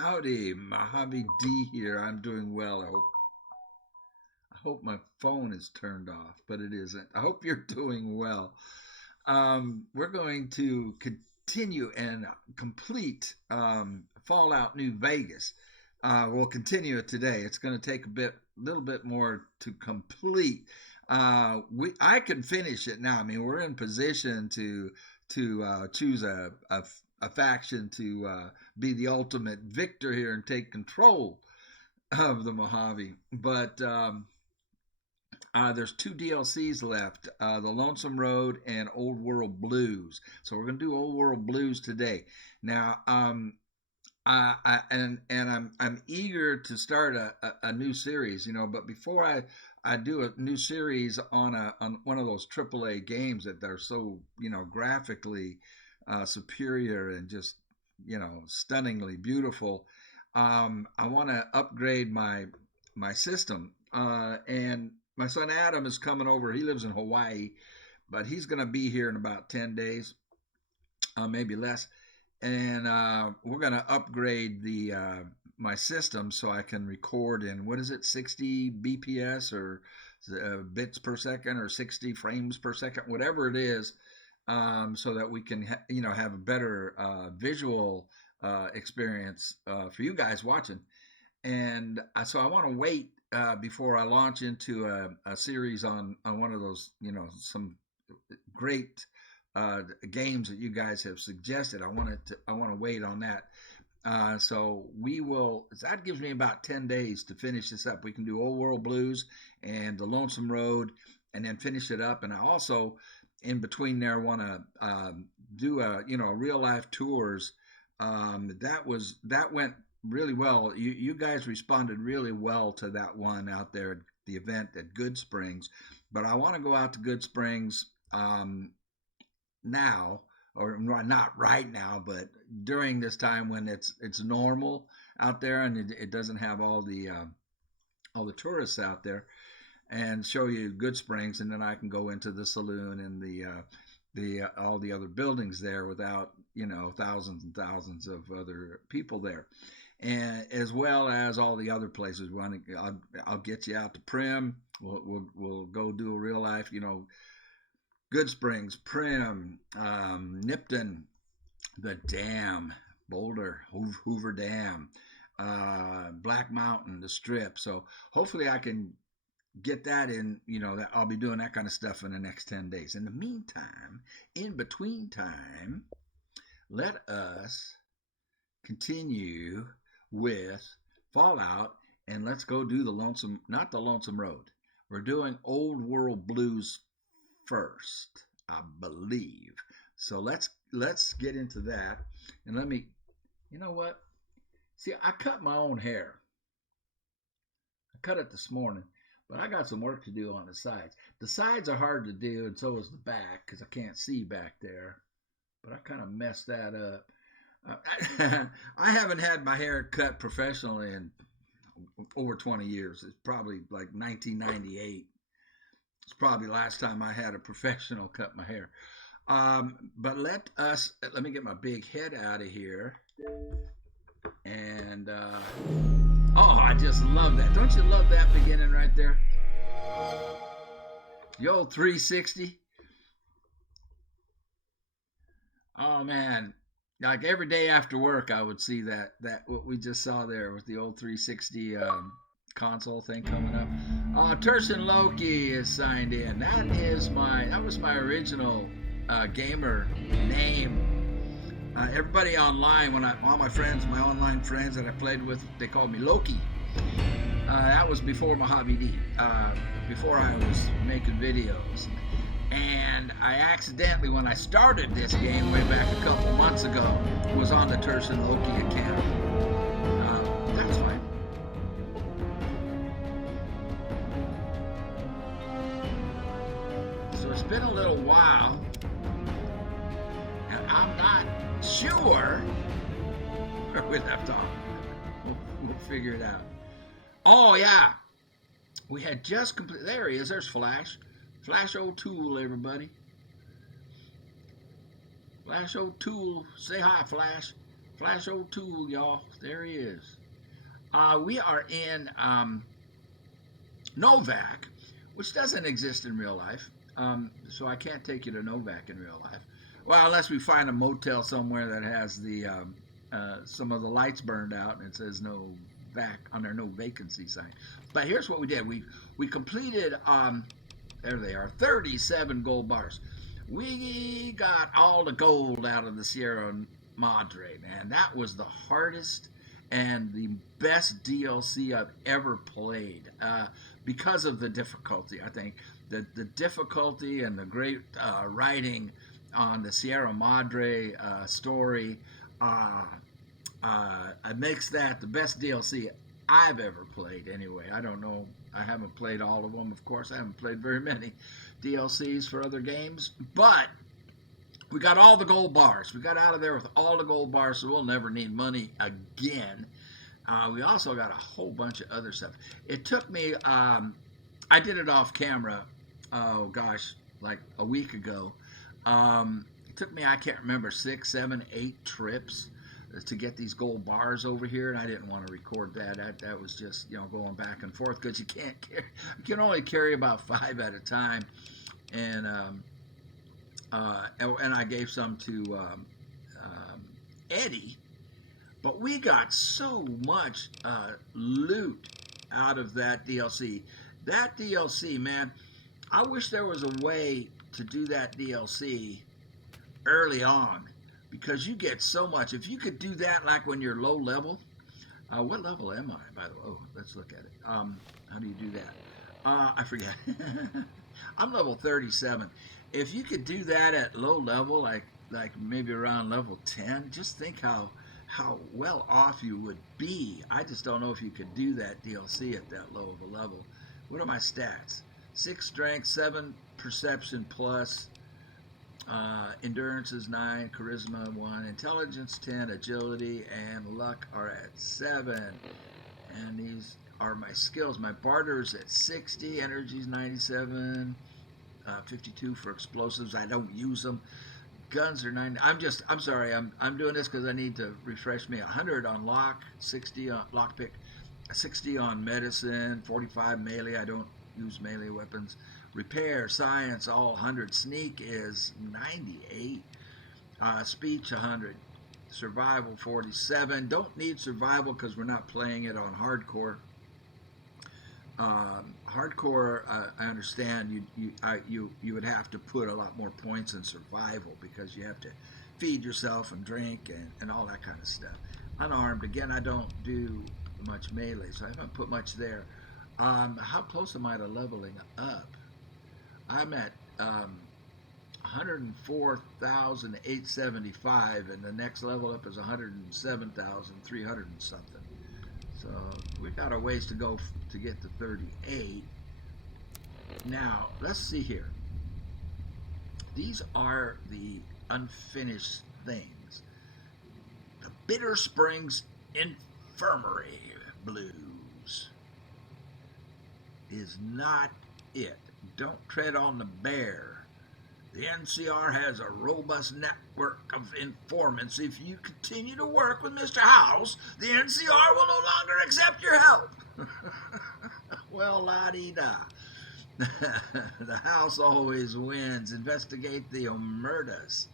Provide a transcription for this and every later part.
Howdy, Mojave D here. I'm doing well. I hope my phone is turned off, but it isn't. I hope you're doing well. We're going to continue and complete Fallout New Vegas. We'll continue it today. It's going to take little bit more to complete. I can finish it now. I mean, we're in position to choose a faction to be the ultimate victor here and take control of the Mojave. But there's two DLCs left: the Lonesome Road and Old World Blues. So we're gonna do Old World Blues today. Now, I'm eager to start a new series, But before I do a new series on one of those AAA games that are so graphically superior and just stunningly beautiful. I want to upgrade my system, and my son Adam is coming over. He lives in Hawaii, but he's going to be here in about 10 days, maybe less, and we're going to upgrade the my system so I can record in, what is it, 60 bps or bits per second or 60 frames per second, whatever it is, so that we can have a better visual experience for you guys watching. And so I want to wait before I launch into a series on one of those, some great games that you guys have suggested. I want to wait on that. So that gives me about 10 days to finish this up. We can do Old World Blues and the Lonesome Road and then finish it up. And I also, in between there, want to do real life tours. That went really well. You guys responded really well to that one out there at the event at Goodsprings. But I want to go out to Goodsprings now, or not right now, but during this time when it's normal out there and it doesn't have all the tourists out there, and show you Goodsprings, and then I can go into the saloon and the all the other buildings there without thousands and thousands of other people there, and as well as all the other places. I'll get you out to Prim. We'll go do a real life, Goodsprings, Prim, Nipton, the Dam, Boulder, Hoover Dam, Black Mountain, the Strip. So hopefully I can get that in, that I'll be doing that kind of stuff in the next 10 days. In the meantime, in between time, let us continue with Fallout, and let's go do not the Lonesome Road. We're doing Old World Blues first, I believe. So let's get into that. And you know what? See, I cut my own hair. I cut it this morning, but I got some work to do on the sides. The sides are hard to do, and so is the back, because I can't see back there. But I kind of messed that up. I haven't had my hair cut professionally in over 20 years. It's probably like 1998. It's probably the last time I had a professional cut my hair. But let me get my big head out of here. And I just love that. Don't you love that beginning right there? The old 360. Oh man, like every day after work I would see that what we just saw there with the old 360 console thing coming up. Turson Loki is signed in. That was my original gamer name. Everybody online, all my online friends that I played with, they called me Loki. That was before Mojave D, before I was making videos. And I accidentally, when I started this game way back a couple months ago, was on the Turson Loki account. That's fine. So it's been a little while, and I'm not sure where we left off. We'll figure it out. Oh yeah, we had just completed. There he is. There's Flash. Flash O'Toole, everybody. Flash O'Toole. Say hi, Flash. Flash O'Toole, y'all. There he is. We are in Novak, which doesn't exist in real life. So I can't take you to Novak in real life. Well, unless we find a motel somewhere that has the some of the lights burned out and it says no vac on their no vacancy sign. But here's what we did. We completed there they are, 37 gold bars. We got all the gold out of the Sierra Madre, man. That was the hardest and the best DLC I've ever played because of the difficulty. I think the difficulty and the great writing on the Sierra Madre story makes that the best DLC I've ever played. Anyway, I don't know. I haven't played all of them, of course. I haven't played very many DLCs for other games, but we got all the gold bars. We got out of there with all the gold bars, so we'll never need money again. We also got a whole bunch of other stuff. It took me, I did it off camera, oh gosh, like a week ago. It took me, I can't remember, 6, 7, 8 trips to get these gold bars over here, and I didn't want to record that. That was just, going back and forth because you can only carry about 5 at a time, and I gave some to Eddie, but we got so much loot out of that DLC. That DLC, man, I wish there was a way to do that DLC early on, because you get so much. If you could do that like when you're low level, what level am I, by the way? Oh, let's look at it. How do you do that? I forget. I'm level 37. If you could do that at low level, like maybe around level 10, just think how well off you would be. I just don't know if you could do that DLC at that low of a level. What are my stats? 6 strength, 7 perception plus, endurance is 9, charisma 1, intelligence 10, agility and luck are at 7. And these are my skills. My barter's at 60, energy's 97, 52 for explosives. I don't use them. Guns are 90. I'm sorry. I'm doing this because I need to refresh me. 100 on lock, 60 on lockpick, 60 on medicine, 45 melee. I don't use melee weapons. Repair, science, all 100. Sneak is 98. Speech 100. Survival 47. Don't need survival because we're not playing it on hardcore. Hardcore, I understand you would have to put a lot more points in survival because you have to feed yourself and drink and all that kind of stuff. Unarmed, again, I don't do much melee, so I haven't put much there. How close am I to leveling up? I'm at 104,875, and the next level up is 107,300 and something. So we got a ways to go to get to 38. Now, let's see here. These are the unfinished things. The Bitter Springs Infirmary Blues is not it. Don't tread on the bear. The NCR has a robust network of informants. If you continue to work with Mr. House, the NCR will no longer accept your help. Well, la-dee-da. The House always wins. Investigate the Omertas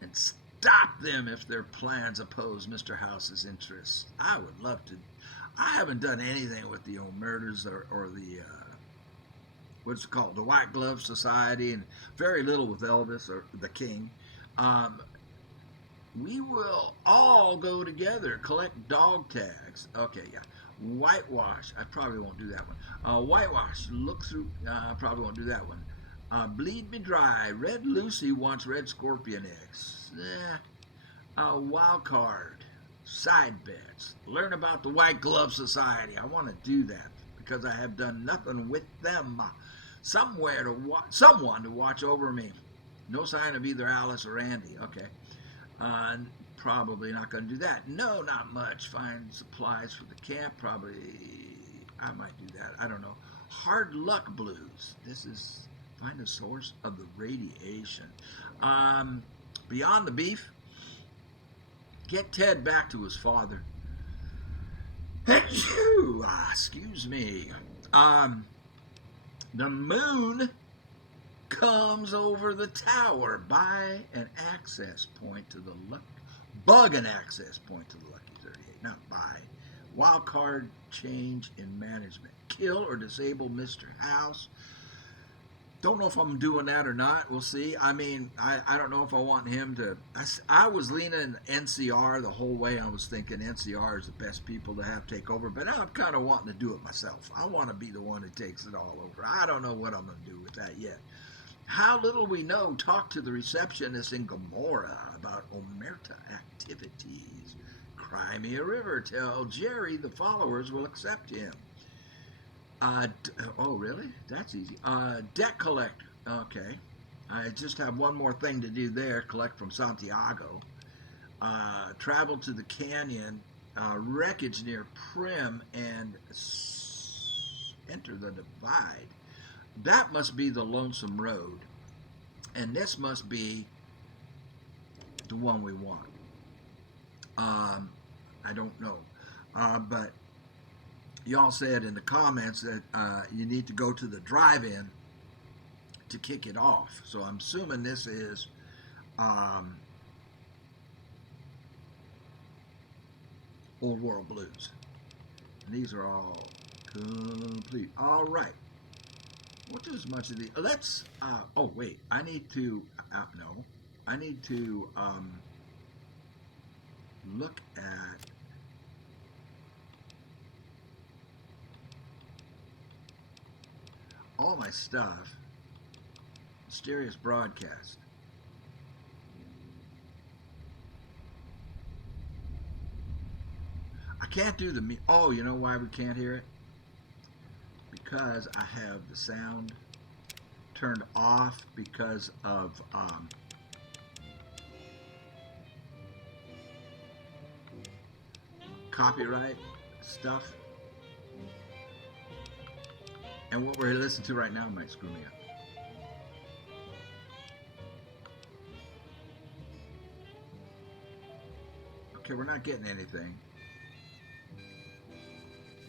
and stop them if their plans oppose Mr. House's interests. I would love to. I haven't done anything with the Omertas or the what's it called, the White Glove Society, and very little with Elvis or the King. We will all go together, collect dog tags. Okay, yeah. Whitewash, I probably won't do that one. Whitewash, look through, I probably won't do that one. Bleed me dry. Red Lucy wants red scorpion eggs. Wild card, side bets. Learn about the White Glove Society. I want to do that because I have done nothing with them. Someone to watch over me. No sign of either Alice or Andy. Okay. Probably not going to do that. No, not much. Find supplies for the camp. Probably, I might do that. I don't know. Hard luck blues. This is find the source of the radiation. Beyond the beef. Get Ted back to his father. Excuse me. Um, the moon comes over the tower. Buy an access point to the luck. Bug an access point to the Lucky 38. Not buy. Wild card change in management. Kill or disable Mr. House. Don't know if I'm doing that or not. We'll see. I mean, I don't know if I want him to. I was leaning NCR the whole way. I was thinking NCR is the best people to have take over, but I'm kind of wanting to do it myself. I want to be the one who takes it all over. I don't know what I'm going to do with that yet. How little we know. Talk to the receptionist in Gomorrah about Omerta activities. Crimea River. Tell Jerry the followers will accept him. Oh, really? That's easy. Debt collector. Okay. I just have one more thing to do there. Collect from Santiago. Travel to the canyon. Wreckage near Prim and enter the divide. That must be the Lonesome Road. And this must be the one we want. I don't know. But y'all said in the comments that you need to go to the drive-in to kick it off. So I'm assuming this is Old World Blues. And these are all complete. All right. We'll do as much of the. Let's. Oh wait. I need to. No. I need to look at. All my stuff. Mysterious broadcast. I can't do the. Oh, you know why we can't hear it? Because I have the sound turned off because of copyright stuff. And what we're listening to right now might screw me up. Okay, we're not getting anything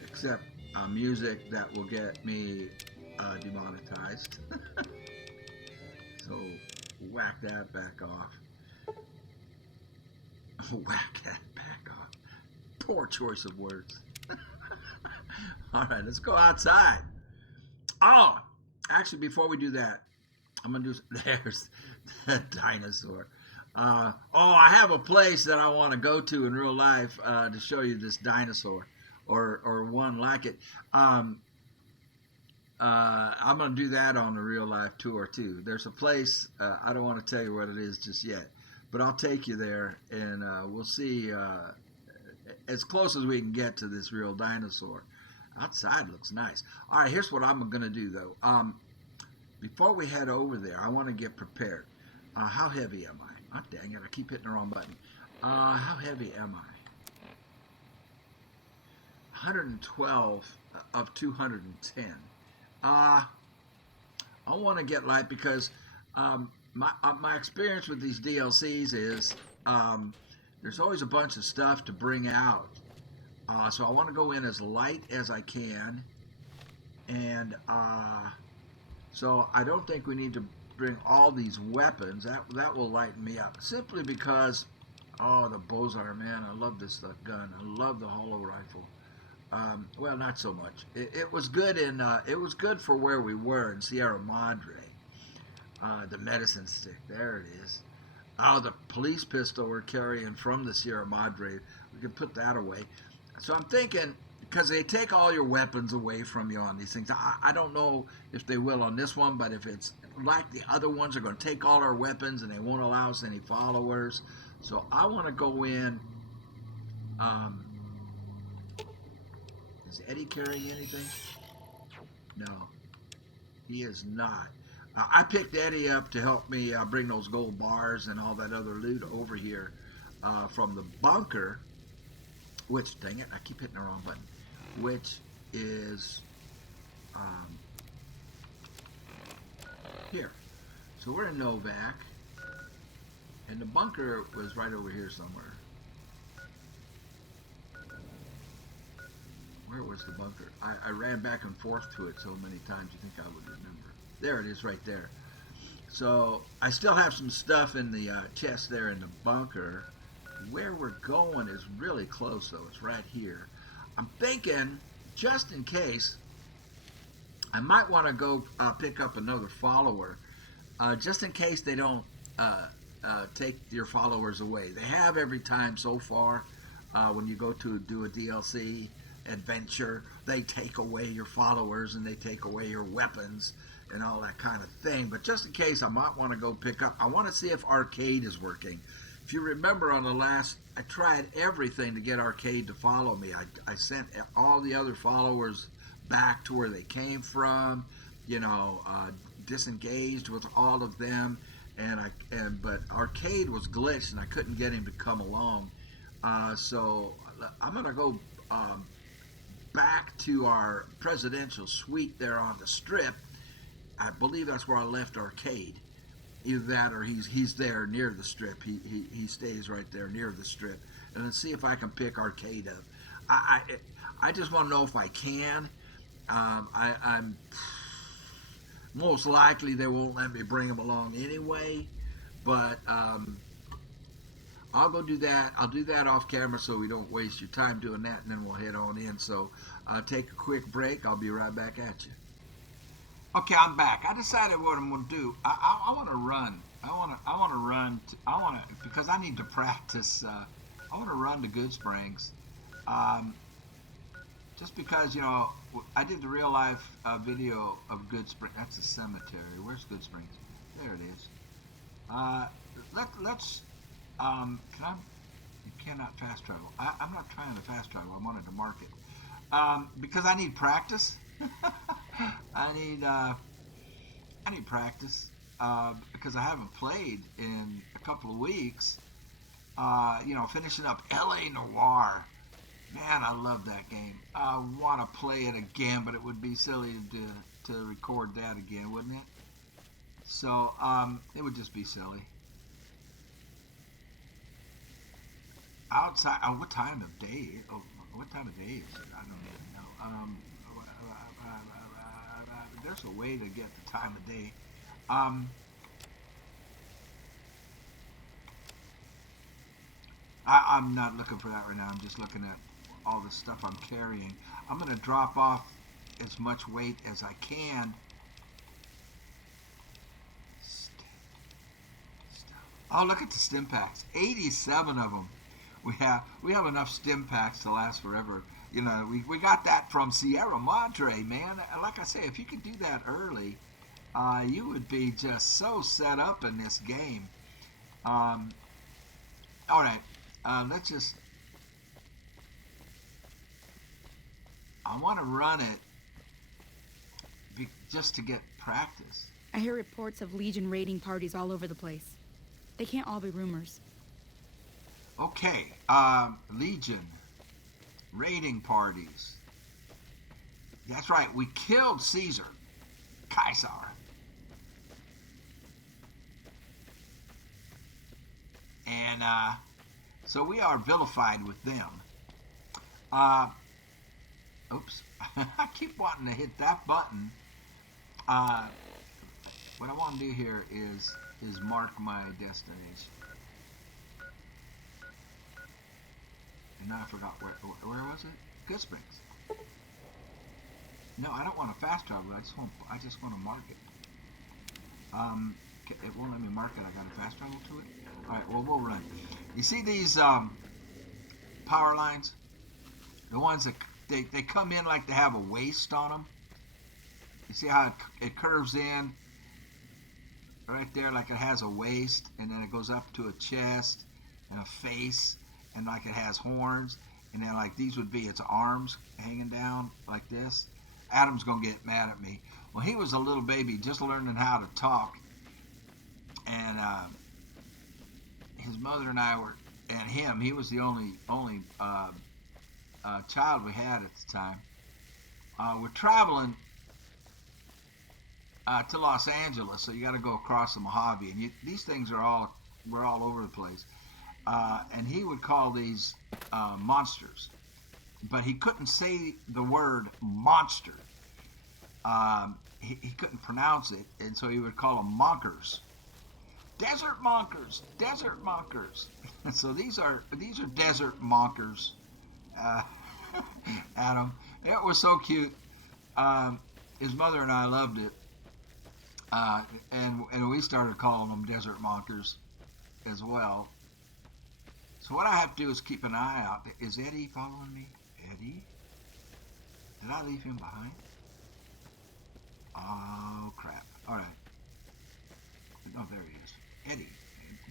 except music that will get me demonetized. So whack that back off. Whack that back off. Poor choice of words. All right, let's go outside. Oh, actually, before we do that, I'm gonna do. There's the dinosaur. I have a place that I want to go to in real life to show you this dinosaur, or one like it. I'm gonna do that on a real life tour too. There's a place I don't want to tell you what it is just yet, but I'll take you there and we'll see as close as we can get to this real dinosaur. Outside looks nice. All right, here's what I'm gonna do though. Before we head over there, I want to get prepared. How heavy am I? Oh, dang it, I keep hitting the wrong button. How heavy am I? 112 of 210. I want to get light because my experience with these DLCs is there's always a bunch of stuff to bring out. So I want to go in as light as I can. And so I don't think we need to bring all these weapons. That will lighten me up. Simply because, the Bozar, man, I love this gun. I love the hollow rifle. Well, not so much. It was good it was good for where we were in Sierra Madre. The medicine stick, there it is. Oh, the police pistol we're carrying from the Sierra Madre, we can put that away. So I'm thinking, because they take all your weapons away from you on these things. I don't know if they will on this one, but if it's like the other ones, they're going to take all our weapons and they won't allow us any followers. So I want to go in. Is Eddie carrying anything? No, he is not. I picked Eddie up to help me bring those gold bars and all that other loot over here from the bunker, which, dang it, I keep hitting the wrong button, which is here. So we're in Novak, and the bunker was right over here somewhere. Where was the bunker? I ran back and forth to it so many times you think I would remember. There it is right there. So I still have some stuff in the chest there in the bunker. Where we're going is really close though. It's right here. I'm thinking, just in case, I might want to go pick up another follower, just in case they don't take your followers away. They have every time so far. When you go to do a DLC adventure, they take away your followers and they take away your weapons and all that kind of thing. But just in case, I might want to go pick up. I want to see if arcade is working. If you remember on the last, I tried everything to get arcade to follow me. I sent all the other followers back to where they came from, disengaged with all of them, but arcade was glitched and I couldn't get him to come along. So I'm gonna go back to our presidential suite there on the strip. I believe that's where I left arcade. Either that or he's there near the strip. He stays right there near the strip. And let's see if I can pick arcade up. I just want to know if I can. I'm most likely they won't let me bring him along anyway, but I'll go do that. I'll do that off camera so we don't waste your time doing that, and then we'll head on in. So take a quick break. I'll be right back at you. Okay, I'm back. I decided what I'm going to do. I want to run. Because I need to practice. I want to run to Goodsprings. Just because, I did the real life video of Goodsprings. That's a cemetery. Where's Goodsprings? There it is. Let's, you cannot fast travel. I'm not trying to fast travel. I wanted to mark it. Because I need practice. I need practice because I haven't played in a couple of weeks. Finishing up LA Noire. Man, I love that game. I want to play it again, but it would be silly to record that again, wouldn't it? So it would just be silly. Outside. Oh, what time of day? Oh, what time of day is it? I don't even know. There's a way to get the time of day. I'm not looking for that right now. I'm just looking at all the stuff I'm carrying. I'm going to drop off as much weight as I can. Oh, look at the stim packs. 87 of them. We have enough stim packs to last forever. We got that from Sierra Madre, man. Like I say, if you could do that early, you would be just so set up in this game. All right, let's just. I want to run it just to get practice. I hear reports of Legion raiding parties all over the place. They can't all be rumors. Okay, Legion raiding parties. That's right, we killed Caesar. And so we are vilified with them. Oops. I keep wanting to hit that button. What I want to do here is mark my destination. And now I forgot where was it? Goodsprings. No, I don't want to fast travel. I just want to mark it. It won't let me mark it. I got to fast travel to it. All right. Well, we'll run. You see these power lines? The ones that they come in like they have a waist on them. You see how it curves in right there, like it has a waist, and then it goes up to a chest and a face, and like it has horns, and then like these would be its arms hanging down like this. Adam's gonna get mad at me. Well, he was a little baby just learning how to talk, and his mother and I were, and him. He was the only child we had at the time. We're traveling to Los Angeles, so you got to go across the Mojave, and these things we're all over the place. And he would call these monsters. but he couldn't say the word monster. He couldn't pronounce it, and so he would call them monkers. Desert monkers, desert monkers. So these are desert monkers. Uh, Adam, it was so cute. Um, his mother and I loved it, and we started calling them desert monkers as well. So what I have to do is keep an eye out. Is Eddie following me? Eddie? Did I leave him behind? Oh crap! All right. Oh, there he is. Eddie,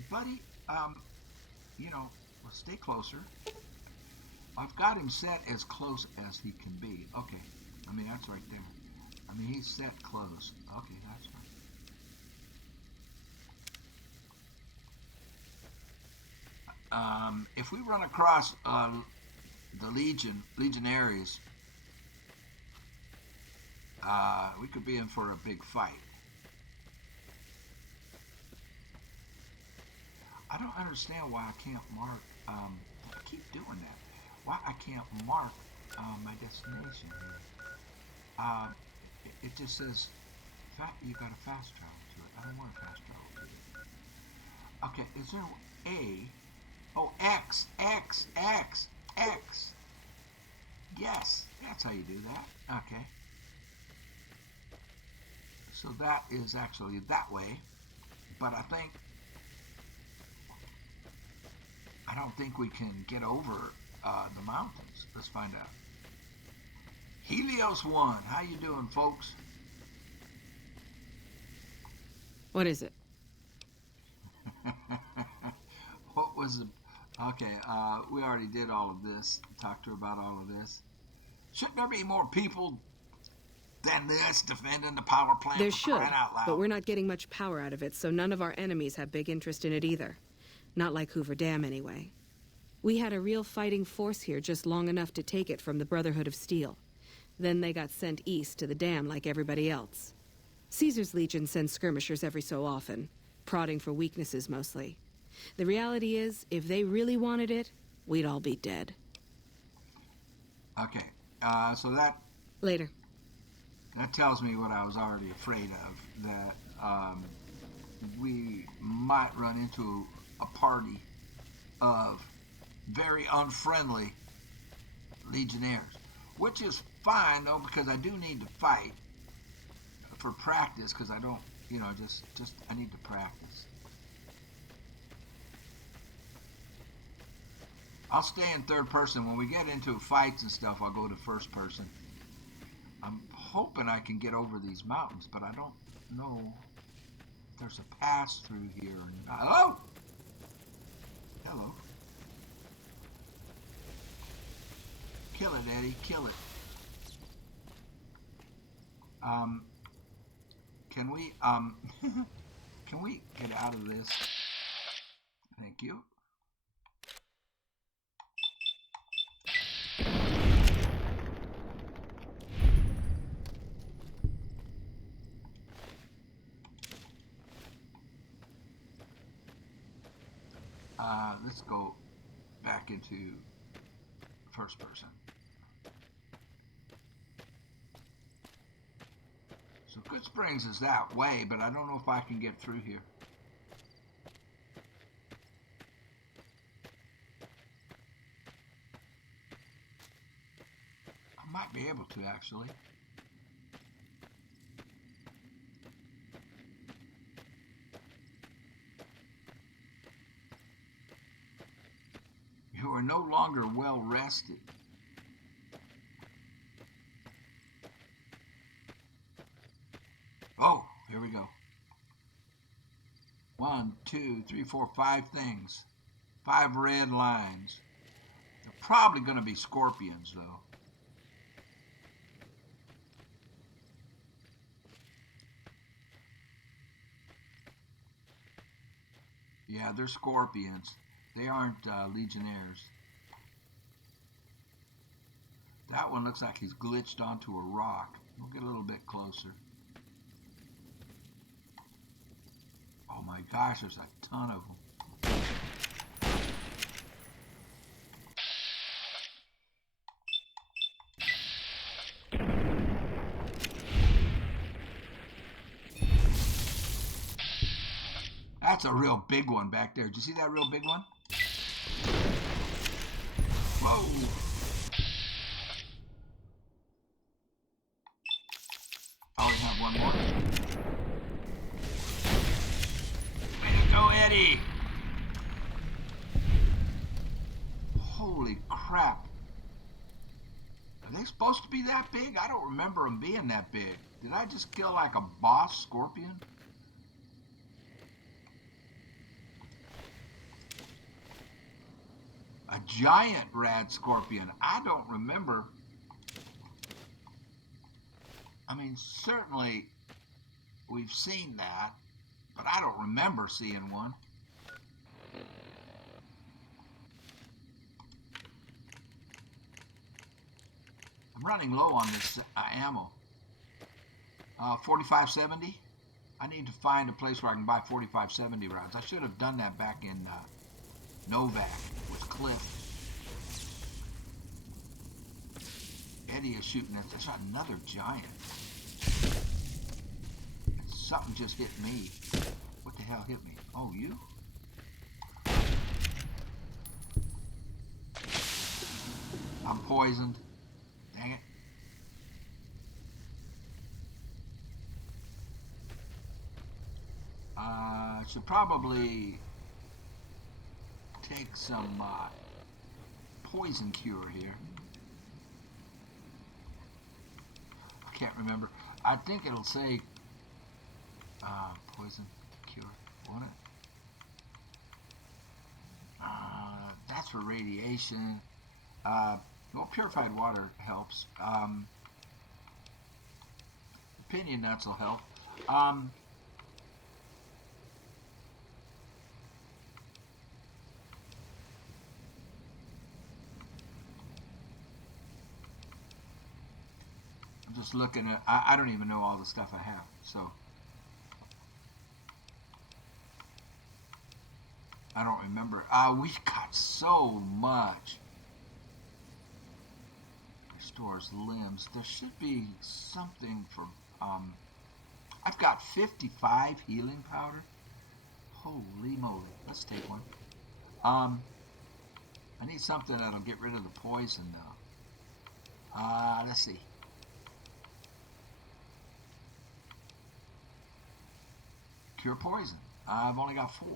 buddy. Well, stay closer. I've got him set as close as he can be. Okay. I mean, that's right there. I mean, he's set close. Okay, that's fine. If we run across the legionaries, we could be in for a big fight. I don't understand why I can't mark. I keep doing that. Why I can't mark my destination here? It just says you got a fast travel to it. I don't want a fast travel to it. Okay, is there a? Oh, X, X, X, X. Yes, that's how you do that. Okay. So that is actually that way, but I don't think we can get over the mountains. Let's find out. Helios 1, how you doing, folks? What is it? What was the... Okay, we already did all of this. Talked to her about all of this. Shouldn't there be more people than this defending the power plant? There for should, crying out loud? but we're not getting much power out of it, so none of our enemies have big interest in it either. Not like Hoover Dam, anyway. We had a real fighting force here just long enough to take it from the Brotherhood of Steel. Then they got sent east to the dam like everybody else. Caesar's Legion sends skirmishers every so often, prodding for weaknesses mostly. The reality is, if they really wanted it, we'd all be dead. Okay, so that... Later. That tells me what I was already afraid of, that we might run into a party of very unfriendly legionnaires, which is fine though, because I do need to fight for practice, because I don't, just I need to practice. I'll stay in third person. When we get into fights and stuff, I'll go to first person. I'm hoping I can get over these mountains, but I don't know if there's a pass through here or not. Hello? Hello. Kill it, Eddie. Kill it. Can we, can we get out of this? Thank you. Let's go back into first person. So Goodsprings is that way, but I don't know if I can get through here. I might be able to, actually. You are no longer well rested. Oh, here we go. 1, 2, 3, 4, 5 things. 5 red lines. They're probably going to be scorpions, though. Yeah, they're scorpions. They aren't legionnaires. That one looks like he's glitched onto a rock. We'll get a little bit closer. Oh my gosh, there's a ton of them. That's a real big one back there. Did you see that real big one? Whoa! I only have one more. Way to go, Eddie! Holy crap. Are they supposed to be that big? I don't remember them being that big. Did I just kill like a boss scorpion? A giant rad scorpion. I don't remember. I mean, certainly we've seen that, but I don't remember seeing one. I'm running low on this ammo. 4570. I need to find a place where I can buy 4570 rounds. I should have done that back in Novak with Cliff. Eddie is shooting at this. Another giant. Something just hit me. What the hell hit me? Oh, you? I'm poisoned. Dang it. Should probably take some poison cure here. I can't remember. I think it'll say poison cure, won't it? That's for radiation. Well, purified water helps. Opinion nuts will help. I'm just looking at, I don't even know all the stuff I have, so I don't remember. We've got so much. Restores limbs. There should be something for, I've got 55 healing powder. Holy moly. Let's take one. I need something that'll get rid of the poison though. Let's see. Cure poison. I've only got 4.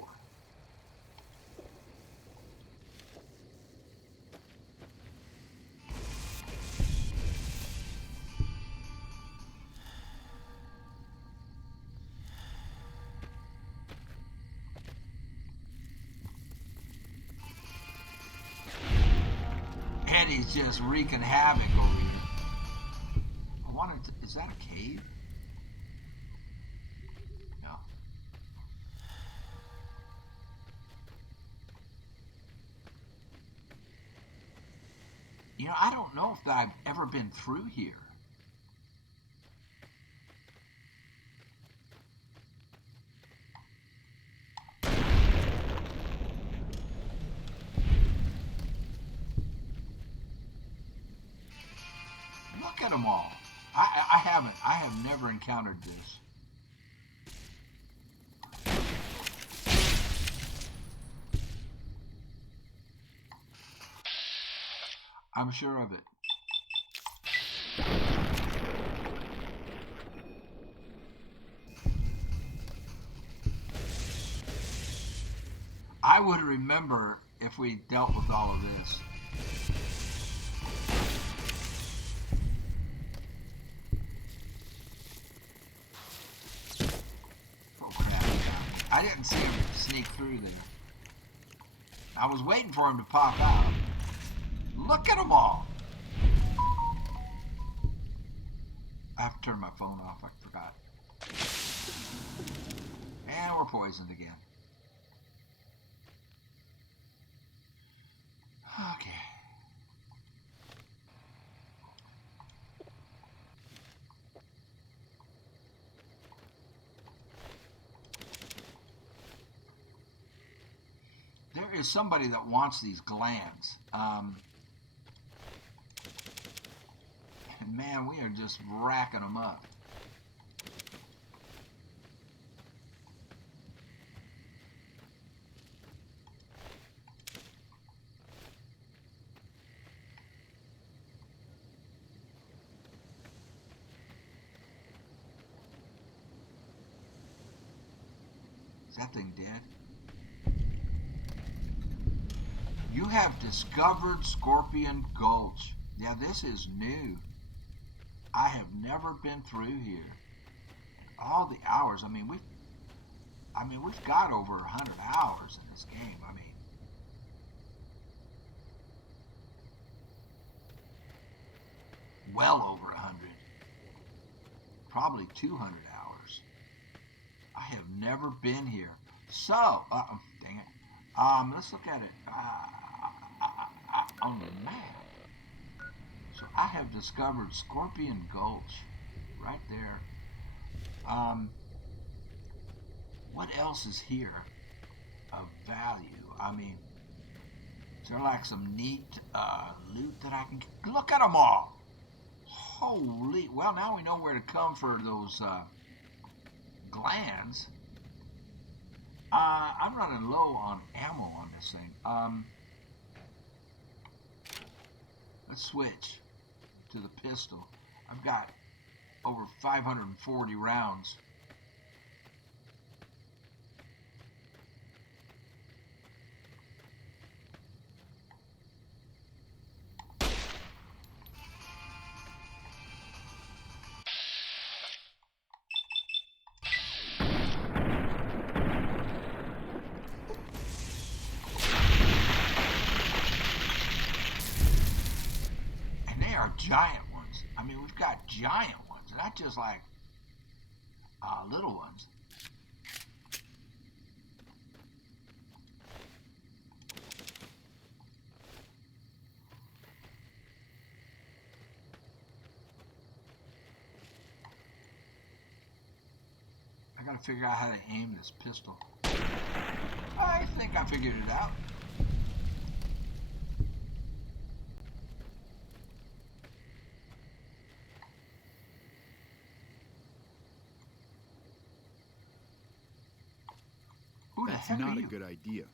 Eddie's just wreaking havoc over here. I wanted to, is that a cave? No. You know, I don't know if I've ever been through here. Look at them all. I haven't. I have never encountered this. I'm sure of it. I would remember if we dealt with all of this. Oh crap, I didn't see him sneak through there. I was waiting for him to pop out. Look at them all. I have to turn my phone off, I forgot. And we're poisoned again. Okay. There is somebody that wants these glands. And man, we are just racking them up. that thing dead? You have discovered Scorpion Gulch. Yeah, this is new. I have never been through here. All the hours. We've got over 100 hours in this game. Well over 100. Probably 200 hours. I have never been here. So, dang it. Let's look at it on the map. So I have discovered Scorpion Gulch right there. What else is here of value? Is there like some neat loot that I can get? Look at them all. Holy, well, now we know where to come for those glands. I'm running low on ammo on this thing. Let's switch to the pistol. I've got over 540 rounds. Giant ones. We've got giant ones, not just like little ones. I gotta figure out how to aim this pistol. I think I figured it out. That's not a good idea.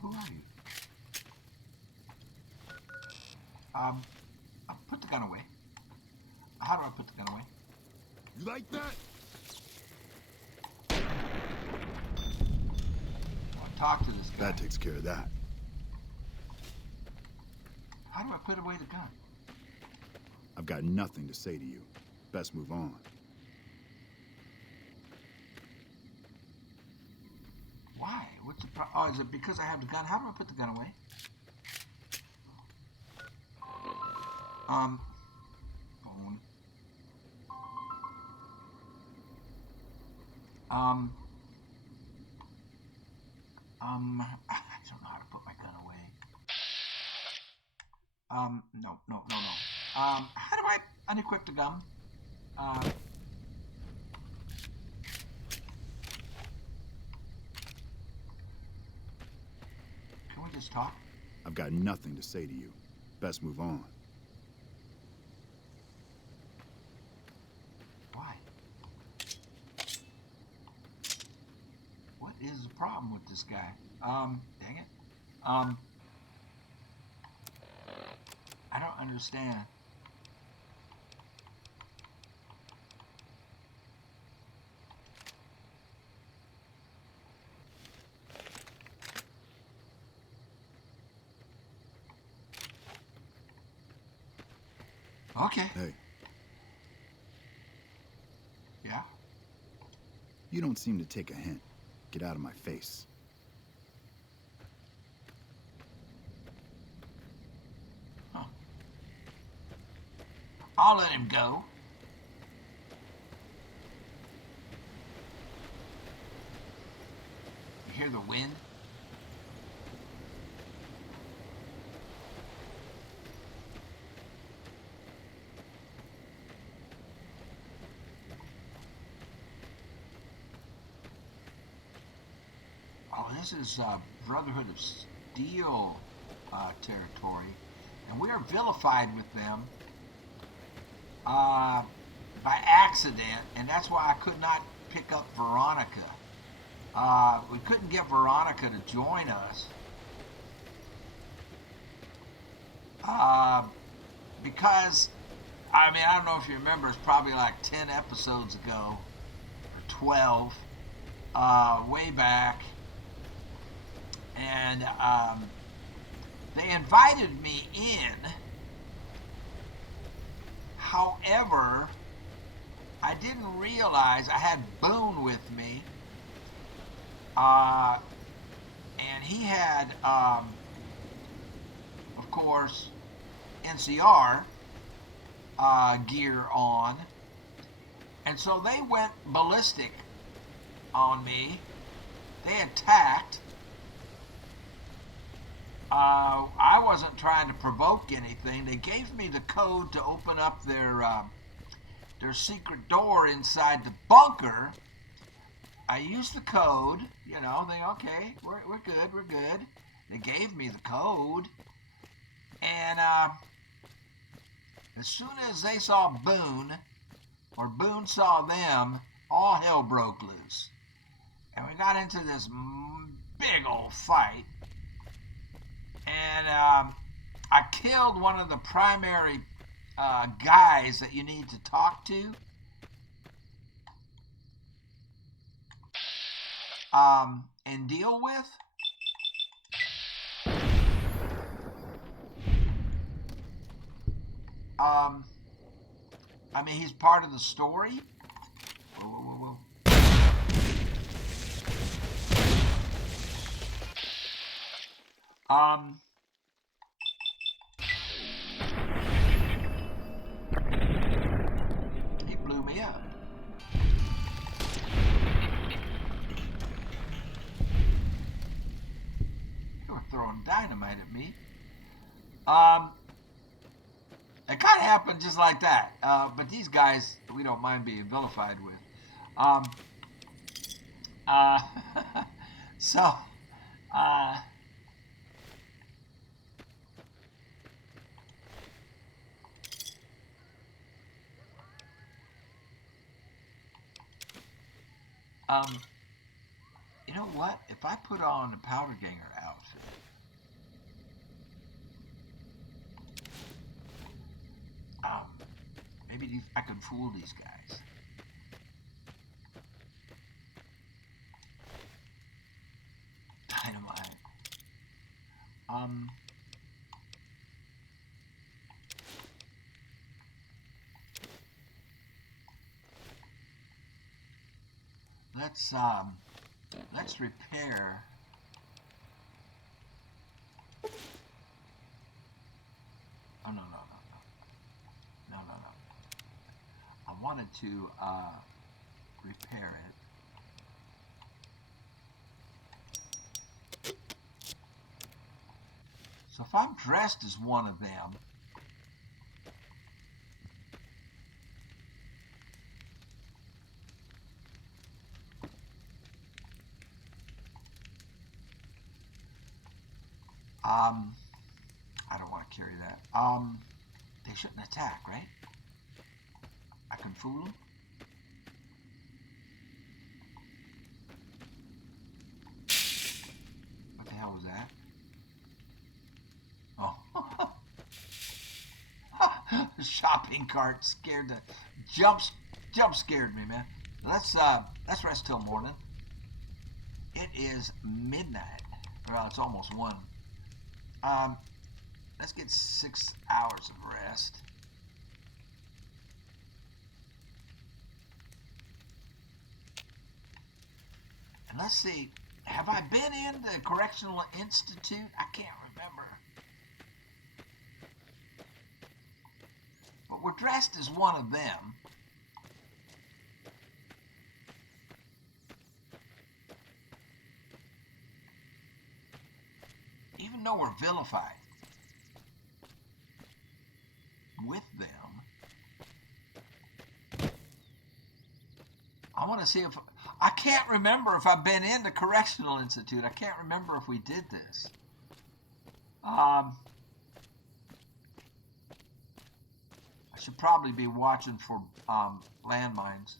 Who are you? Put the gun away. How do I put the gun away? You like that? I'll talk to this guy. That takes care of that. How do I put away the gun? I've got nothing to say to you. Best move on. Why? What's the problem? Oh, is it because I have the gun? How do I put the gun away? Phone. I don't know how to put my gun away. No. How do I unequip the gun? Can we just talk? I've got nothing to say to you. Best move on. Why? What is the problem with this guy? Dang it. I don't understand. Okay. Hey, Yeah? you don't seem to take a hint. Get out of my face. Huh. I'll let him go. You hear the wind? Oh, this is Brotherhood of Steel territory, and we are vilified with them by accident, and that's why I could not pick up Veronica. We couldn't get Veronica to join us because, I don't know if you remember, it's probably like 10 episodes ago, or 12, way back, and they invited me in. However, I didn't realize I had Boone with me, and he had, of course, NCR gear on, and so they went ballistic on me. They attacked. I wasn't trying to provoke anything. They gave me the code to open up their secret door inside the bunker. I used the code, you know, okay, we're good. They gave me the code, and as soon as they saw Boone, or Boone saw them, all hell broke loose. And we got into this big old fight, and I killed one of the primary guys that you need to talk to. And deal with. I mean, he's part of the story. Whoa. He blew me up. They were throwing dynamite at me. It kind of happened just like that. But these guys, we don't mind being vilified with. So, you know what? If I put on the Powder Ganger outfit, maybe I can fool these guys. Dynamite. Let's repair. Oh, no. I wanted to repair it. So if I'm dressed as one of them, I don't want to carry that. They shouldn't attack, right? I can fool them. What the hell was that? Oh. Shopping cart scared the jump scared me, man. Let's rest till morning. It is midnight. Well, it's almost 1. Let's get 6 hours of rest. And let's see, have I been in the Correctional Institute? I can't remember. But we're dressed as one of them. Even though we're vilified with them, I want to see if I can't remember if I've been in the Correctional Institute. I can't remember if we did this. I should probably be watching for landmines.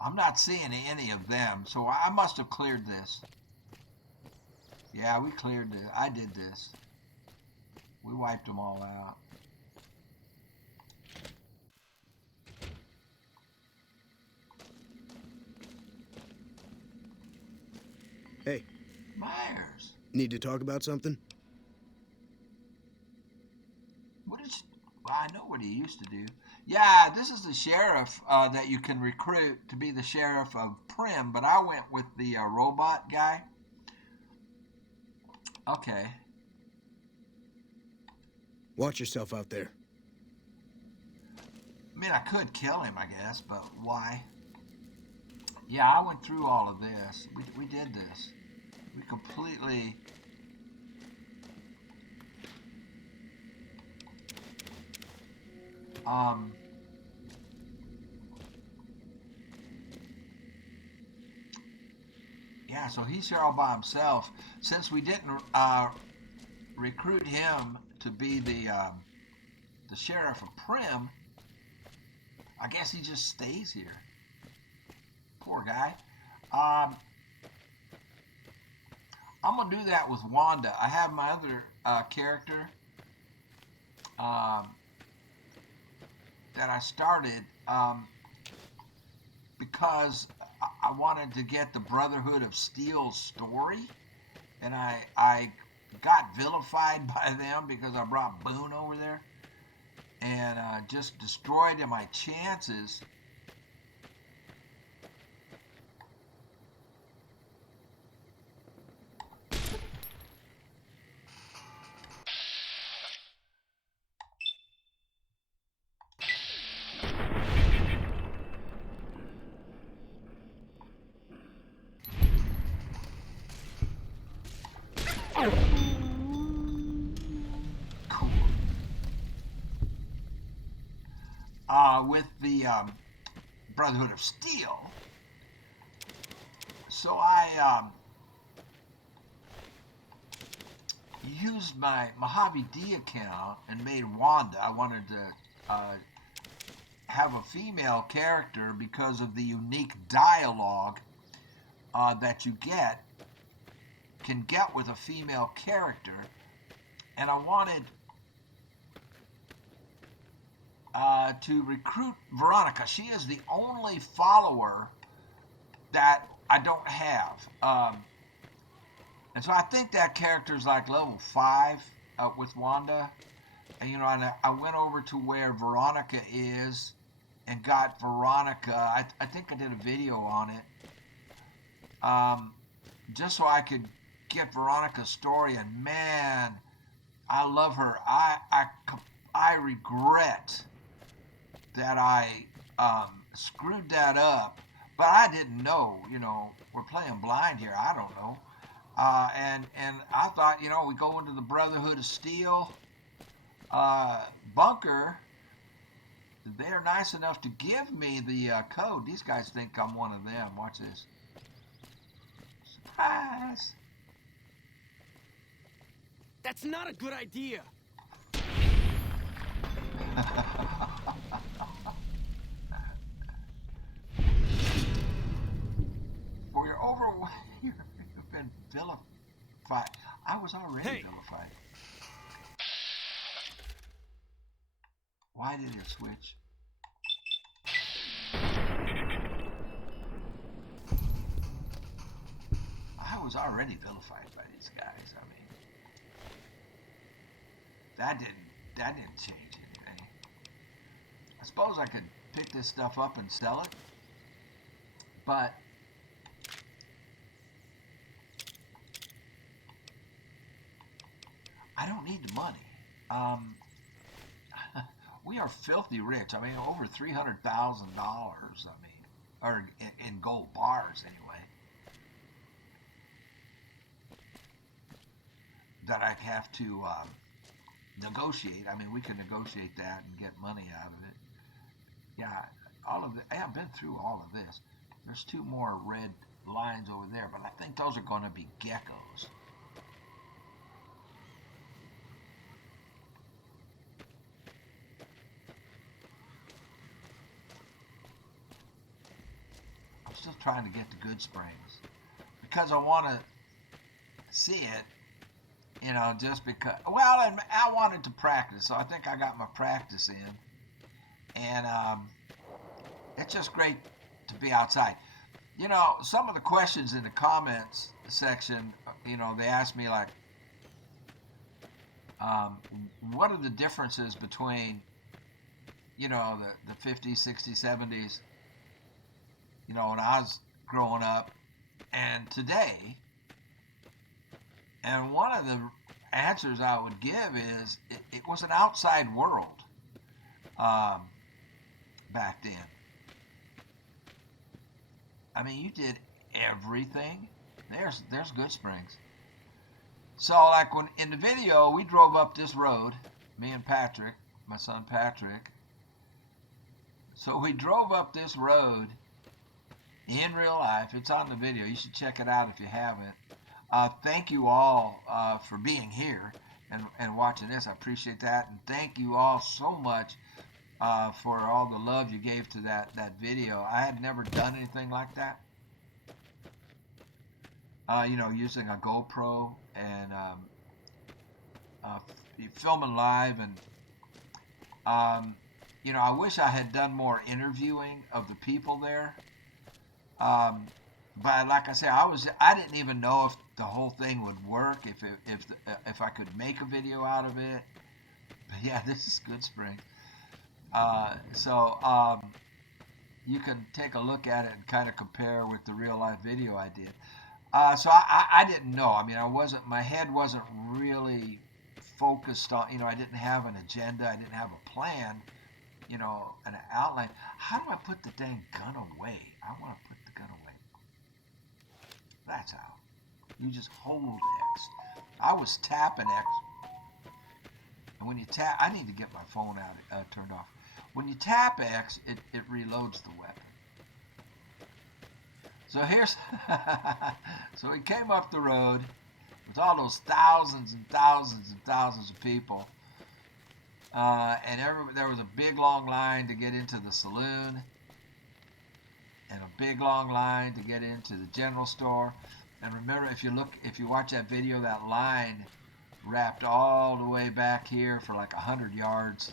I'm not seeing any of them, so I must have cleared this. Yeah, we cleared it. I did this. We wiped them all out. Hey. Myers. Need to talk about something? What is... Well, I know what he used to do. Yeah, this is the sheriff that you can recruit to be the sheriff of Prim, but I went with the robot guy. Okay. Watch yourself out there. I mean, I could kill him, I guess, but why? Yeah, I went through all of this. We did this. We completely... Yeah, so he's here all by himself. Since we didn't recruit him to be the sheriff of Prim, I guess he just stays here. Poor guy. I'm going to do that with Wanda. I have my other character that I started because I wanted to get the Brotherhood of Steel's story, and I got vilified by them because I brought Boone over there and just destroyed my chances. Cool. With the Brotherhood of Steel. So I used my Mojave D account and made Wanda. I wanted to have a female character because of the unique dialogue that you can get with a female character, and I wanted to recruit Veronica. She is the only follower that I don't have, and so I think that character is like level 5 with Wanda. And and I went over to where Veronica is and got Veronica. I think I did a video on it, just so I could get Veronica's story. And man, I love her. I regret that I screwed that up, but I didn't know. We're playing blind here. I don't know. And I thought, we go into the Brotherhood of Steel bunker. They're nice enough to give me the code. These guys think I'm one of them. Watch this. Surprise! That's not a good idea. For your you've been vilified. I was already vilified. Why did it switch? I was already vilified by these guys. I mean, that didn't change anything. I suppose I could pick this stuff up and sell it, but I don't need the money. We are filthy rich. I mean, over $300,000. I mean, or in gold bars anyway. That I have to negotiate. I mean, we can negotiate that and get money out of it. Yeah, I've been through all of this. There's 2 more red lines over there, but I think those are going to be geckos. trying to get to Goodsprings because I want to see it, you know, just because. Well, and I wanted to practice, so I think I got my practice in, and it's just great to be outside. You know, some of the questions in the comments section, you know, they asked me like, what are the differences between, you know, the 50s, 60s, 70s, you know, when I was growing up and today? And one of the answers I would give is it was an outside world back then. I mean, you did everything. There's Goodsprings. So, like when in the video, we drove up this road, me and Patrick, my son Patrick. So we drove up this road in real life. It's on the video. You should check it out if you haven't. Thank you all for being here and watching this. I appreciate that. And thank you all so much for all the love you gave to that video. I had never done anything like that. You know, using a GoPro and filming live. And, you know, I wish I had done more interviewing of the people there. But like I said, I didn't even know if the whole thing would work, if I could make a video out of it. But yeah, this is Goodsprings. So you can take a look at it and kind of compare with the real life video I did. So I didn't know. I mean, my head wasn't really focused on, you know, I didn't have an agenda. I didn't have a plan, you know, an outline. How do I put the dang gun away? I want to put the gun away. That's how. You just hold X. I was tapping X. And when you tap, I need to get my phone out, turned off. When you tap X, it reloads the weapon. So here's, so we came up the road with all those thousands and thousands and thousands of people. And there was a big long line to get into the saloon, and a big long line to get into the general store. And remember, if you watch that video, that line wrapped all the way back here for like 100 yards.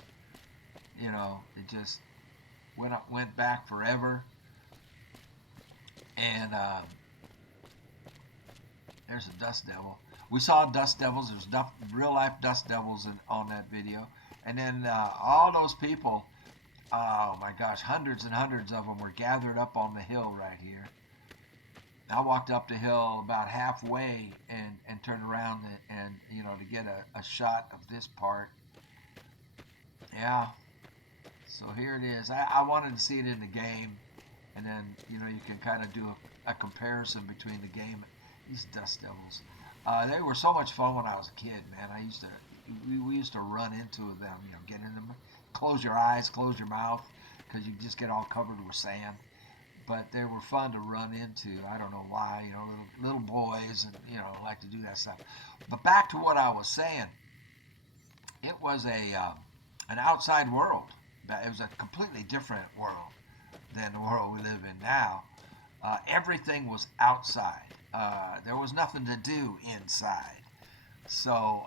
You know, it just went back forever. And there's a dust devil. We saw dust devils. There's real life dust devils on that video. And then all those people, oh my gosh, hundreds and hundreds of them were gathered up on the hill right here. I walked up the hill about halfway and turned around and you know, to get a shot of this part. Yeah. So here it is. I wanted to see it in the game, and then, you know, you can kind of do a comparison between the game and these dust devils. They were so much fun when I was a kid, man. We used to run into them, you know, get in them, close your eyes, close your mouth, because you just get all covered with sand. But they were fun to run into. I don't know why, you know, little boys, and, you know, like to do that stuff. But back to what I was saying, it was an outside world. It was a completely different world than the world we live in now. Everything was outside. There was nothing to do inside. So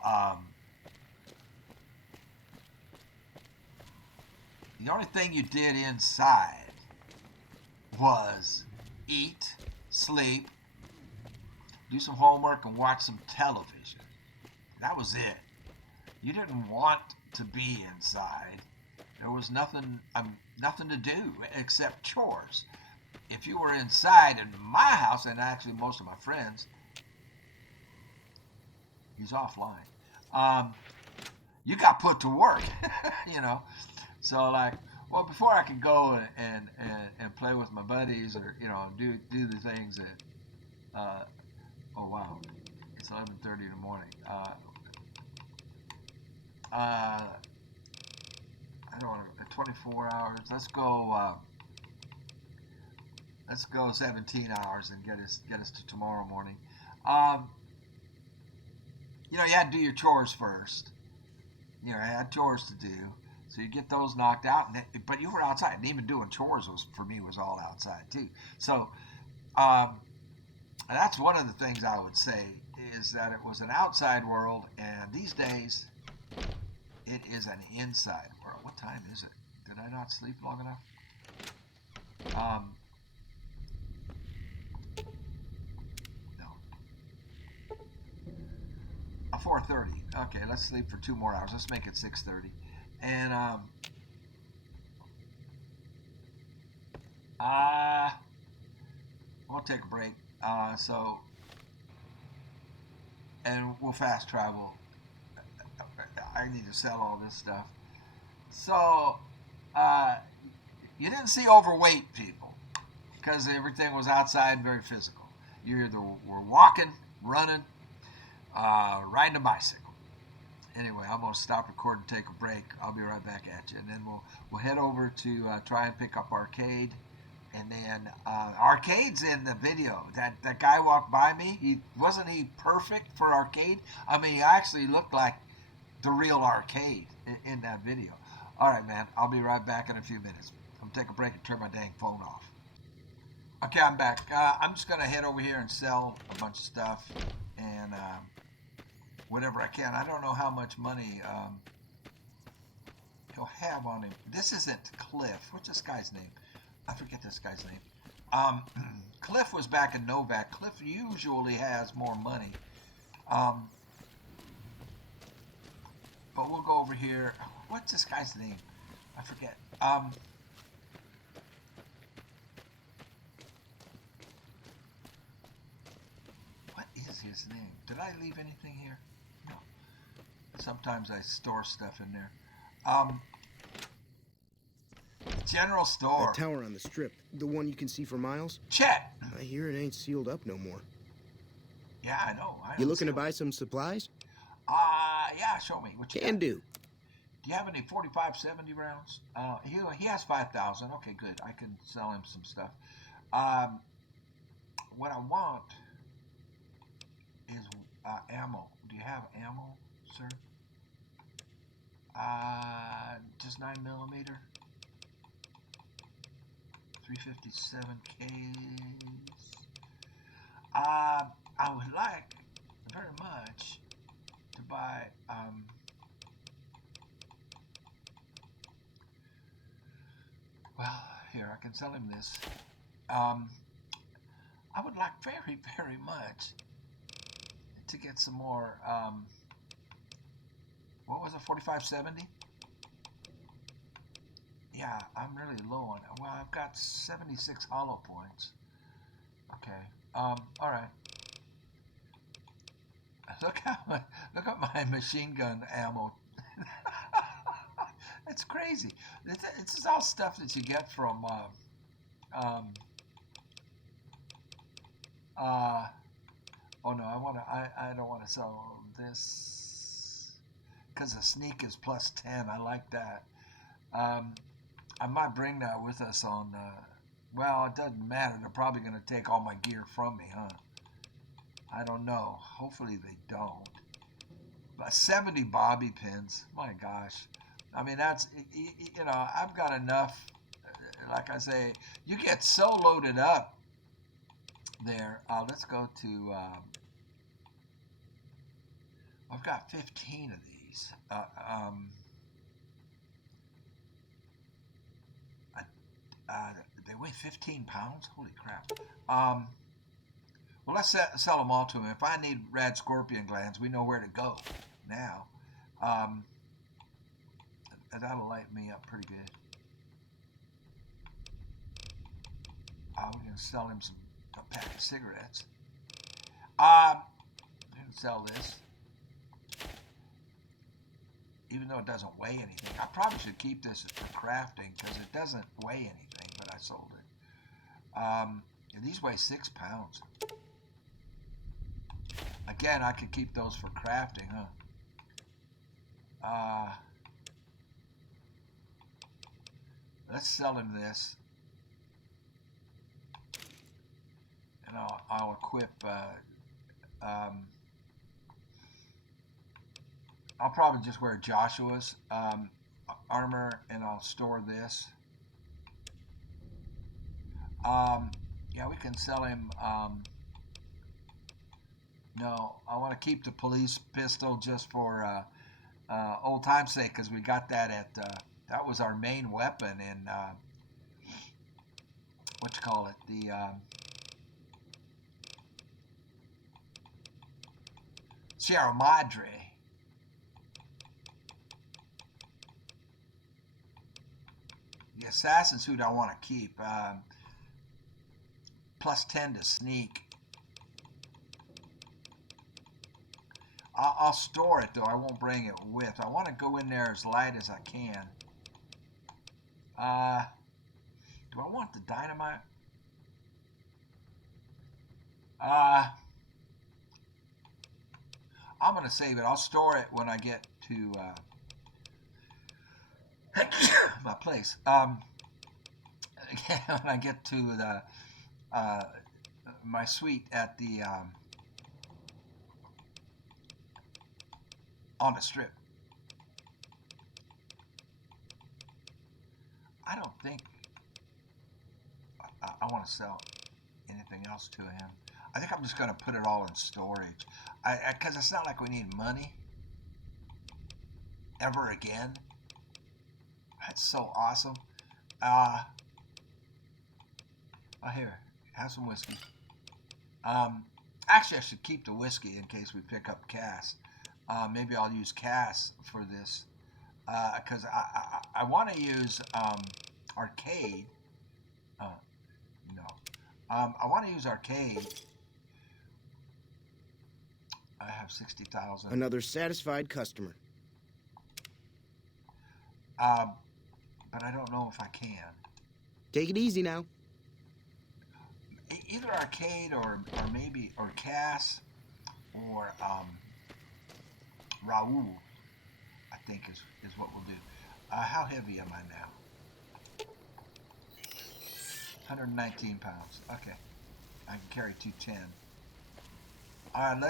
the only thing you did inside was eat, sleep, do some homework, and watch some television. That was it. You didn't want to be inside. There was nothing to do except chores. If you were inside in my house, and actually most of my friends, he's offline, you got put to work, you know. So like, well, before I could go and play with my buddies, or, you know, do the things that, oh wow, it's 11:30 in the morning. I don't want to, 24 hours. Let's go 17 hours and get us to tomorrow morning. You know, you had to do your chores first. You know, I had chores to do. So you get those knocked out, but you were outside, and even doing chores was all outside too. So Um, that's one of the things I would say is that it was an outside world, and these days it is an inside world. What time is it? Did I not sleep long enough? 4:30. Okay, let's sleep for 2 more hours. Let's make it 6:30, and we'll take a break. And we'll fast travel. I need to sell all this stuff. So, you didn't see overweight people because everything was outside, very physical. You either were walking, running, riding a bicycle. Anyway, I'm gonna stop recording, take a break. I'll be right back at you, and then we'll head over to try and pick up Arcade, and then Arcade's in the video. That guy walked by me. He wasn't he perfect for Arcade. I mean, he actually looked like the real Arcade in that video. All right, man. I'll be right back in a few minutes. I'm gonna take a break and turn my dang phone off. Okay, I'm back. I'm just gonna head over here and sell a bunch of stuff and whatever I can. I don't know how much money he'll have on him. This isn't Cliff. What's this guy's name? I forget this guy's name. Cliff was back in Novak. Cliff usually has more money. But we'll go over here. What's this guy's name? I forget. What is his name? Did I leave anything here? No. Sometimes I store stuff in there. General store. That tower on the strip, the one you can see for miles? Chet. I hear it ain't sealed up no more. Yeah, I know. You looking to buy some supplies? Yeah, show me. What you Can got? do. Do you have any 45-70 rounds? He has 5,000. Okay, good. I can sell him some stuff. What I want is ammo. Do you have ammo, sir? Just 9mm. 357 case. I would like very much to buy well, here I can sell him this. I would like very, very much to get some more what was it, 45-70? Yeah, I'm really low on it. Well, I've got 76 hollow points. Okay. All right. Look at my machine gun ammo. It's crazy. This is all stuff that you get from oh no, I don't want to sell this because the sneak is +10. I like that. I might bring that with us on well, it doesn't matter. They're probably going to take all my gear from me, huh? I don't know. Hopefully they don't. But 70 bobby pins. My gosh. I mean, that's, you know, I've got enough. Like I say, you get so loaded up there. Let's go to, I've got 15 of these. They weigh 15 pounds? Holy crap. Well, let's sell them all to him. If I need rad scorpion glands, we know where to go now. That'll light me up pretty good. We're going to sell him a pack of cigarettes. We can sell this. Even though it doesn't weigh anything. I probably should keep this for crafting because it doesn't weigh anything, but I sold it. These weigh 6 pounds. Again, I could keep those for crafting, huh? Let's sell him this. And I'll equip, I'll probably just wear Joshua's armor, and I'll store this. Yeah, we can sell him. No, I want to keep the police pistol just for old time's sake, because we got that at that was our main weapon in what you call it, the Sierra Madre. The assassin suit I want to keep. Plus 10 to sneak. I'll store it though. I won't bring it with. I want to go in there as light as I can. Do I want the dynamite? I'm gonna save it. I'll store it when I get to my place. When I get to the my suite at the on the strip. I don't think I want to sell anything else to him. I think I'm just going to put it all in storage. Because it's not like we need money ever again. That's so awesome. Oh, here, have some whiskey. Actually, I should keep the whiskey in case we pick up Cass. Maybe I'll use Cass for this. Because I want to use arcade. No. I want to use arcade. I have 60,000. Another satisfied customer. But I don't know if I can. Take it easy now. Either arcade or maybe or Cass or Raul, I think is what we'll do. How heavy am I now? 119 pounds. Okay, I can carry 210. All right,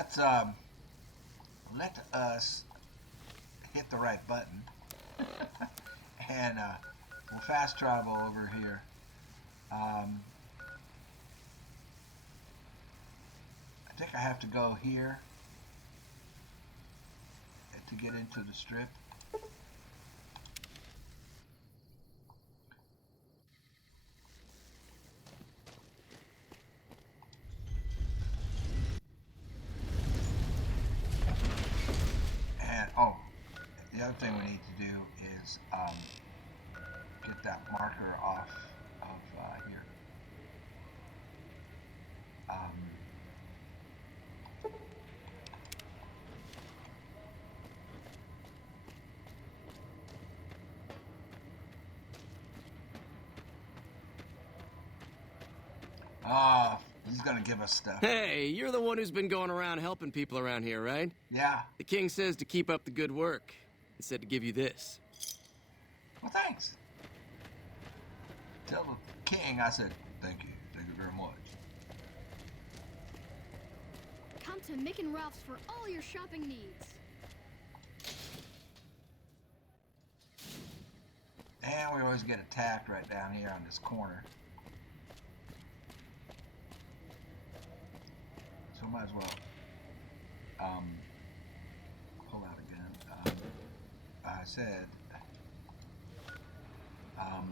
let us hit the right button, and we'll fast travel over here. I think I have to go here to get into the strip. And the other thing we need to do is get that marker off of here. He's gonna give us stuff. Hey, you're the one who's been going around helping people around here, right? Yeah. The king says to keep up the good work. He said to give you this. Well, thanks. Tell the king I said thank you very much. Come to Mick and Ralph's for all your shopping needs. And we always get attacked right down here on this corner. So might as well pull out again. I said I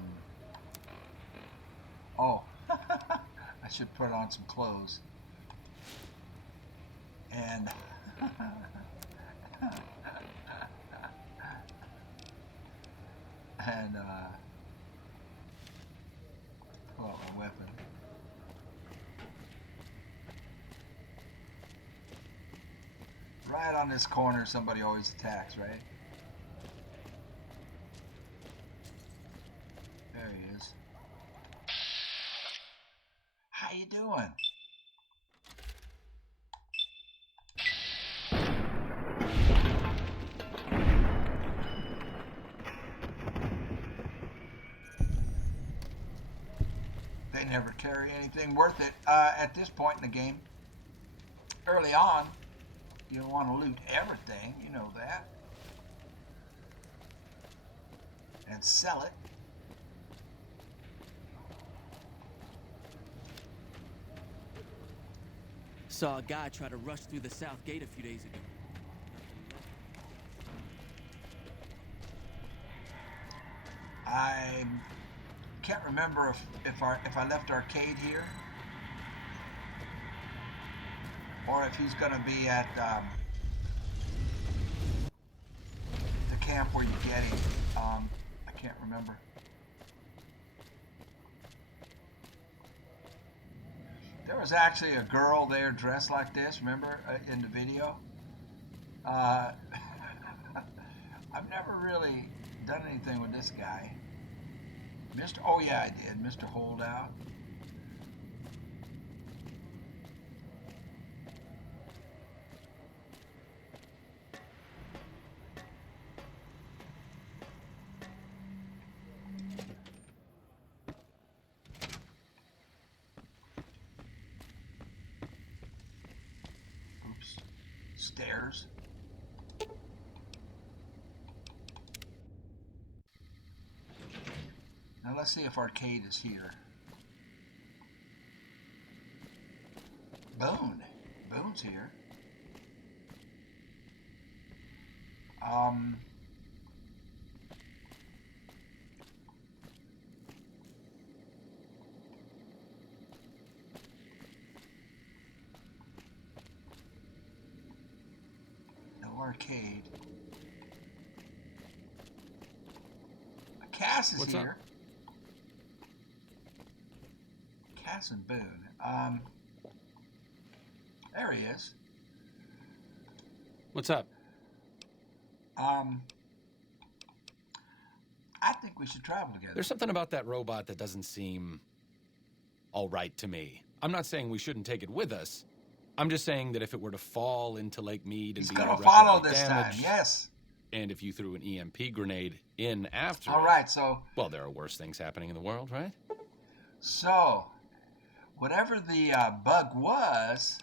should put on some clothes and and pull out my weapon. Right on this corner, somebody always attacks, right? There he is. How you doing? They never carry anything worth it at this point in the game. Early on, you don't want to loot everything, you know that. And sell it. Saw a guy try to rush through the south gate a few days ago. I can't remember if I left Arcade here, or if he's going to be at the camp where you get him. I can't remember. There was actually a girl there dressed like this, remember, in the video? I've never really done anything with this guy. Oh yeah, I did, Mr. Holdout. Oops. Stairs. Now let's see if Arcade is here. Boone's here. No Arcade. Cass is What's here. up? Cass and Boone. There he is. What's up? I think we should travel together. There's something about that robot that doesn't seem all right to me. I'm not saying we shouldn't take it with us. I'm just saying that if it were to fall into Lake Mead and He's be gonna irreparably follow this damaged, time, yes. and if you threw an EMP grenade in after All it, right, so well, there are worse things happening in the world, right? Whatever the bug was,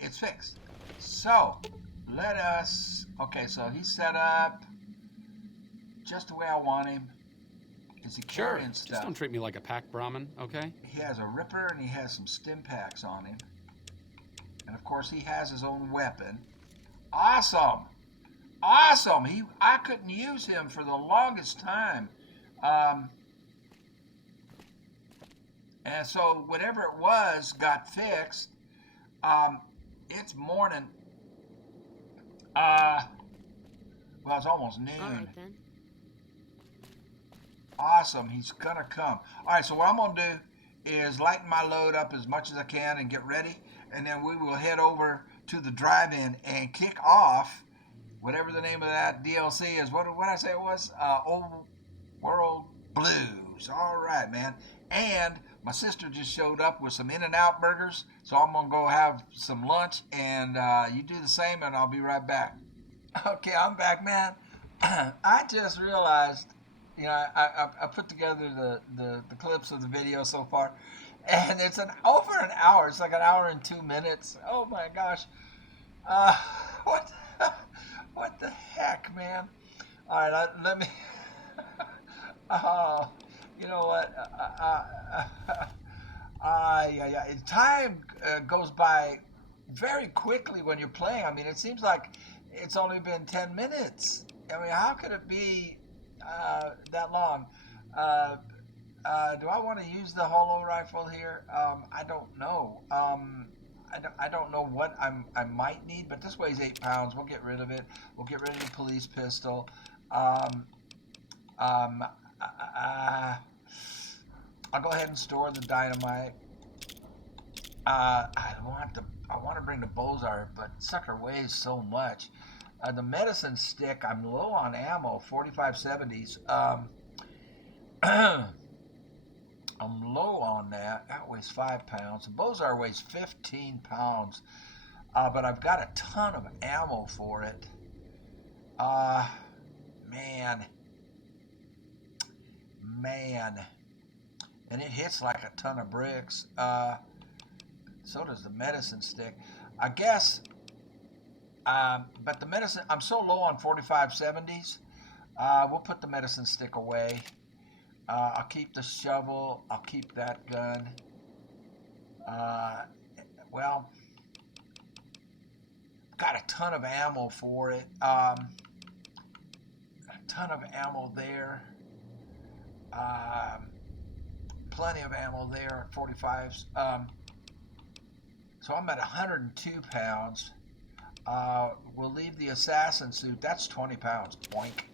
it's fixed. So let us. Okay, so he's set up just the way I want him. Is he Sure. carrying Just stuff? don't treat me like a pack Brahmin, okay? He has a ripper and he has some stim packs on him, and of course he has his own weapon. Awesome. I couldn't use him for the longest time, and so whatever it was got fixed. It's morning. Well, it's almost noon. All right, then. Awesome, he's gonna come. All right, so what I'm gonna do is lighten my load up as much as I can and get ready, and then we will head over to the drive-in and kick off whatever the name of that DLC is. What did I say it was? Old World Blues. All right, man. And my sister just showed up with some In-N-Out burgers, so I'm gonna go have some lunch, and you do the same, and I'll be right back. Okay, I'm back, man. I just realized, you know, I put together the clips of the video so far, and it's over an hour. It's like an hour and 2 minutes. Oh my gosh. What the heck, man? All right, let me. Oh, you know what? Yeah. Time goes by very quickly when you're playing. I mean, it seems like it's only been 10 minutes. I mean, how could it be that long? Do I want to use the holo rifle here? I don't know. I don't know what I might need, but this weighs 8 pounds. We'll get rid of it. We'll get rid of the police pistol. I'll go ahead and store the dynamite. I want to bring the Bozar, but sucker weighs so much. The medicine stick, I'm low on ammo, 4570s. I'm low on that. That weighs 5 pounds. The Bozar weighs 15 pounds, but I've got a ton of ammo for it. Man. And it hits like a ton of bricks. So does the medicine stick. I guess, but the medicine, I'm so low on 4570s. We'll put the medicine stick away. I'll keep the shovel. I'll keep that gun. Well, got a ton of ammo for it. A ton of ammo there. Plenty of ammo there, 45s. So I'm at 102 pounds. We'll leave the assassin suit. That's 20 pounds. Boink.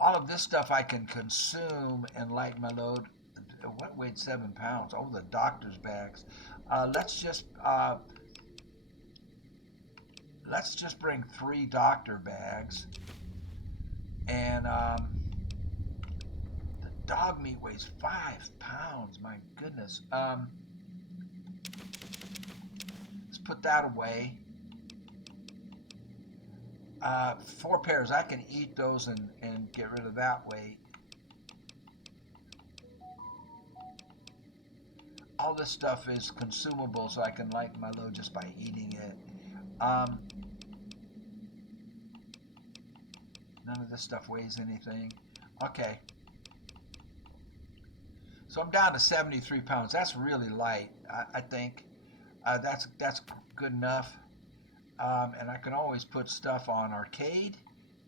All of this stuff I can consume and lighten my load. What weighed 7 pounds? Oh, the doctor's bags. Let's just bring 3 doctor bags. And the dog meat weighs 5 pounds. My goodness. Let's put that away. 4 pairs. I can eat those and get rid of that weight. All this stuff is consumable, so I can lighten my load just by eating it. None of this stuff weighs anything. Okay. So I'm down to 73 pounds. That's really light, I think. That's good enough. And I can always put stuff on Arcade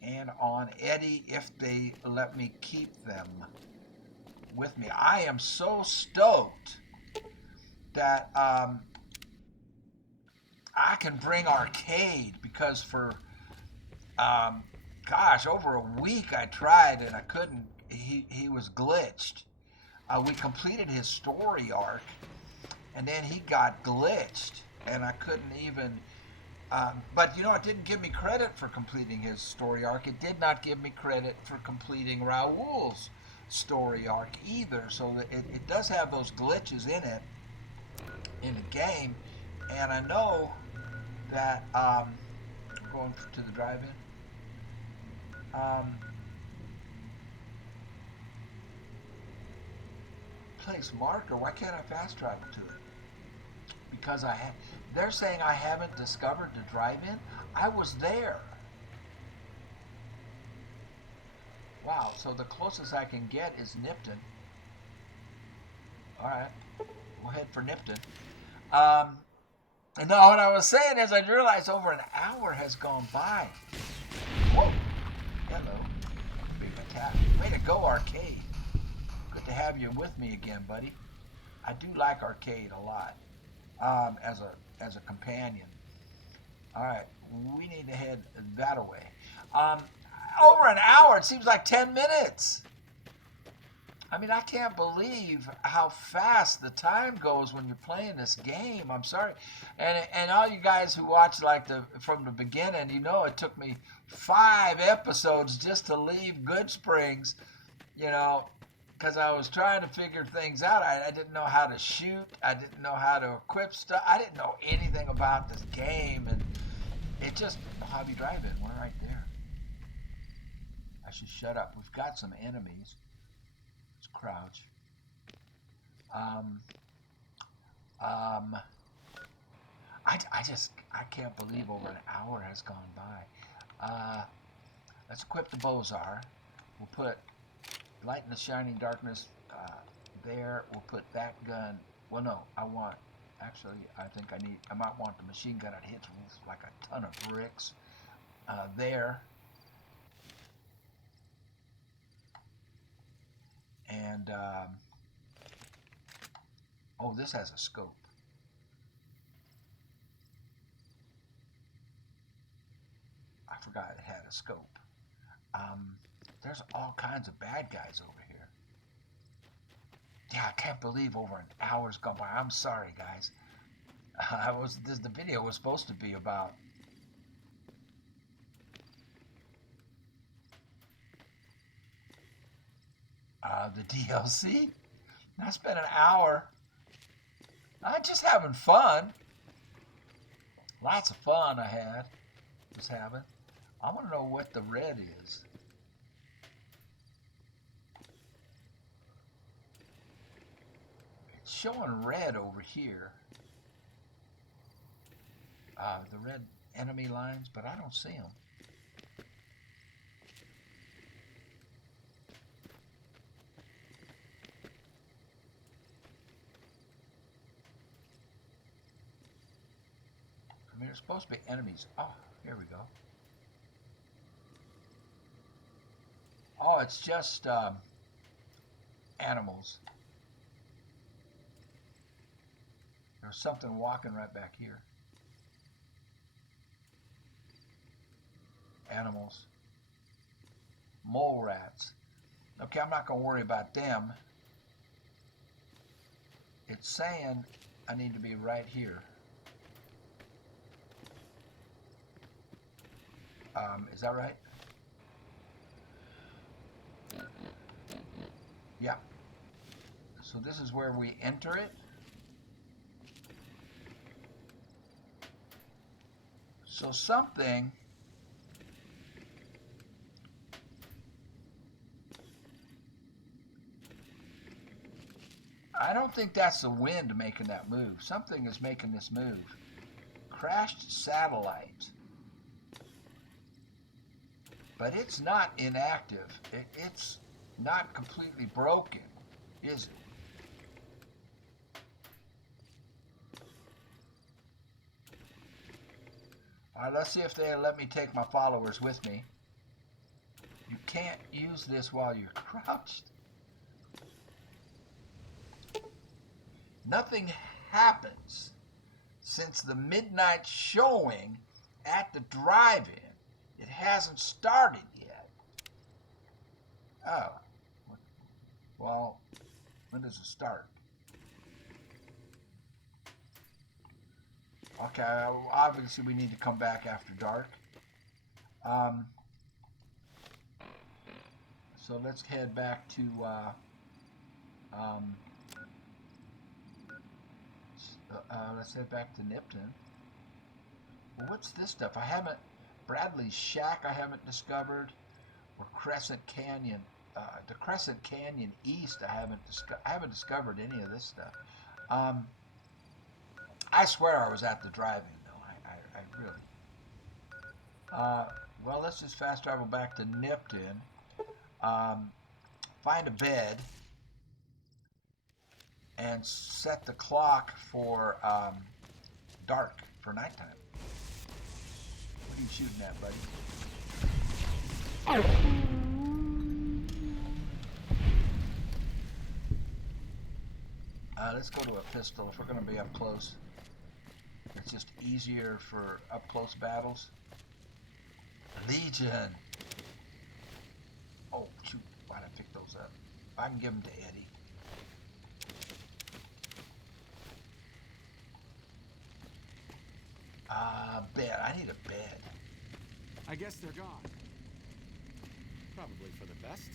and on Eddie if they let me keep them with me. I am so stoked that I can bring Arcade, because for gosh, over a week I tried and I couldn't. He was glitched. We completed his story arc, and then he got glitched, and I couldn't even. But you know, it didn't give me credit for completing his story arc. It did not give me credit for completing Raoul's story arc either. So that it does have those glitches in it, in the game. And I know that going to the drive-in. Place marker. Why can't I fast travel to it? Because they're saying I haven't discovered the drive-in. I was there. Wow, so the closest I can get is Nipton. Alright, we'll head for Nipton. And now what I was saying is I realized over an hour has gone by. Whoa, hello, big attack. Way to go, Arcade. Good to have you with me again, buddy. I do like Arcade a lot. As a companion. All right, we need to head that way. Over an hour. It seems like 10 minutes. I mean, I can't believe how fast the time goes when you're playing this game. I'm sorry, and all you guys who watch like from the beginning, you know, it took me 5 episodes just to leave Goodsprings. You know. Because I was trying to figure things out. I didn't know how to shoot. I didn't know how to equip stuff. I didn't know anything about this game. And it just, Mojave Drive-in, we're right there. I should shut up. We've got some enemies. Let's crouch. I can't believe over an hour has gone by. Let's equip the Bozar. We'll put Light in the Shining Darkness there. We'll put that gun. Well, no, I might want the machine gun. It hits like a ton of bricks there. And, oh, this has a scope. I forgot it had a scope. There's all kinds of bad guys over here. Yeah, I can't believe over an hour's gone by. I'm sorry, guys. The video was supposed to be about the DLC. I spent an hour. I'm just having fun. Lots of fun I was having. I want to know what the red is. Showing red over here. The red enemy lines, but I don't see them. I mean, there's supposed to be enemies. Oh, here we go. Oh, it's just animals. There's something walking right back here. Animals. Mole rats. Okay, I'm not going to worry about them. It's saying I need to be right here. Is that right? Yeah. So this is where we enter it. So something I don't think that's the wind making that move. Something is making this move. Crashed satellite. But it's not inactive. It's not completely broken, is it? All right, let's see if they let me take my followers with me. You can't use this while you're crouched. Nothing happens since the midnight showing at the drive-in. It hasn't started yet. Oh. Well, when does it start? Okay, obviously we need to come back after dark. So let's head back to let's head back to Nipton. Well, what's this stuff? Bradley's Shack I haven't discovered, or Crescent Canyon. The Crescent Canyon East I haven't discovered any of this stuff. I swear I was at the drive-in though. I really. Well, let's just fast travel back to Nipton. Find a bed and set the clock for dark, for nighttime. What are you shooting at, buddy? Let's go to a pistol if we're going to be up close. It's just easier for up close battles. Legion. Oh, shoot. Why'd I pick those up? I can give them to Eddie. Bed. I need a bed. I guess they're gone. Probably for the best.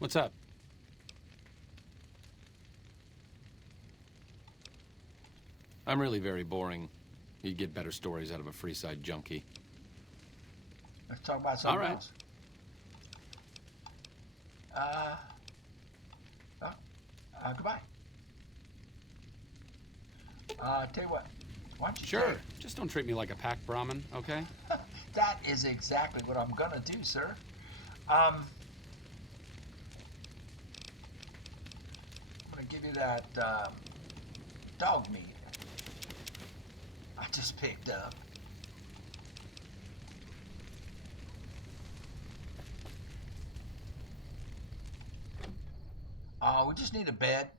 What's up? I'm really very boring. You'd get better stories out of a Freeside junkie. Let's talk about something else. Goodbye. Tell you what. Why don't you Sure. Just don't treat me like a pack Brahmin, okay? That is exactly what I'm gonna do, sir. I'm gonna give you that dog meat I just picked up. We just need a bed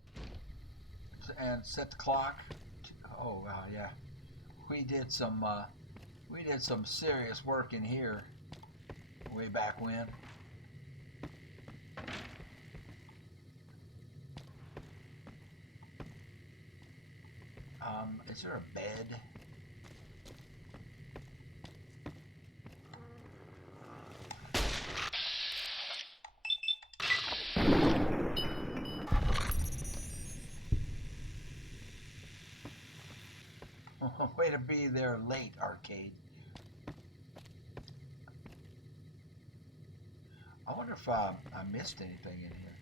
and set the clock. Oh wow, yeah. We did some serious work in here way back when. Is there a bed? Way to be there late, arcade. I wonder if I missed anything in here.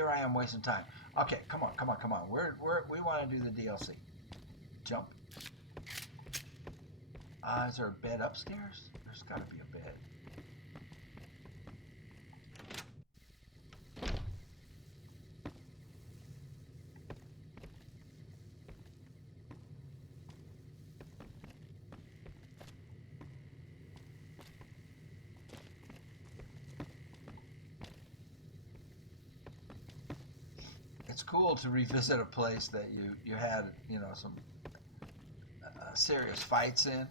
here I am wasting time. Okay, come on, come on, come on. We want to do the DLC. Jump. Is there a bed upstairs? There's got to be a bed. It's cool to revisit a place that you had, you know, some serious fights in.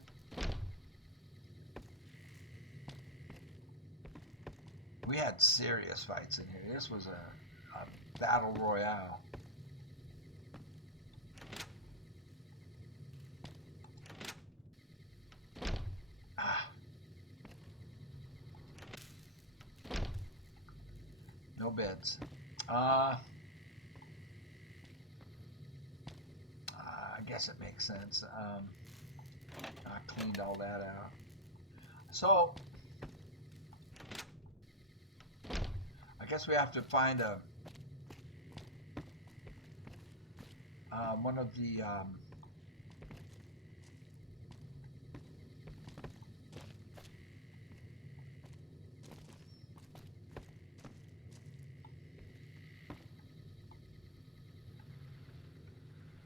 We had serious fights in here. This was a battle royale. No beds. I guess it makes sense. I cleaned all that out. So, I guess we have to find a one of the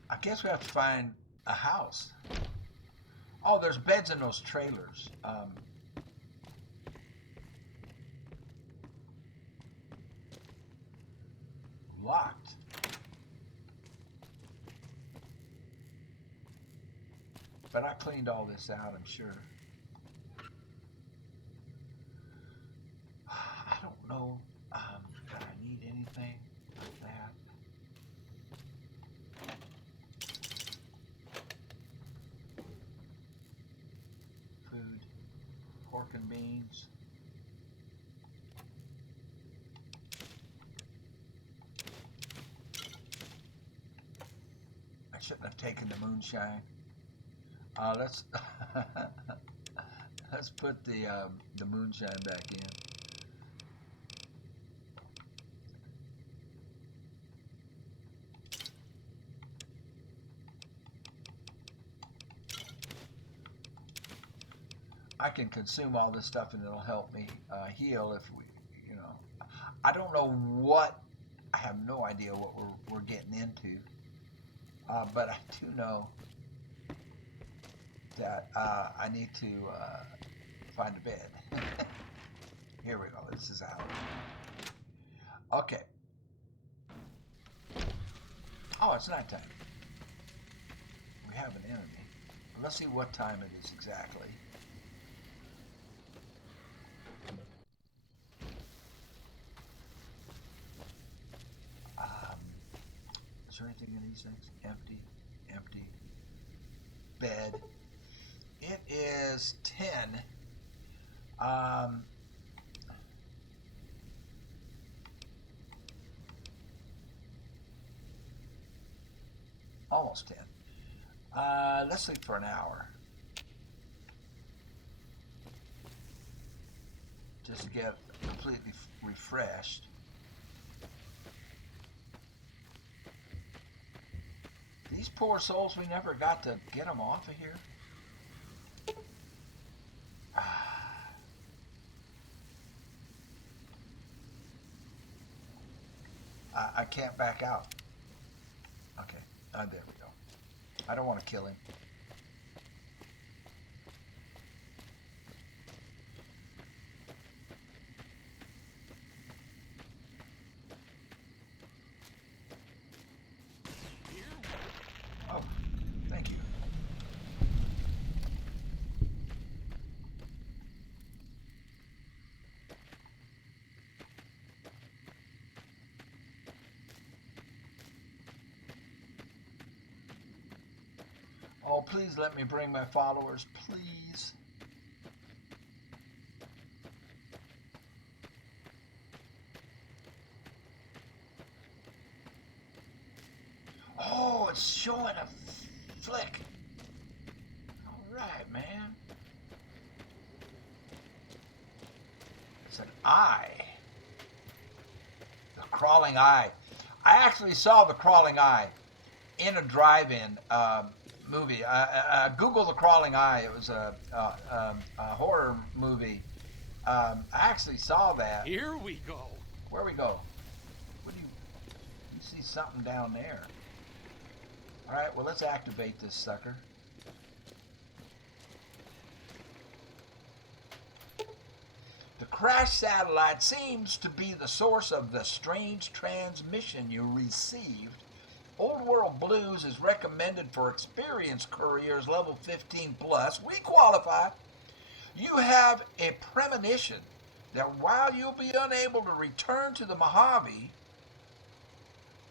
I guess we have to find a house. Oh, there's beds in those trailers. Locked. But I cleaned all this out, I'm sure. I don't know that I need anything like that. Food, pork and beans. I shouldn't have taken the moonshine. Let's let's put the moonshine back in. I can consume all this stuff and it'll help me heal if we, you know. I don't know what. I have no idea what we're getting into, but I do know that I need to find a bed. Here we go. This is out. Okay. Oh, it's nighttime. We have an enemy. Let's see what time it is exactly. Is there anything in these things? Empty. Empty. Bed. It is 10. Almost 10. Let's sleep for an hour. Just to get completely refreshed. These poor souls, we never got to get them off of here. I can't back out. Okay, there we go. I don't want to kill him. Oh, thank you. Oh, please let me bring my followers, please. Oh, it's showing a flick. All right, man. It's an eye. The Crawling Eye. I actually saw the Crawling Eye in a drive-in movie. Google the Crawling Eye. It was a horror movie. I actually saw that. Here we go. Where we go? What do you see something down there? All right, well, let's activate this sucker. The crashed satellite seems to be the source of the strange transmission you received. Old World Blues is recommended for experienced couriers level 15 plus. We qualify. You have a premonition that while you'll be unable to return to the Mojave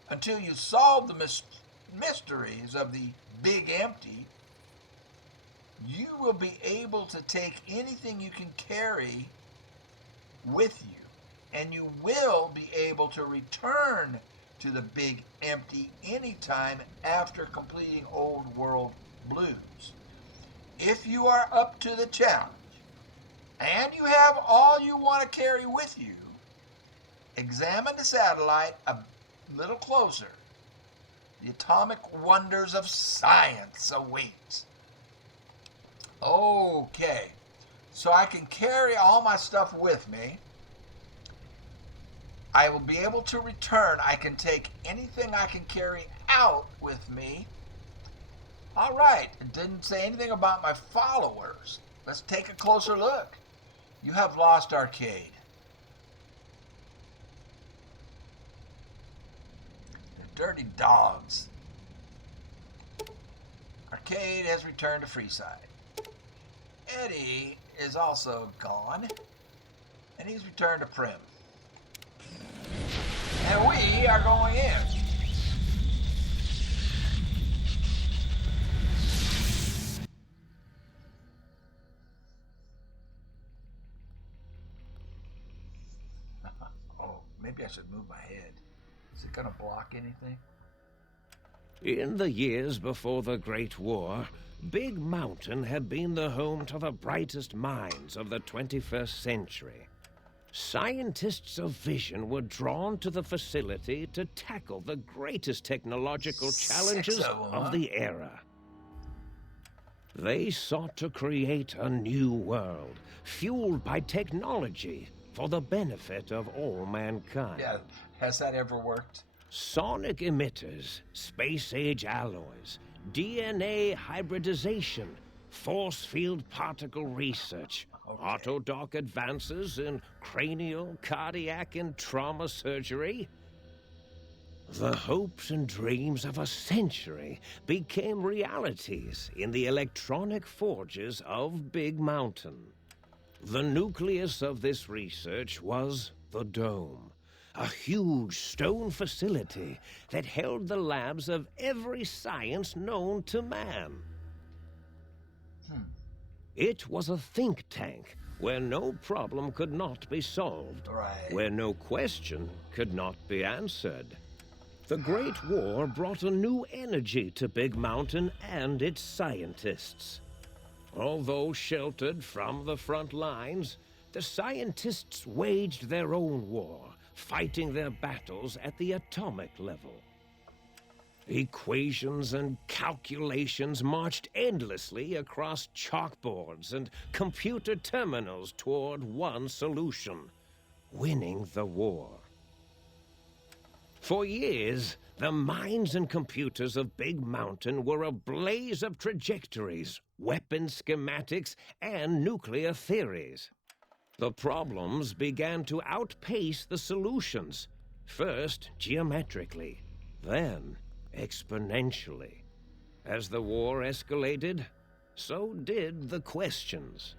until you solve the mysteries of the Big Empty, you will be able to take anything you can carry with you, and you will be able to return to the Big Empty anytime after completing Old World Blues. If you are up to the challenge and you have all you want to carry with you, examine the satellite a little closer. The atomic wonders of science await. Okay, so I can carry all my stuff with me. I will be able to return. I can take anything I can carry out with me. All right, it didn't say anything about my followers. Let's take a closer look. You have lost Arcade. They're dirty dogs. Arcade has returned to Freeside. Eddie is also gone, and he's returned to Prim. And we are going in. Oh, maybe I should move my head. Is it going to block anything? In the years before the Great War, Big Mountain had been the home to the brightest minds of the 21st century. Scientists of vision were drawn to the facility to tackle the greatest technological challenges of the era. They sought to create a new world, fueled by technology for the benefit of all mankind. Yeah, has that ever worked? Sonic emitters, space-age alloys, DNA hybridization, force field particle research, autodoc advances in cranial, cardiac, and trauma surgery. The hopes and dreams of a century became realities in the electronic forges of Big Mountain. The nucleus of this research was the Dome, a huge stone facility that held the labs of every science known to man. It was a think tank where no problem could not be solved, where no question could not be answered. The Great War brought a new energy to Big Mountain and its scientists. Although sheltered from the front lines, the scientists waged their own war, fighting their battles at the atomic level. Equations and calculations marched endlessly across chalkboards and computer terminals toward one solution: winning the war. For years, the minds and computers of Big Mountain were a blaze of trajectories, weapon schematics, and nuclear theories. The problems began to outpace the solutions, first geometrically, then exponentially. As the war escalated, so did the questions.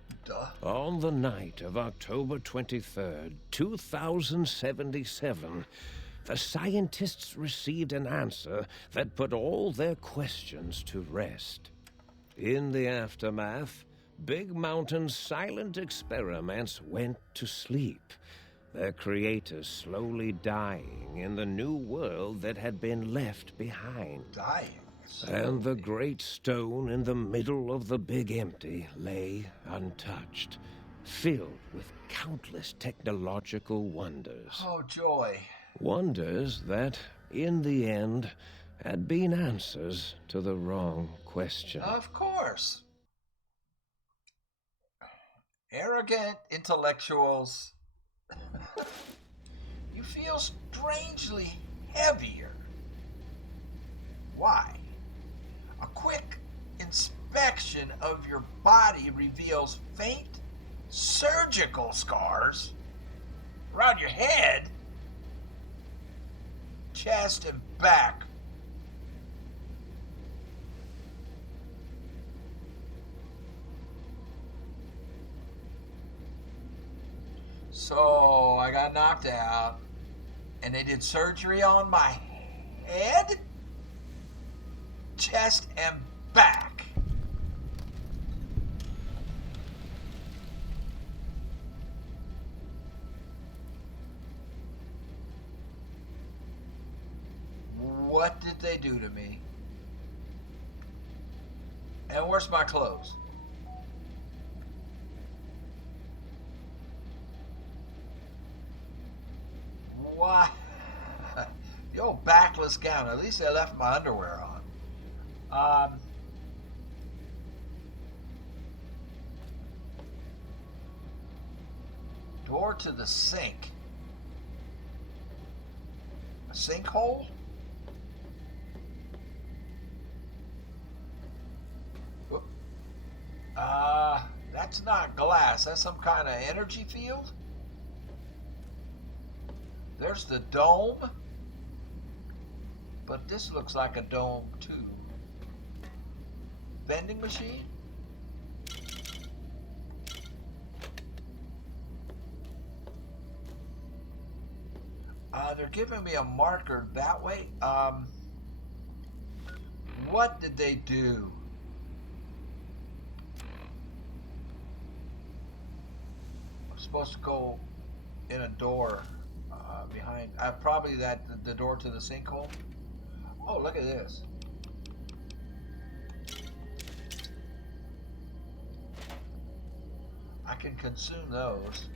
On the night of October 23rd, 2077, the scientists received an answer that put all their questions to rest. In the aftermath, Big Mountain's silent experiments went to sleep, their creators slowly dying in the new world that had been left behind. And the great stone in the middle of the Big Empty lay untouched, filled with countless technological wonders. Oh, joy. Wonders that, in the end, had been answers to the wrong question. Of course. Arrogant intellectuals. You feel strangely heavier. Why? A quick inspection of your body reveals faint surgical scars around your head, chest, and back. So I got knocked out, and they did surgery on my head, chest, and back. What did they do to me? And where's my clothes? Why? The old backless gown. At least I left my underwear on. Door to the sink. A sinkhole? That's not glass. That's some kind of energy field. There's the dome. But this looks like a dome too. Vending machine? They're giving me a marker that way. What did they do? I'm supposed to go in a door behind. Probably the door to the sinkhole. Oh, look at this. I can consume those.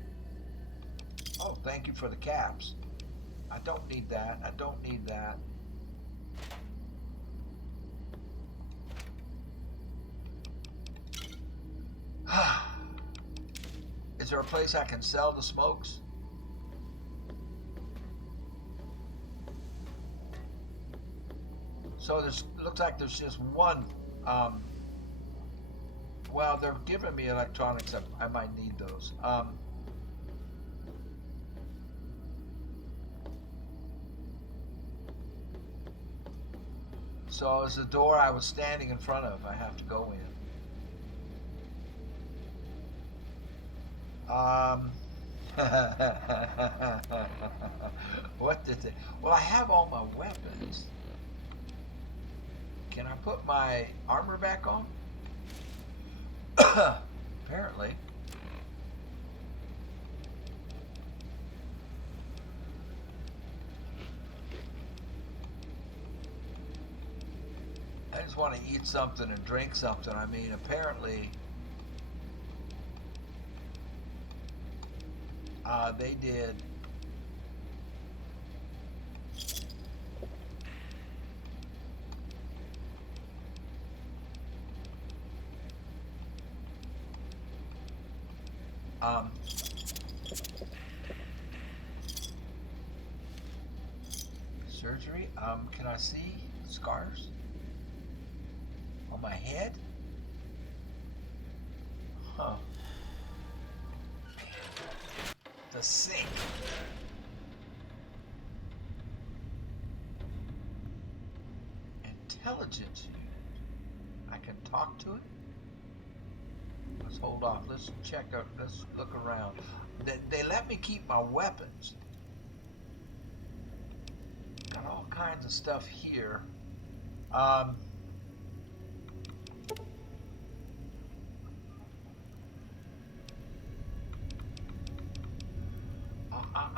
Oh, thank you for the caps. I don't need that. I don't need that. Is there a place I can sell the smokes? So looks like there's just one. Well, they're giving me electronics. I might need those. So it's the door I was standing in front of. I have to go in. What did they? Well, I have all my weapons. Can I put my armor back on? Apparently. I just want to eat something and drink something. I mean, apparently they did surgery. Can I see scars on my head? Huh. The sink. Intelligence unit. I can talk to it. Let's hold off. Let's check out. Let's look around. They let me keep my weapons. Got all kinds of stuff here.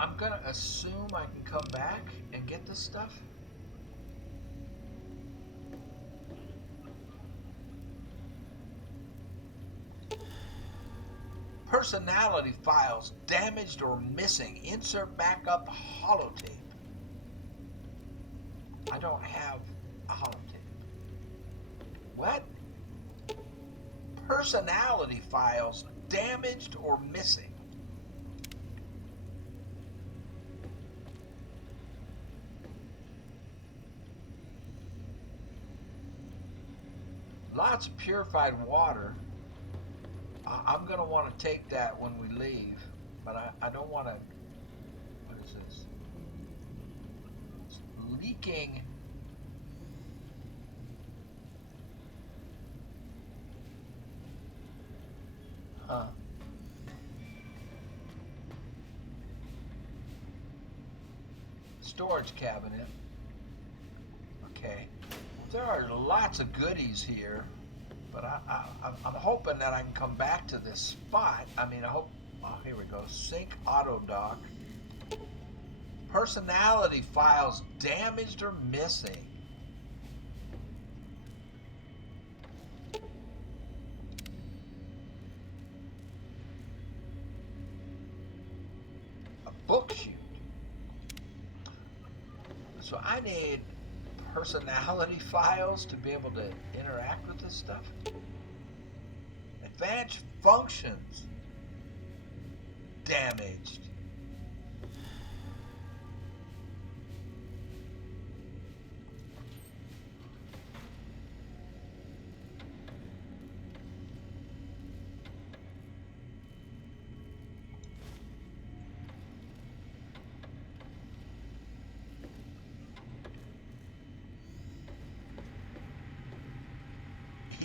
I'm gonna assume I can come back and get this stuff. Personality files damaged or missing. Insert backup holotape. I don't have a holotape. What? Personality files damaged or missing. Lots of purified water. I'm going to want to take that when we leave, but I don't want to. What is this? It's leaking. Huh. Storage cabinet. Okay. There are lots of goodies here, but I'm hoping that I can come back to this spot. I mean, I hope. Oh, here we go. Sync auto dock. Personality files damaged or missing. A book chute. So I need personality files to be able to interact with this stuff. Advanced functions damaged.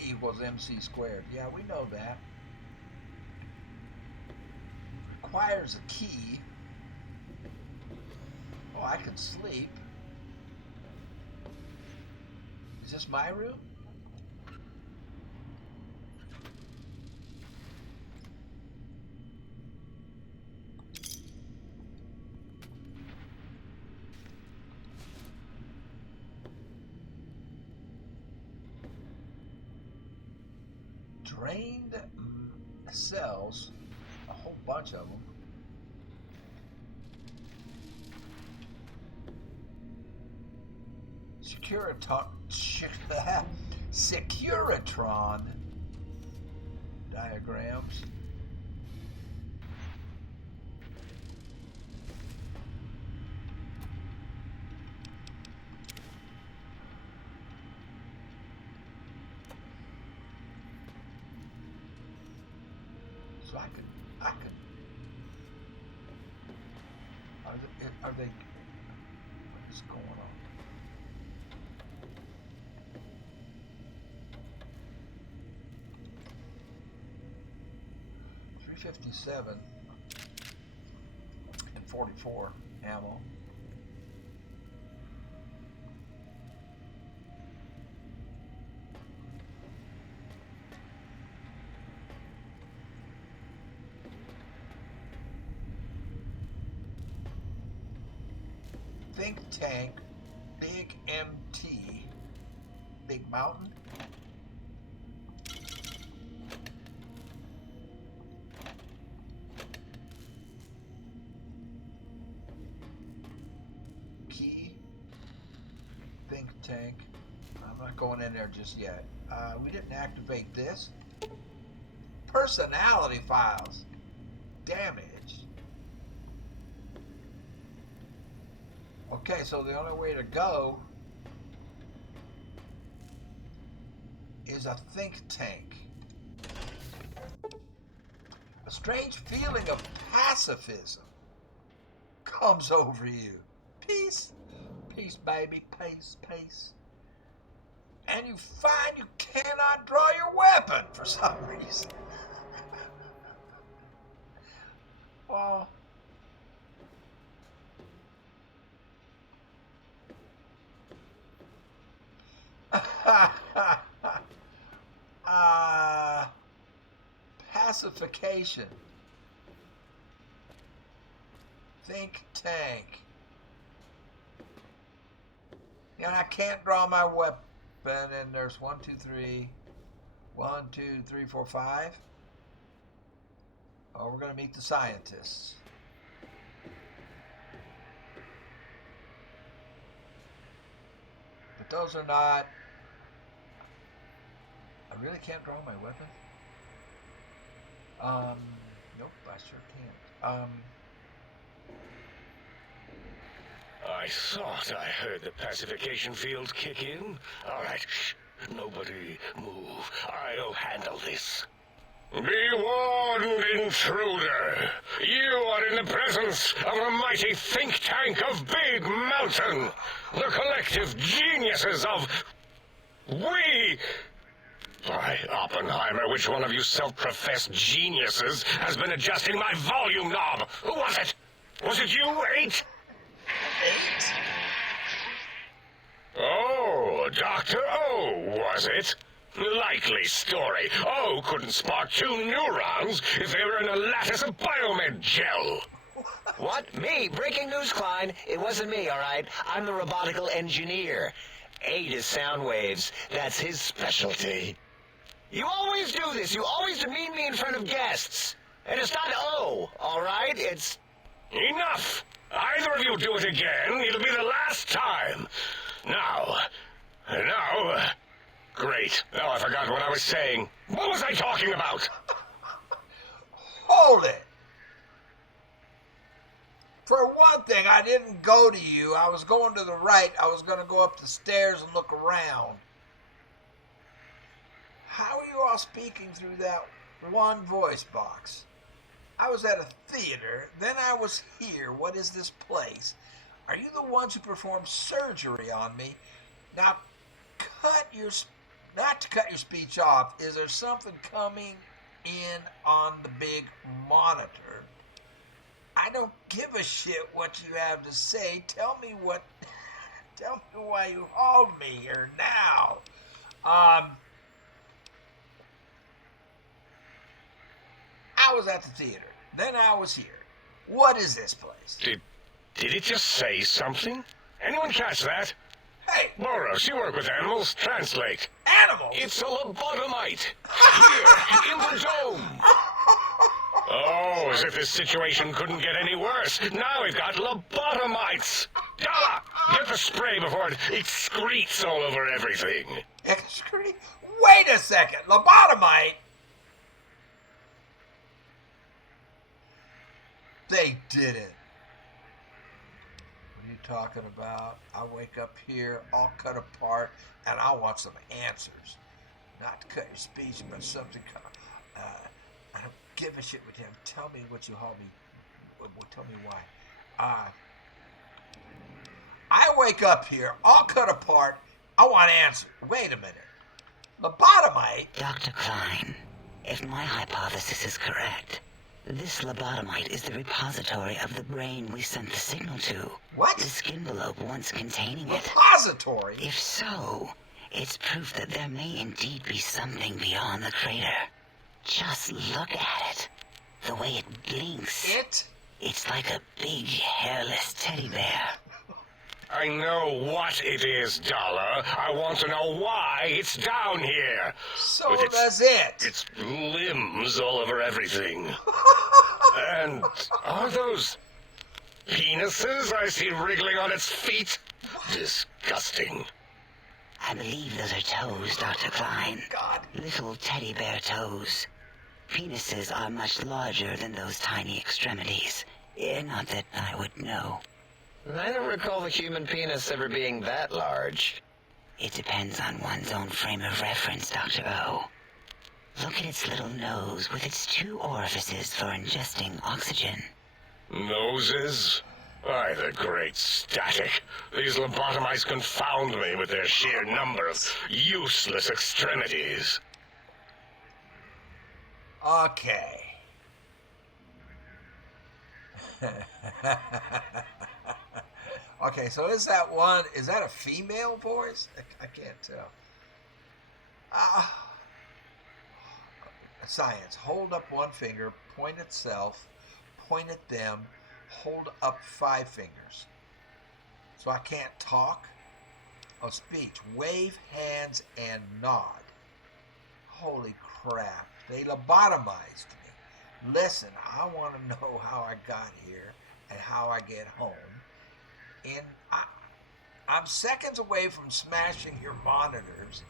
Equals MC squared. Yeah, we know that. Requires a key. Oh, I can sleep. Is this my room? Drained cells, a whole bunch of them. Securitron diagrams. So I could, are they, what is going on? .357 and 44 ammo. Think tank, big MT, big mountain. Key, think tank. I'm not going in there just yet. We didn't activate this. Personality files, damaged. Okay, so the only way to go is a think tank. A strange feeling of pacifism comes over you. Peace, peace, baby, peace, peace. And you find you cannot draw your weapon for some reason. Well, pacification. Think tank. And I can't draw my weapon, and there's 1, 2, 3. 1, 2, 3, 4, 5. Oh, we're going to meet the scientists. Those are not... I really can't draw my weapon? Nope, I sure can't. I thought I heard the pacification field kick in. All right, shh. Nobody move. I'll handle this. Be warned, intruder. You are in the presence of the mighty think tank of Big Mountain. The collective geniuses of... We... By Oppenheimer, which one of you self-professed geniuses has been adjusting my volume knob? Who was it? Was it you, 8? Oh, Dr. O, was it? Likely story. O couldn't spark 2 neurons if they were in a lattice of biomed gel. What? Me? Breaking news, Klein. It wasn't me, all right? I'm the robotical engineer. 8 is sound waves. That's his specialty. You always do this. You always demean me in front of guests. And it's not O, all right? It's... Enough! Either of you do it again, it'll be the last time. Now... Great. Now I forgot what I was saying. What was I talking about? Hold it! For one thing, I didn't go to you. I was going to the right. I was going to go up the stairs and look around. How are you all speaking through that one voice box? I was at a theater, then I was here. What is this place? Are you the ones who performed surgery on me? Now, not to cut your speech off, is there something coming in on the big monitor? I don't give a shit what you have to say. Tell me why you hauled me here now. I was at the theater. Then I was here. What is this place? Did it just say something? Anyone catch that? Hey! Boros, you work with animals. Translate. Animals? It's a lobotomite. Here, in the dome. Oh, as if this situation couldn't get any worse. Now we've got lobotomites. Dala, get the spray before it excretes all over everything. Excrete? Wait a second. Lobotomite? They did it. What are you talking about? I wake up here, all cut apart, and I want some answers. Not to cut your speech, but something. I don't give a shit with him. Tell me what you hauled me. Tell me why. I wake up here, all cut apart. I want answers. Wait a minute. Lobotomite? Dr. Klein, if my hypothesis is correct, this lobotomite is the repository of the brain we sent the signal to. What? The skin envelope once containing it. Repository? If so, it's proof that there may indeed be something beyond the crater. Just look at it. The way it blinks. It's like a big, hairless teddy bear. I know what it is, Dollar. I want to know why it's down here. So does it. Its limbs all over everything. And are those penises I see wriggling on its feet? Disgusting. I believe those are toes, Dr. Klein. God. Little teddy bear toes. Penises are much larger than those tiny extremities. Not that I would know. I don't recall the human penis ever being that large. It depends on one's own frame of reference, Dr. O. Look at its little nose with its 2 orifices for ingesting oxygen. Noses? Why, the great static. These lobotomites confound me with their sheer number of useless extremities. Okay. Okay, so is that a female voice? I can't tell. Science. Hold up one finger, point at self, point at them, hold up 5 fingers. So I can't talk? Oh, speech. Wave hands and nod. Holy crap. They lobotomized me. Listen, I want to know how I got here and how I get home. And I'm seconds away from smashing your monitors.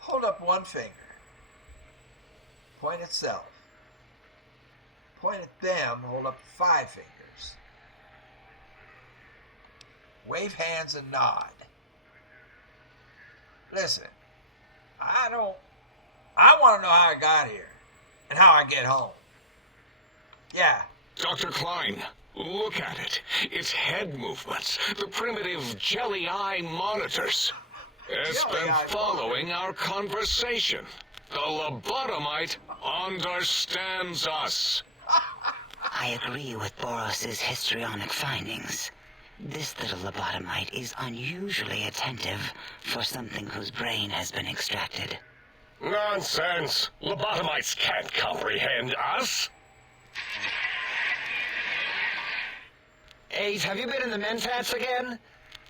Hold up one finger. Point at self. Point at them, hold up 5 fingers. Wave hands and nod. Listen, I want to know how I got here and how I get home. Yeah. Dr. Klein, look at it. It's head movements, the primitive jelly eye monitors. It's been following our conversation. The lobotomite understands us. I agree with Boros's histrionic findings. This little lobotomite is unusually attentive for something whose brain has been extracted. Nonsense! Lobotomites can't comprehend us. Ace, have you been in the mentats again?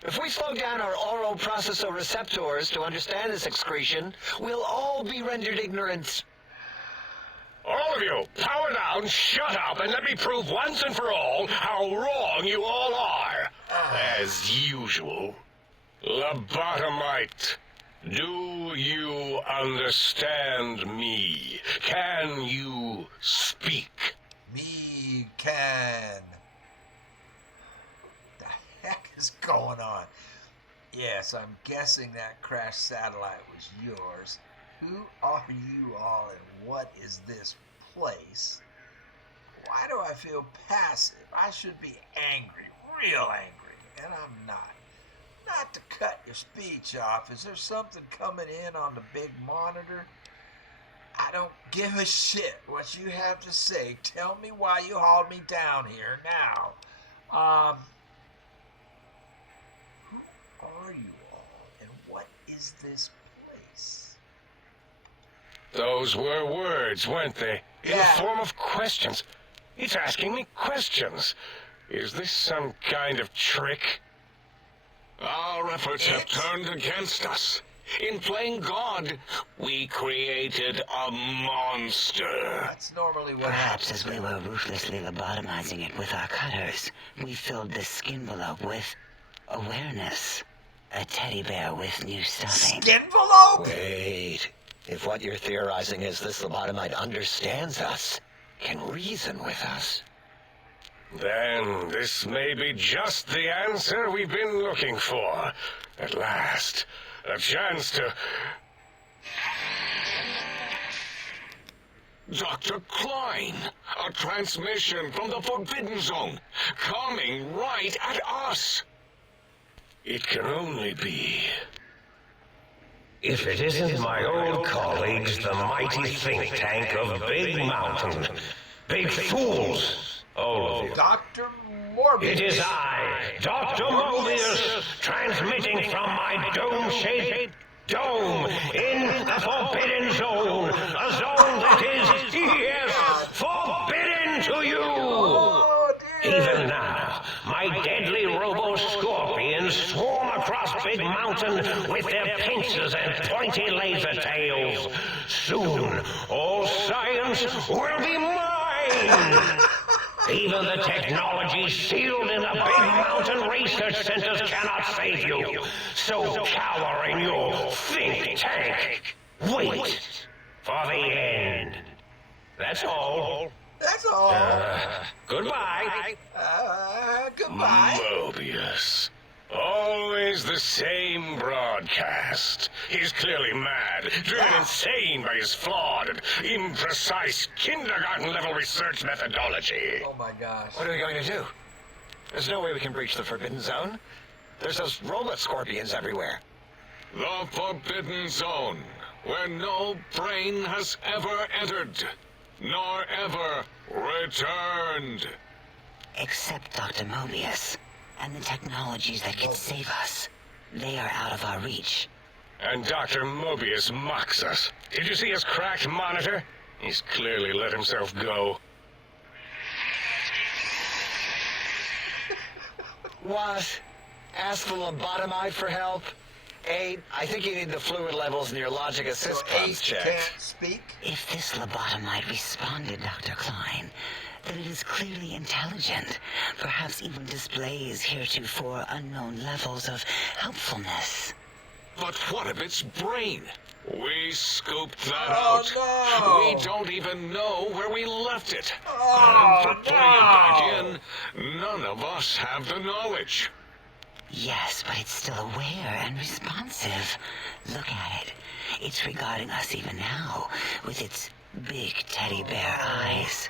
If we slow down our oroprocessoreceptors to understand this excretion, we'll all be rendered ignorant. All of you, power down, shut up, and let me prove once and for all how wrong you all are. As usual. Lobotomite, do you understand me? Can you speak? Me can. The heck is going on? Yes, I'm guessing that crashed satellite was yours. Who are you all and what is this place? Why do I feel passive? I should be angry, real angry, and I'm not. Not to cut your speech off, is there something coming in on the big monitor? I don't give a shit what you have to say. Tell me why you hauled me down here now. Who are you all and what is this place? Those were words, weren't they? In the form of questions. It's asking me questions. Is this some kind of trick? Our efforts have turned against us. In playing God, we created a monster. That's normally what Perhaps happens. as we were ruthlessly lobotomizing it with our cutters, we filled the skin envelope with awareness. A teddy bear with new stuffing. Skinvelope? Wait. If what you're theorizing is this lobotomite understands us, can reason with us, then this may be just the answer we've been looking for. At last, a chance to... Dr. Klein, a transmission from the Forbidden Zone, coming right at us. It can only be... If it isn't my old colleagues, the mighty think tank of Big Mountain. Big fools, all of you. Dr. Morbius. It is I, Dr. Mobius, transmitting from my dome-shaped dome in the Forbidden Zone. A zone that is, yes, forbidden to you. Even now, my deadly robo-scorpions swarm across Big Mountain with their pincers and pointy laser tails. Soon, all science will be mine. Even the technology sealed in the Big Mountain research centers cannot save you. So cower in your think tank. Wait for the end. That's all. That's all. Goodbye. Goodbye. Mobius. Always the same broadcast. He's clearly mad, driven insane by his flawed and imprecise kindergarten-level research methodology. Oh my gosh. what are we going to do? There's no way we can breach the Forbidden Zone. There's those robot scorpions everywhere. The Forbidden Zone, where no brain has ever entered, nor ever returned. Except Dr. Mobius and the technologies that could save us. They are out of our reach. And Dr. Mobius mocks us. Did you see his cracked monitor? He's clearly let himself go. What? Ask the lobotomide for help. 8, I think you need the fluid levels in your logic assist pumps checked. Can't speak? If this lobotomide responded, Dr. Klein, then it is clearly intelligent, perhaps even displays heretofore unknown levels of helpfulness. But what of its brain? We scooped that Oh, out. no. We don't even know where we left it. Oh, and for putting it back in, none of us have the knowledge. Yes, but it's still aware and responsive. Look at it. It's regarding us even now, with its big teddy bear eyes.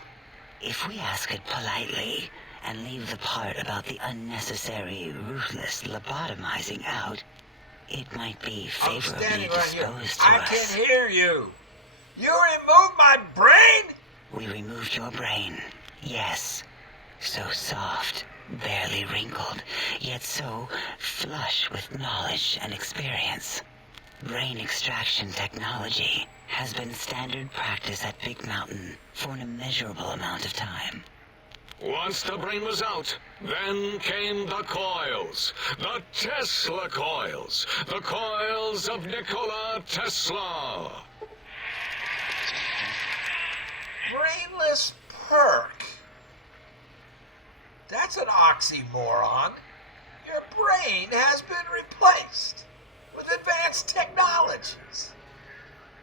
If we ask it politely, and leave the part about the unnecessary, ruthless lobotomizing out, it might be I'm favorably standing right here. disposed to I us. can hear you. You removed my brain? We removed your brain, yes. So soft, barely wrinkled, yet so flush with knowledge and experience. Brain extraction technology has been standard practice at Big Mountain for an immeasurable amount of time. Once the brain was out, then came the coils. The Tesla coils. The coils of Nikola Tesla. Brainless perk. That's an oxymoron. Your brain has been replaced with advanced technologies.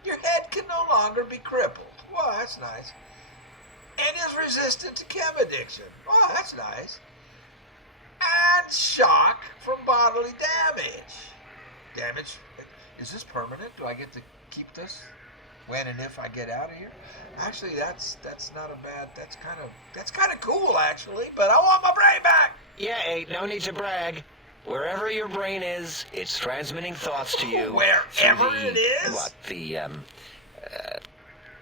Your head can no longer be crippled. Well, that's nice. And is resistant to chem addiction. Oh, that's nice. And shock from bodily damage. Damage? Is this permanent? Do I get to keep this when and if I get out of here? Actually, that's not a bad. That's kind of cool, actually. But I want my brain back. Yeah, 8, no need to brag. Wherever your brain is, it's transmitting thoughts to you. Wherever through it is? What,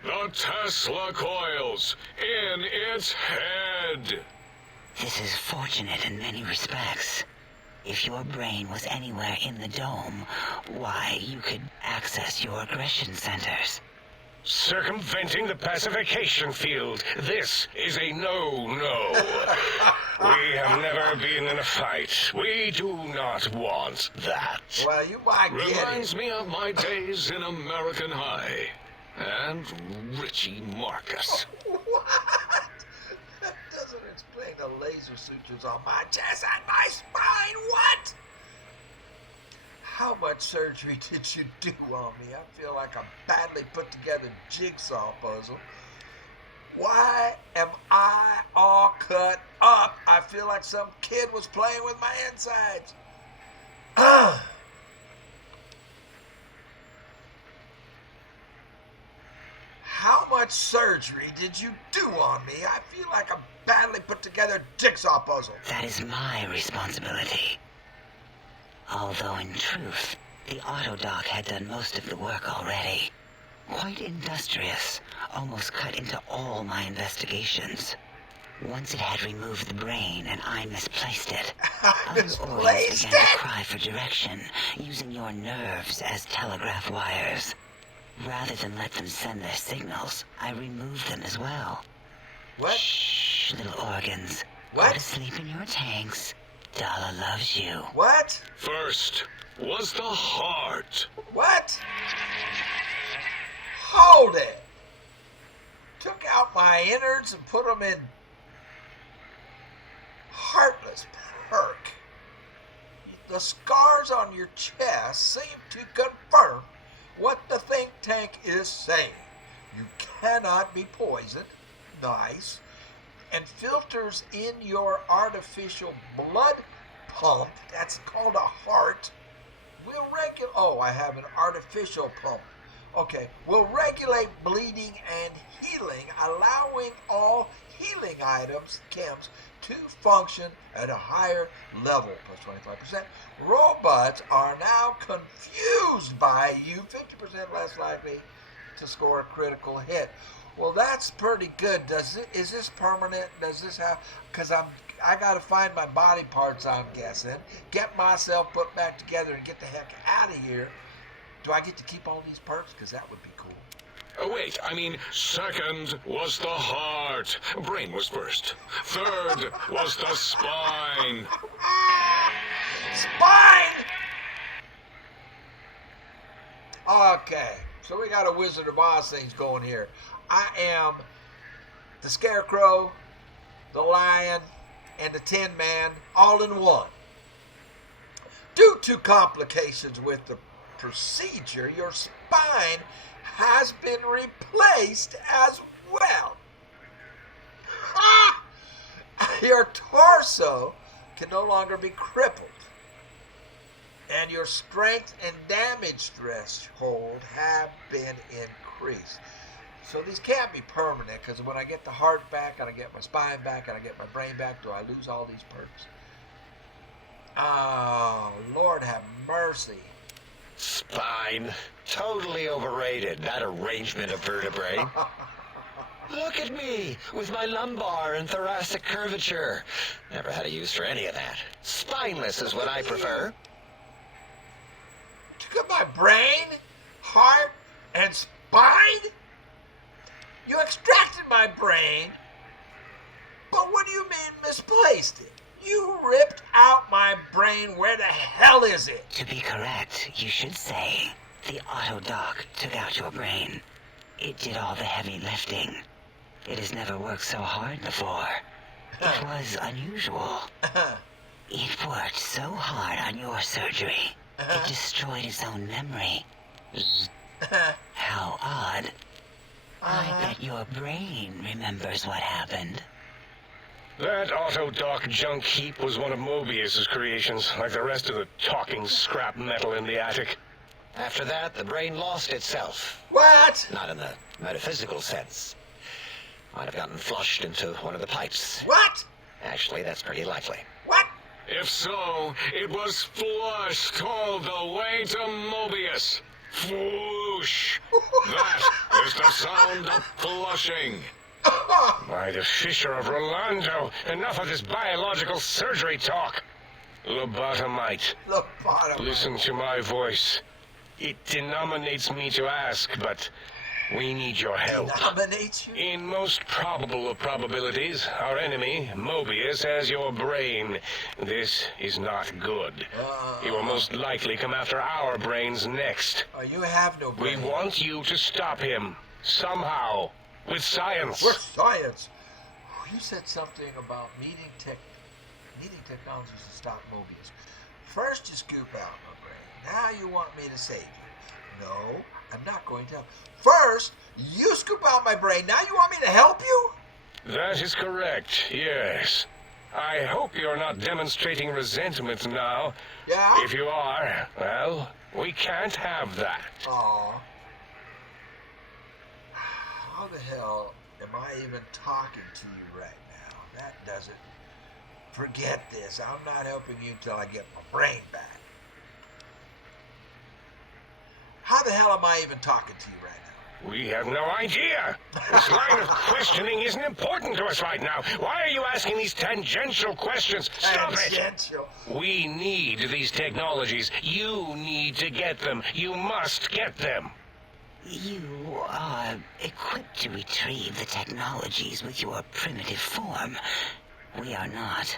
The Tesla coils in its head. This is fortunate in many respects. If your brain was anywhere in the dome, why, you could access your aggression centers. Circumventing the pacification field. This is a no-no. We have never been in a fight. We do not want that. Well, you might get it. Reminds me of my days in American High. And Richie Marcus. What? That doesn't explain the laser sutures on my chest and my spine. What? How much surgery did you do on me? I feel like a badly put together jigsaw puzzle. Why am I all cut up? I feel like some kid was playing with my insides. How much surgery did you do on me? I feel like a badly put together jigsaw puzzle. That is my responsibility. Although in truth, the autodoc had done most of the work already. Quite industrious, almost cut into all my investigations. Once it had removed the brain and I misplaced it, other organs began to cry for direction, using your nerves as telegraph wires. Rather than let them send their signals, I removed them as well. What? Shh, little organs. What? Go to sleep in your tanks. Dala loves you. What? First was the heart. What? Hold it. Took out my innards and put them in heartless perk. The scars on your chest seem to confirm what the think tank is saying. You cannot be poisoned. Nice. And filters in your artificial blood pump, that's called a heart, will regulate. Oh, I have an artificial pump. Okay, will regulate bleeding and healing, allowing all healing items, chems, to function at a higher level, plus 25%. Robots are now confused by you, 50% less likely to score a critical hit. Well, that's pretty good. Is this permanent? Does this have? Because I got to find my body parts, I'm guessing, get myself put back together and get the heck out of here. Do I get to keep all these perks? Because that would be cool. Oh, wait, I mean, second was the heart. Brain was first. Third was the spine. Spine! Okay, so we got a Wizard of Oz things going here. I am the Scarecrow, the Lion, and the Tin Man all in one. Due to complications with the procedure, your spine has been replaced as well. Ah! Your torso can no longer be crippled, and your strength and damage threshold have been increased. So these can't be permanent, because when I get the heart back, and I get my spine back, and I get my brain back, do I lose all these perks? Oh, Lord have mercy. Spine. Totally overrated, that arrangement of vertebrae. Look at me, with my lumbar and thoracic curvature. Never had a use for any of that. Spineless is what I prefer. Took my brain, heart, and spine? You extracted my brain, but what do you mean misplaced it? You ripped out my brain. Where the hell is it? To be correct, you should say the auto dock took out your brain. It did all the heavy lifting. It has never worked so hard before. It was unusual. It worked so hard on your surgery, it destroyed its own memory. How odd. I bet your brain remembers what happened. That auto-dock junk heap was one of Mobius's creations, like the rest of the talking scrap metal in the attic. After that, the brain lost itself. What? Not in the metaphysical sense. Might have gotten flushed into one of the pipes. What? Actually, that's pretty likely. What? If so, it was flushed all the way to Mobius. Floosh. That is the sound of flushing. By the Fisher of Rolando, enough of this biological surgery talk. Lobotomite. Listen to my voice. It denominates me to ask, but we need your help. Denominates you? In most probable of probabilities, our enemy, Mobius, has your brain. This is not good. He will most likely come after our brains next. You have no brain. We want you to stop him. Somehow. With science. With science. You said something about needing technologies to stop Mobius. First you scoop out my brain. Now you want me to save you. No, I'm not going to help. First, you scoop out my brain. Now you want me to help you? That is correct, yes. I hope you're not demonstrating resentment now. Yeah? If you are, well, we can't have that. Aw. How the hell am I even talking to you right now? That doesn't... Forget this. I'm not helping you until I get my brain back. How the hell am I even talking to you right now? We have no idea. This line of questioning isn't important to us right now. Why are you asking these tangential questions? Stop Tangential. it. We need these technologies. You need to get them. You must get them. You are equipped to retrieve the technologies with your primitive form. We are not.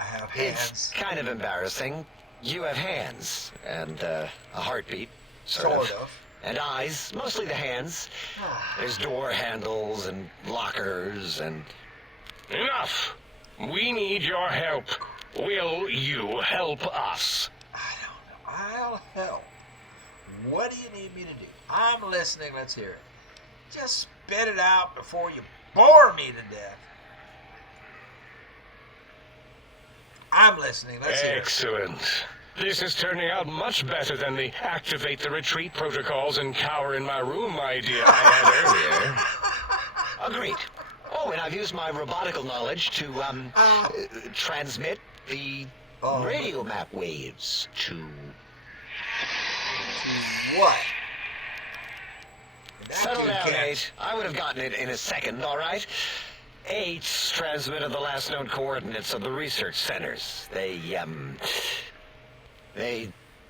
I have hands. It's kind of embarrassing. You have hands, and a heartbeat, sort of. And eyes, mostly the hands. There's door handles and lockers and... Enough! We need your help. Will you help us? I don't know. I'll help. What do you need me to do? I'm listening. Let's hear it. Just spit it out before you bore me to death. I'm listening. Let's hear it. Excellent. This is turning out much better than the activate the retreat protocols and cower in my room idea I had earlier. Agreed. Oh, and I've used my robotical knowledge to, transmit the radio map waves to... What? Settle down, 8. I would have gotten it in a second, all right? 8's transmitted the last known coordinates of the research centers. They,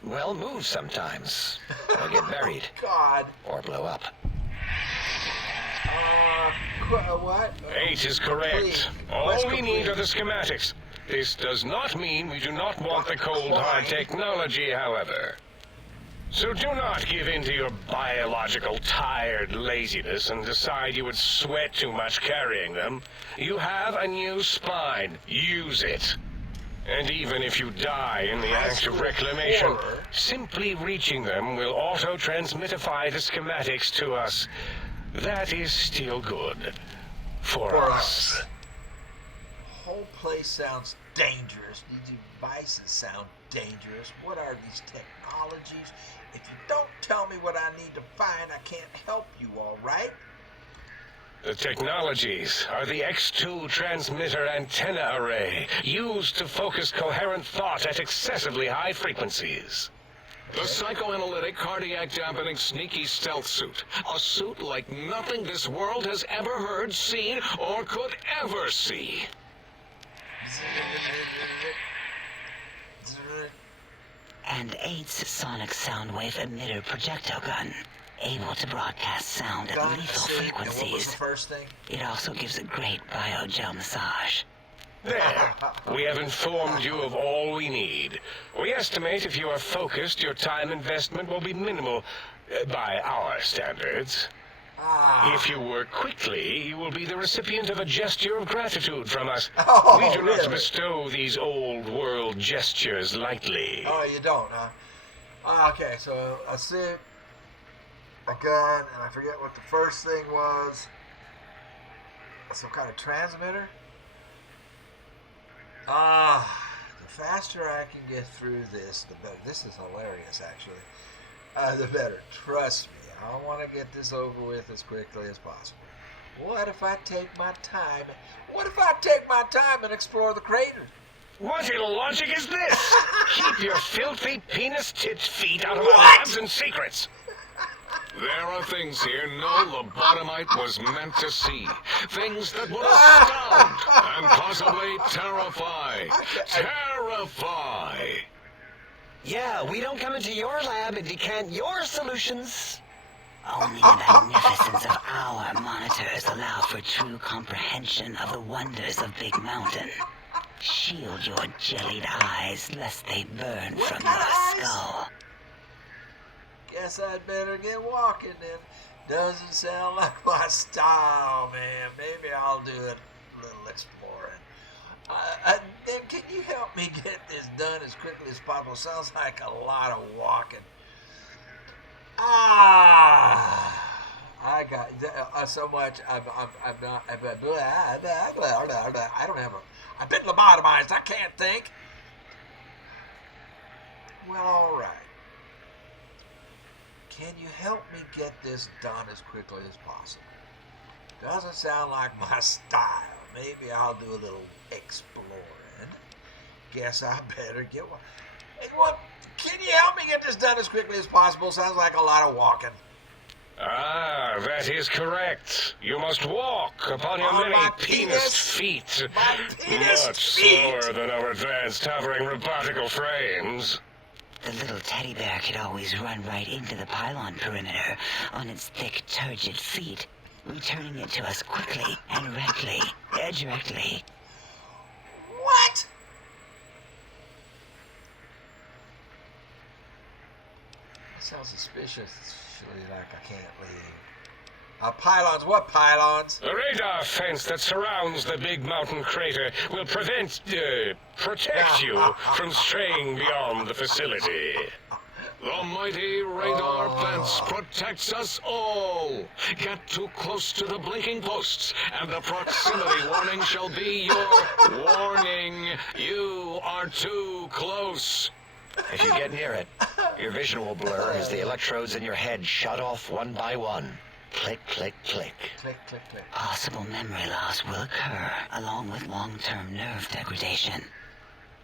well, move sometimes. Or get buried. God. Or blow up. What? 8 is correct. All we need are the schematics. This does not mean we do not want the cold hard technology, however. So do not give in to your biological tired laziness and decide you would sweat too much carrying them. You have a new spine. Use it. And even if you die in the act of reclamation, simply reaching them will auto-transmitify the schematics to us. That is still good. For us. The whole place sounds dangerous. These devices sound dangerous. What are these technologies? If you don't tell me what I need to find, I can't help you, all right? The technologies are the X2 transmitter antenna array, used to focus coherent thought at excessively high frequencies. The psychoanalytic, cardiac dampening, sneaky stealth suit. A suit like nothing this world has ever heard, seen, or could ever see. And 8's sonic soundwave emitter projectile gun, able to broadcast sound at lethal frequencies. What was the first thing? It also gives a great biogel massage. There. We have informed you of all we need. We estimate if you are focused, your time investment will be minimal, by our standards. If you work quickly, you will be the recipient of a gesture of gratitude from us. We do not bestow these old-world gestures lightly. Oh, you don't, huh? Okay, so a suit, a gun, and I forget what the first thing was. Some kind of transmitter? The faster I can get through this, the better. This is hilarious, actually. The better. Trust me. I want to get this over with as quickly as possible. What if I take my time? What if I take my time and explore the crater? What illogic is this? Keep your filthy penis-tipped feet out of our labs and secrets. There are things here no lobotomite was meant to see. Things that would astound and possibly terrify. Terrify! Yeah, we don't come into your lab and decant your solutions. Only the magnificence of our monitors allows for true comprehension of the wonders of Big Mountain. Shield your jellied eyes lest they burn from your skull. Guess I'd better get walking then. Doesn't sound like my style, man. Maybe I'll do a little exploring. Then can you help me get this done as quickly as possible? Sounds like a lot of walking. I got so much. I don't have a. I've been lobotomized. I can't think. Well, all right. Can you help me get this done as quickly as possible? Doesn't sound like my style. Maybe I'll do a little exploring. Guess I better get one. Hey, what? Can you help me get this done as quickly as possible? Sounds like a lot of walking. That is correct. You must walk upon your many penis feet. Much slower than our advanced hovering robotical frames. The little teddy bear could always run right into the pylon perimeter on its thick, turgid feet, returning it to us quickly and directly. What? That sounds suspiciously like I can't leave. Pylons? What pylons? The radar fence that surrounds the Big Mountain crater will protect you from straying beyond the facility. The mighty radar fence protects us all. Get too close to the blinking posts, and the proximity warning shall be your warning. You are too close. If you get near it, your vision will blur as the electrodes in your head shut off one by one. Click, click, click. Click, click, click. Possible memory loss will occur, along with long-term nerve degradation.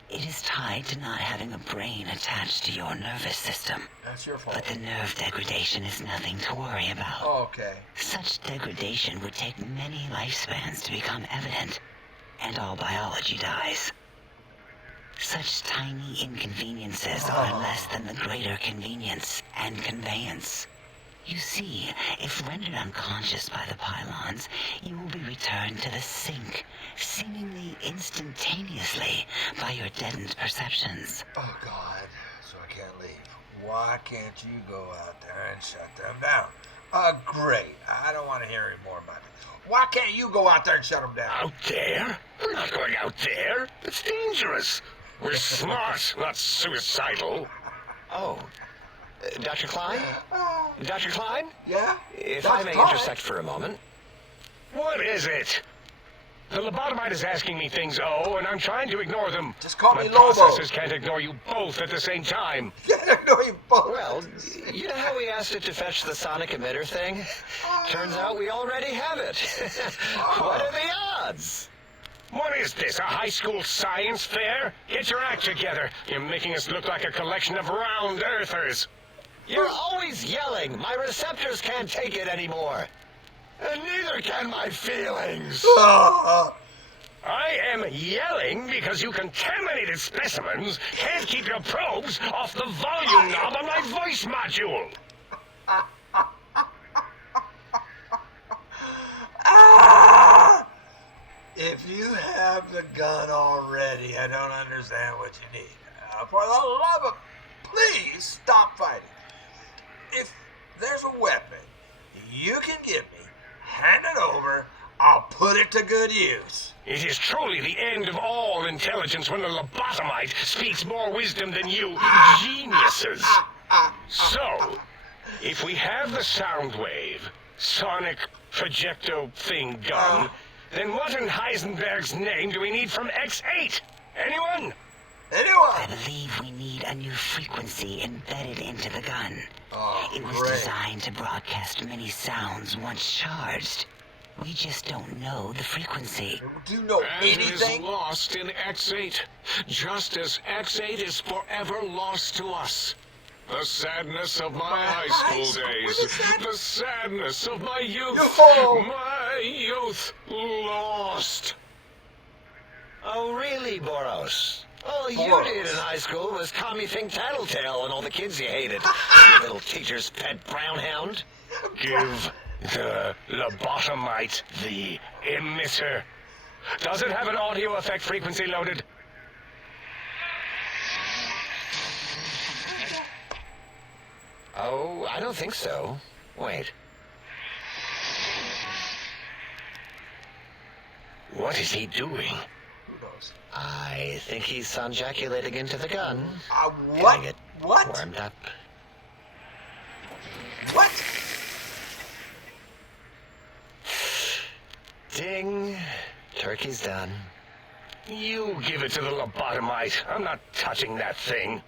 It is tied to not having a brain attached to your nervous system. That's your fault. But the nerve degradation is nothing to worry about. Okay. Such degradation would take many lifespans to become evident, and all biology dies. Such tiny inconveniences are less than the greater convenience and conveyance. You see, if rendered unconscious by the pylons, you will be returned to the sink, seemingly instantaneously by your deadened perceptions. Oh, God. So I can't leave. Why can't you go out there and shut them down? Great. I don't want to hear any more about it. Why can't you go out there and shut them down? Out there? We're not going out there. It's dangerous. We're smart, not suicidal. Oh, Dr. Klein? Dr. Klein? Yeah? If Dr. I may Klein? intersect for a moment. What is it? The lobotomite is asking me things, and I'm trying to ignore them. Just call My me Lobo. processors can't ignore you both at the same time. Can't ignore you both. Well, you know how we asked it to fetch the sonic emitter thing? Turns out we already have it. What are the odds? What is this, a high school science fair? Get your act together. You're making us look like a collection of round earthers. You're always yelling. My receptors can't take it anymore. And neither can my feelings. I am yelling because you contaminated specimens can't keep your probes off the volume knob on my voice module. If you have the gun already, I don't understand what you need. For the love of... Please stop fighting. If there's a weapon you can give me, hand it over. I'll put it to good use. It is truly the end of all intelligence when the lobotomite speaks more wisdom than you geniuses. So, if we have the sound wave, sonic projecto thing gun, then what in Heisenberg's name do we need from X8? Anyone? I believe we need a new frequency embedded into the gun. It was designed to broadcast many sounds once charged. We just don't know the frequency. Do you know and anything? Is lost in X8, just as X8 is forever lost to us. The sadness of my high school days. The sadness of my youth. My youth lost. Oh, really, Boros? All you did in high school was commie think tattletale and all the kids you hated. You little teacher's pet brown hound. Give the lobotomite the emitter. Does it have an audio effect frequency loaded? Oh, I don't think so. Wait. What is he doing? I think he's sonjaculating into the gun. What? Getting it What? warmed up. What? Ding. Turkey's done. You give it to the lobotomite. I'm not touching that thing.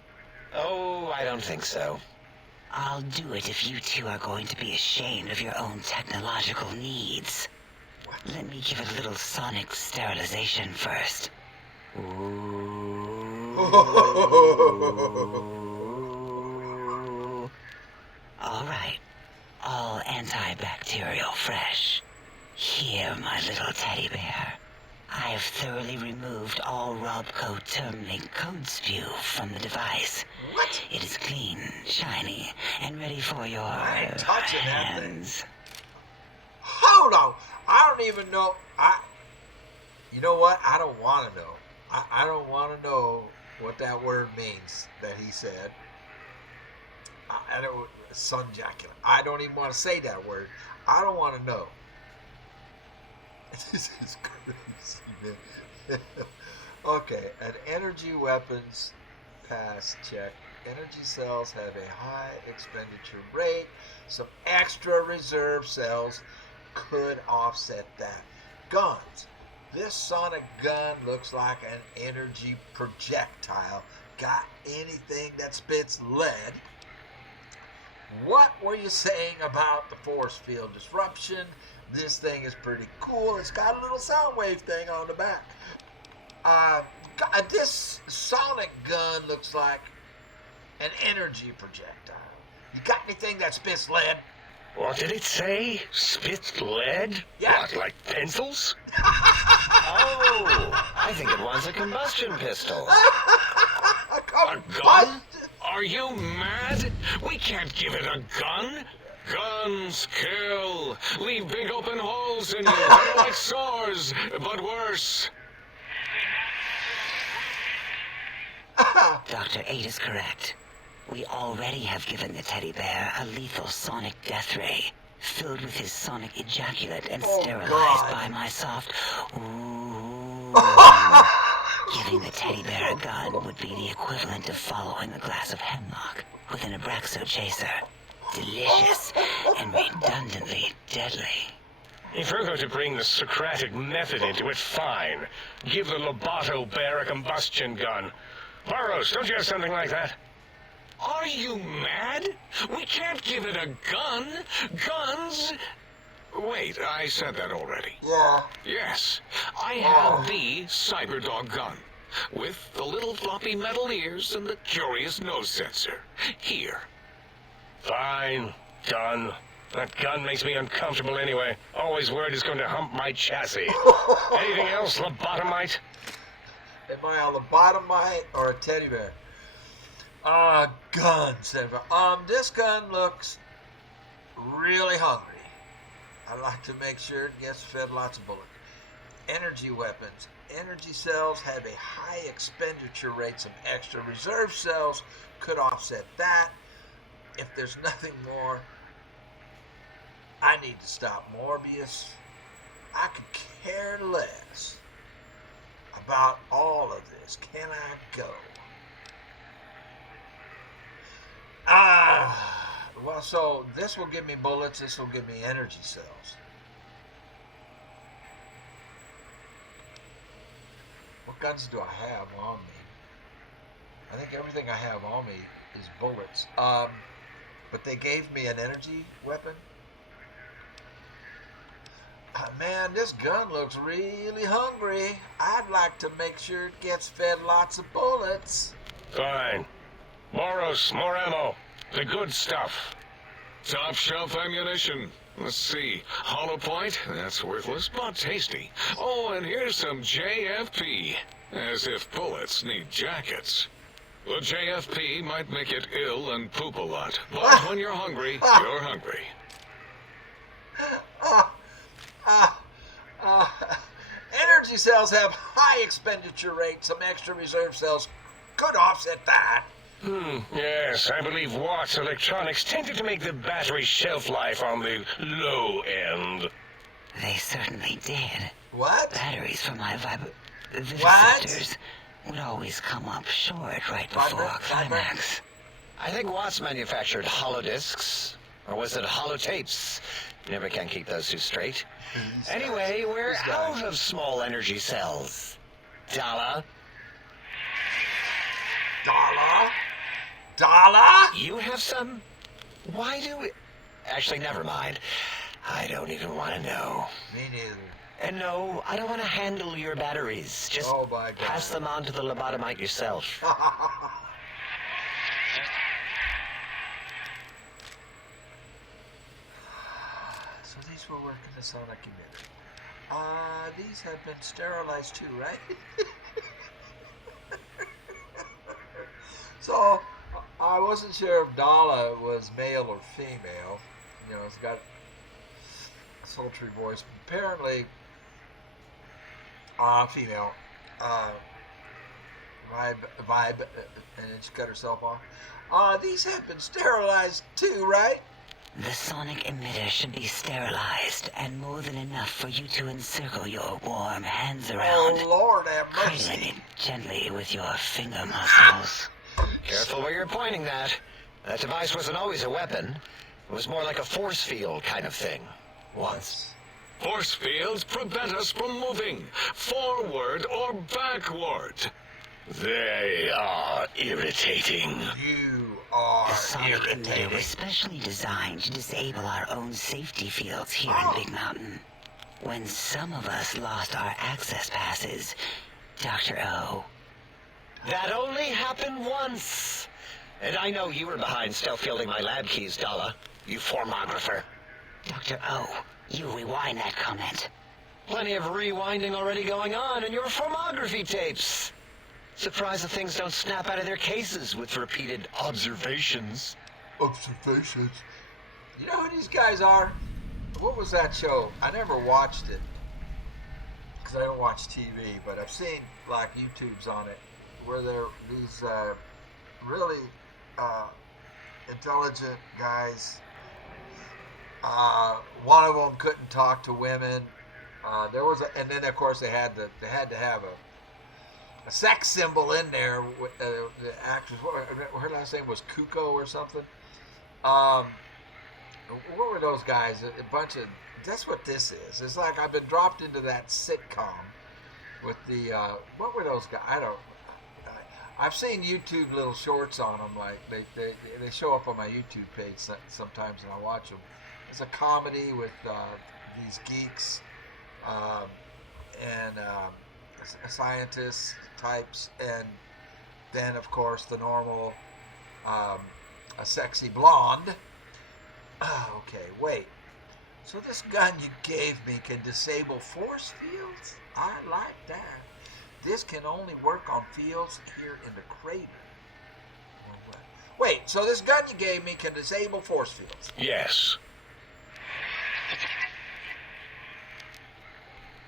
Oh, I don't think so. I'll do it if you two are going to be ashamed of your own technological needs. Let me give it a little sonic sterilization first. All right. All antibacterial fresh. Here, my little teddy bear. I have thoroughly removed all Robco terminate code spew from the device. What? It is clean, shiny, and ready for your touching hands. Hold on. I don't even know. You know what? I don't want to know. I don't want to know what that word means that he said. I don't, sunjaculate. I don't even want to say that word. I don't want to know. This is crazy, man. Okay, an energy weapons pass check. Energy cells have a high expenditure rate. Some extra reserve cells could offset that. Guns. This sonic gun looks like an energy projectile. Got anything that spits lead? What were you saying about the force field disruption? This thing is pretty cool. It's got a little sound wave thing on the back. This sonic gun looks like an energy projectile. You got anything that spits lead? What did it say? Spits lead? Yeah. What, like pencils? Oh, I think it wants a combustion pistol. A gun? Are you mad? We can't give it a gun. Guns kill. Leave big open holes in you. They're like sores, but worse. Dr. 8 is correct. We already have given the teddy bear a lethal sonic death ray, filled with his sonic ejaculate and sterilized by my soft ooh. Giving the teddy bear a gun would be the equivalent of following a glass of hemlock with an Abraxo chaser. Delicious and redundantly deadly. If you're going to bring the Socratic method into it, fine. Give the Lobato bear a combustion gun. Burroughs, don't you have something like that? Are you mad? We can't give it a gun. Guns... Wait, I said that already. Yeah. Yes, I have the Cyberdog gun, with the little floppy metal ears and the curious nose sensor. Here. Fine. Done. That gun makes me uncomfortable anyway. Always worried it's going to hump my chassis. Anything else, lobotomite? Am I a lobotomite or a teddy bear? Guns. This gun looks really hungry. I like to make sure it gets fed lots of bullets. Energy weapons. Energy cells have a high expenditure rate. Some extra reserve cells could offset that. If there's nothing more, I need to stop Morbius. I could care less about all of this. Can I go? Well, so this will give me bullets. This will give me energy cells. What guns do I have on me? I think everything I have on me is bullets. But they gave me an energy weapon. Man, this gun looks really hungry. I'd like to make sure it gets fed lots of bullets. Fine. Moros, more ammo. The good stuff. Top shelf ammunition. Let's see. Hollow point? That's worthless, but tasty. Oh, and here's some JFP. As if bullets need jackets. The JFP might make it ill and poop a lot, but when you're hungry, you're hungry. Energy cells have high expenditure rates. Some extra reserve cells could offset that. Yes, I believe Watt's Electronics tended to make the battery shelf life on the low end. They certainly did. What? Batteries for my vivisectors would always come up short right before climax. I think Watts manufactured holodiscs, or was it holotapes? Never can keep those two straight. Anyway, we're out of small energy cells. Dollar? You have some? Why do we... Actually, never mind. I don't even want to know. Me neither. And no, I don't want to handle your batteries. Just pass them on to the lobotomite yourself. So these will work in the sonic emitter. These have been sterilized too, right? So, I wasn't sure if Dala was male or female. You know, it's got a sultry voice. Apparently, female. Vibe, and then she cut herself off. These have been sterilized too, right? The sonic emitter should be sterilized, and more than enough for you to encircle your warm hands around. Oh, Lord have mercy. Cradling it gently with your finger muscles. Careful where you're pointing that. That device wasn't always a weapon. It was more like a force field kind of thing. Once. Force fields prevent us from moving, forward or backward. They are irritating. You are The sonic irritating. emitter was specially designed to disable our own safety fields here in Big Mountain. When some of us lost our access passes, Dr. O. That only happened once. And I know you were behind stealth fielding my lab keys, Dala. You formographer. Dr. O, you rewind that comment. Plenty of rewinding already going on in your formography tapes. Surprised the things don't snap out of their cases with repeated observations. Observations? You know who these guys are? What was that show? I never watched it because I don't watch TV, but I've seen like YouTubes on it where they're these really intelligent guys. One of them couldn't talk to women. And then of course they had to have a sex symbol in there. With, the actress, her last name was Kuko or something. What were those guys? A bunch of. That's what this is. It's like I've been dropped into that sitcom with the. What were those guys? I don't. I've seen YouTube little shorts on them. Like they show up on my YouTube page sometimes, and I watch them. It's a comedy with these geeks and scientists types, and then of course the normal a sexy blonde. Oh, okay, wait. So this gun you gave me can disable force fields? I like that. This can only work on fields here in the crater. Wait, so this gun you gave me can disable force fields? Yes.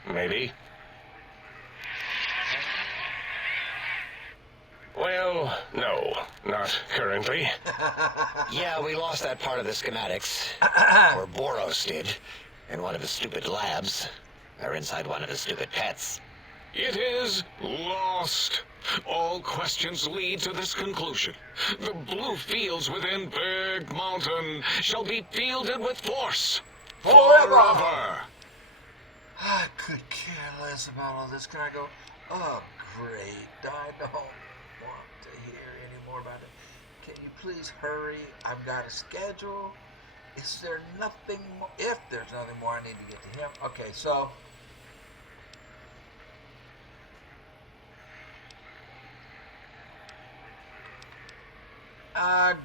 Maybe. Well, no, not currently. Yeah, we lost that part of the schematics. Or Boros did. In one of his stupid labs. Or inside one of his stupid pets. It is lost. All questions lead to this conclusion. The blue fields within Big Mountain shall be fielded with force. Forever. I could care less about all this. Can I go? Oh, great. I don't want to hear any more about it. Can you please hurry? I've got a schedule. Is there nothing more? If there's nothing more, I need to get to him. Okay, so.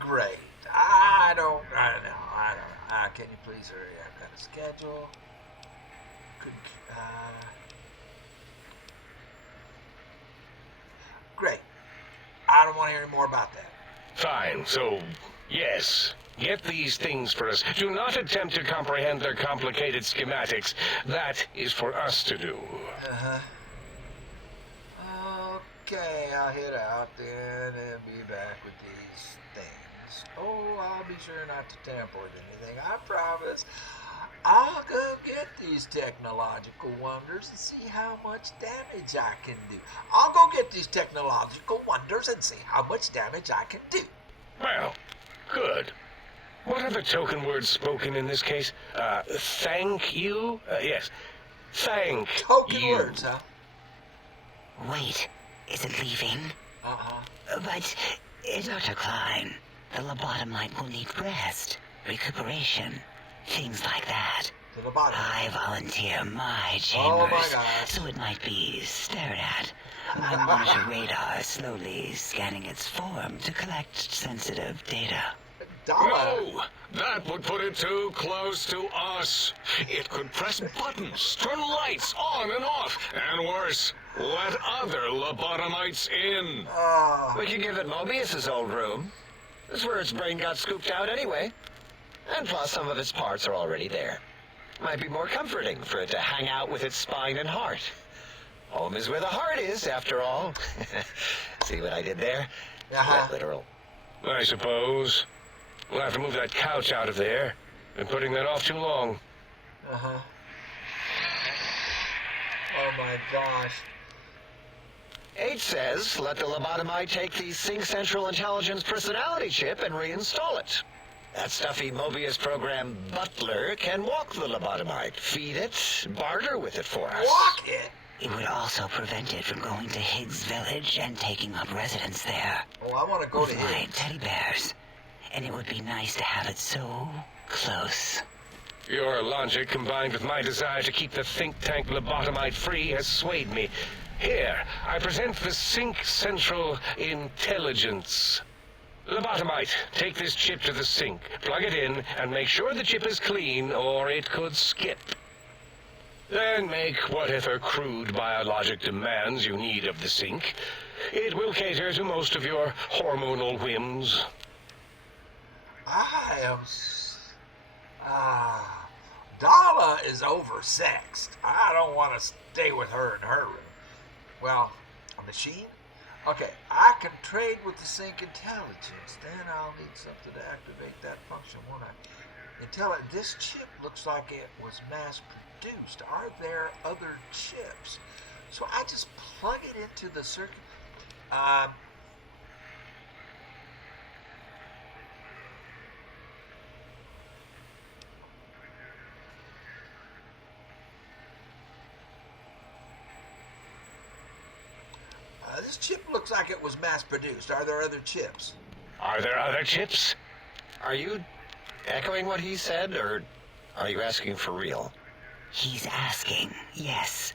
Great. I don't know. Can you please hurry? I've got a schedule. Great. I don't want to hear any more about that. Fine, so, yes. Get these things for us. Do not attempt to comprehend their complicated schematics. That is for us to do. Uh-huh. Okay, I'll head out then and be back with these things. Oh, I'll be sure not to tamper with anything. I promise. I'll go get these technological wonders and see how much damage I can do. I'll go get these technological wonders and see how much damage I can do. Well, good. What are the token words spoken in this case? Thank you? Yes. Thank token you. Words, huh? Wait, is it leaving? Uh-huh. But, Dr. Klein, the lobotomite will need rest, recuperation, things like that. The lobotomite? I volunteer my chambers, oh my gosh. So it might be stared at. My monitor radar is slowly scanning its form to collect sensitive data. No, that would put it too close to us. It could press buttons, turn lights on and off, and worse, let other lobotomites in. We could give it Mobius's old room. That's where its brain got scooped out anyway. And plus, some of its parts are already there. Might be more comforting for it to hang out with its spine and heart. Home is where the heart is, after all. See what I did there? Quite literal. I suppose. We'll have to move that couch out of there. Been putting that off too long. Uh-huh. Oh my gosh. H says, let the lobotomite take the Sync Central Intelligence personality chip and reinstall it. That stuffy Mobius program butler can walk the lobotomite, feed it, barter with it for us. Walk it? It would also prevent it from going to Higgs Village and taking up residence there. Oh, I want to go to my Higgs. Teddy bears. And it would be nice to have it so close. Your logic, combined with my desire to keep the think tank lobotomite free, has swayed me. Here, I present the Sync Central Intelligence. Lobotomite, take this chip to the sink, plug it in, and make sure the chip is clean, or it could skip. Then make whatever crude biologic demands you need of the sink. It will cater to most of your hormonal whims. I am Dala is oversexed. I don't want to stay with her in her room. Well, a machine? Okay, I can trade with the sync intelligence. Then I'll need something to activate that function, won't I? This chip looks like it was mass produced. Are there other chips? So I just plug it into the circuit. This chip looks like it was mass produced. Are there other chips? Are there other chips? Are you echoing what he said, or are you asking for real? He's asking, yes.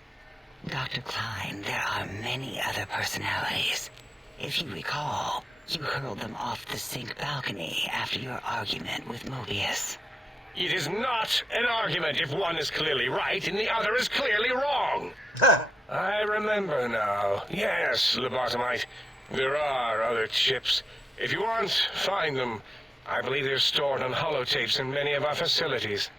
Dr. Klein, there are many other personalities. If you recall, you hurled them off the sink balcony after your argument with Mobius. It is not an argument if one is clearly right and the other is clearly wrong. I remember now. Yes, lobotomite. There are other chips. If you want, find them. I believe they're stored on holotapes in many of our facilities.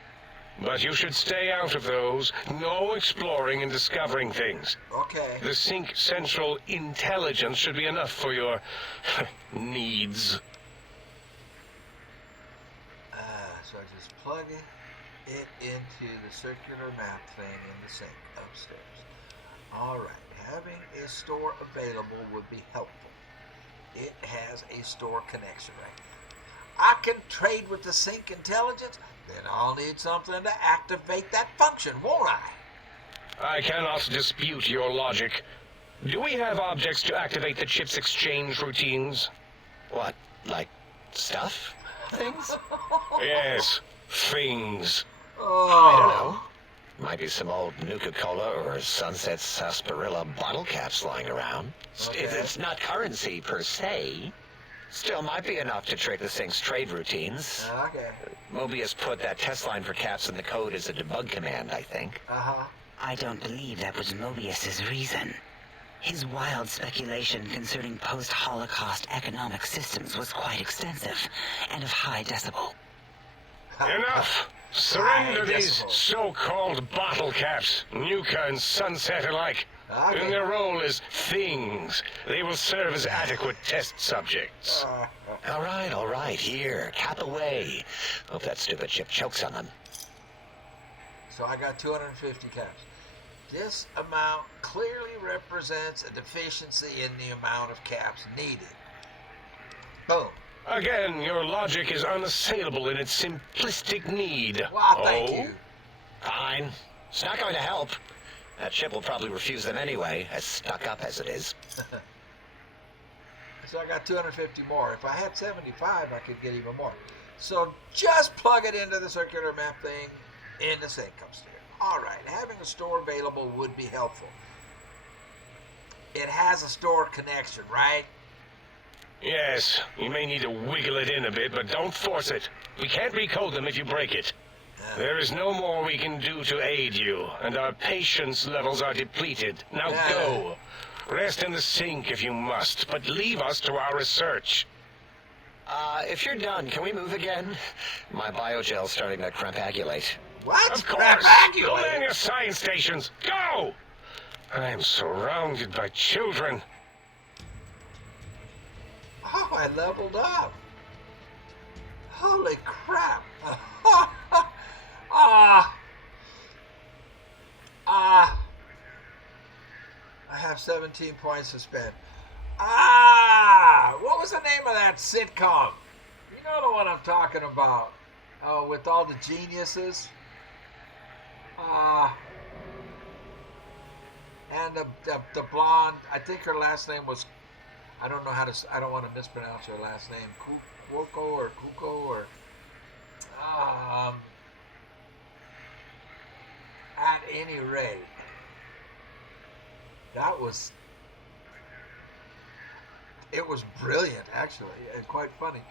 But you should stay out of those. No exploring and discovering things. Okay. The Sync Central Intelligence should be enough for your needs. So I just plug it into the circular map thing in the sink upstairs. Alright, having a store available would be helpful. It has a store connection right now. I can trade with the sync intelligence, then I'll need something to activate that function, won't I? I cannot dispute your logic. Do we have objects to activate the chip's exchange routines? What, like stuff? Things? Yes, things. I don't know. Might be some old Nuka-Cola or Sunset Sarsaparilla bottle caps lying around. Okay. It's not currency per se. Still might be enough to trick the thing's trade routines. Okay. Mobius put that test line for caps in the code as a debug command, I think. I don't believe that was Mobius's reason. His wild speculation concerning post-Holocaust economic systems was quite extensive and of high decibel. Enough! Surrender these so-called bottle caps, Nuka and Sunset alike. Okay. In their role as things, they will serve as adequate test subjects. All right, here, cap away. Hope that stupid chip chokes on them. So I got 250 caps. This amount clearly represents a deficiency in the amount of caps needed. Boom. Again, your logic is unassailable in its simplistic need. Well, thank you. Fine. It's not going to help. That chip will probably refuse them anyway, as stuck up as it is. So I got 250 more. If I had 75, I could get even more. So just plug it into the circular map thing in the sink upstairs. Alright, having a store available would be helpful. It has a store connection, right? Yes, you may need to wiggle it in a bit, but don't force it. We can't recode them if you break it. There is no more we can do to aid you, and our patience levels are depleted. Now go. Rest in the sink if you must, but leave us to our research. If you're done, can we move again? My biogel's starting to crampagulate. What? Of course! Go man your science stations! Go! I am surrounded by children. Oh, I leveled up. Holy crap. I have 17 points to spend. What was the name of that sitcom? You know the one I'm talking about. Oh, with all the geniuses. And the blonde, I think her last name was, I don't want to mispronounce her last name. Kuko. At any rate, it was brilliant, actually, and quite funny.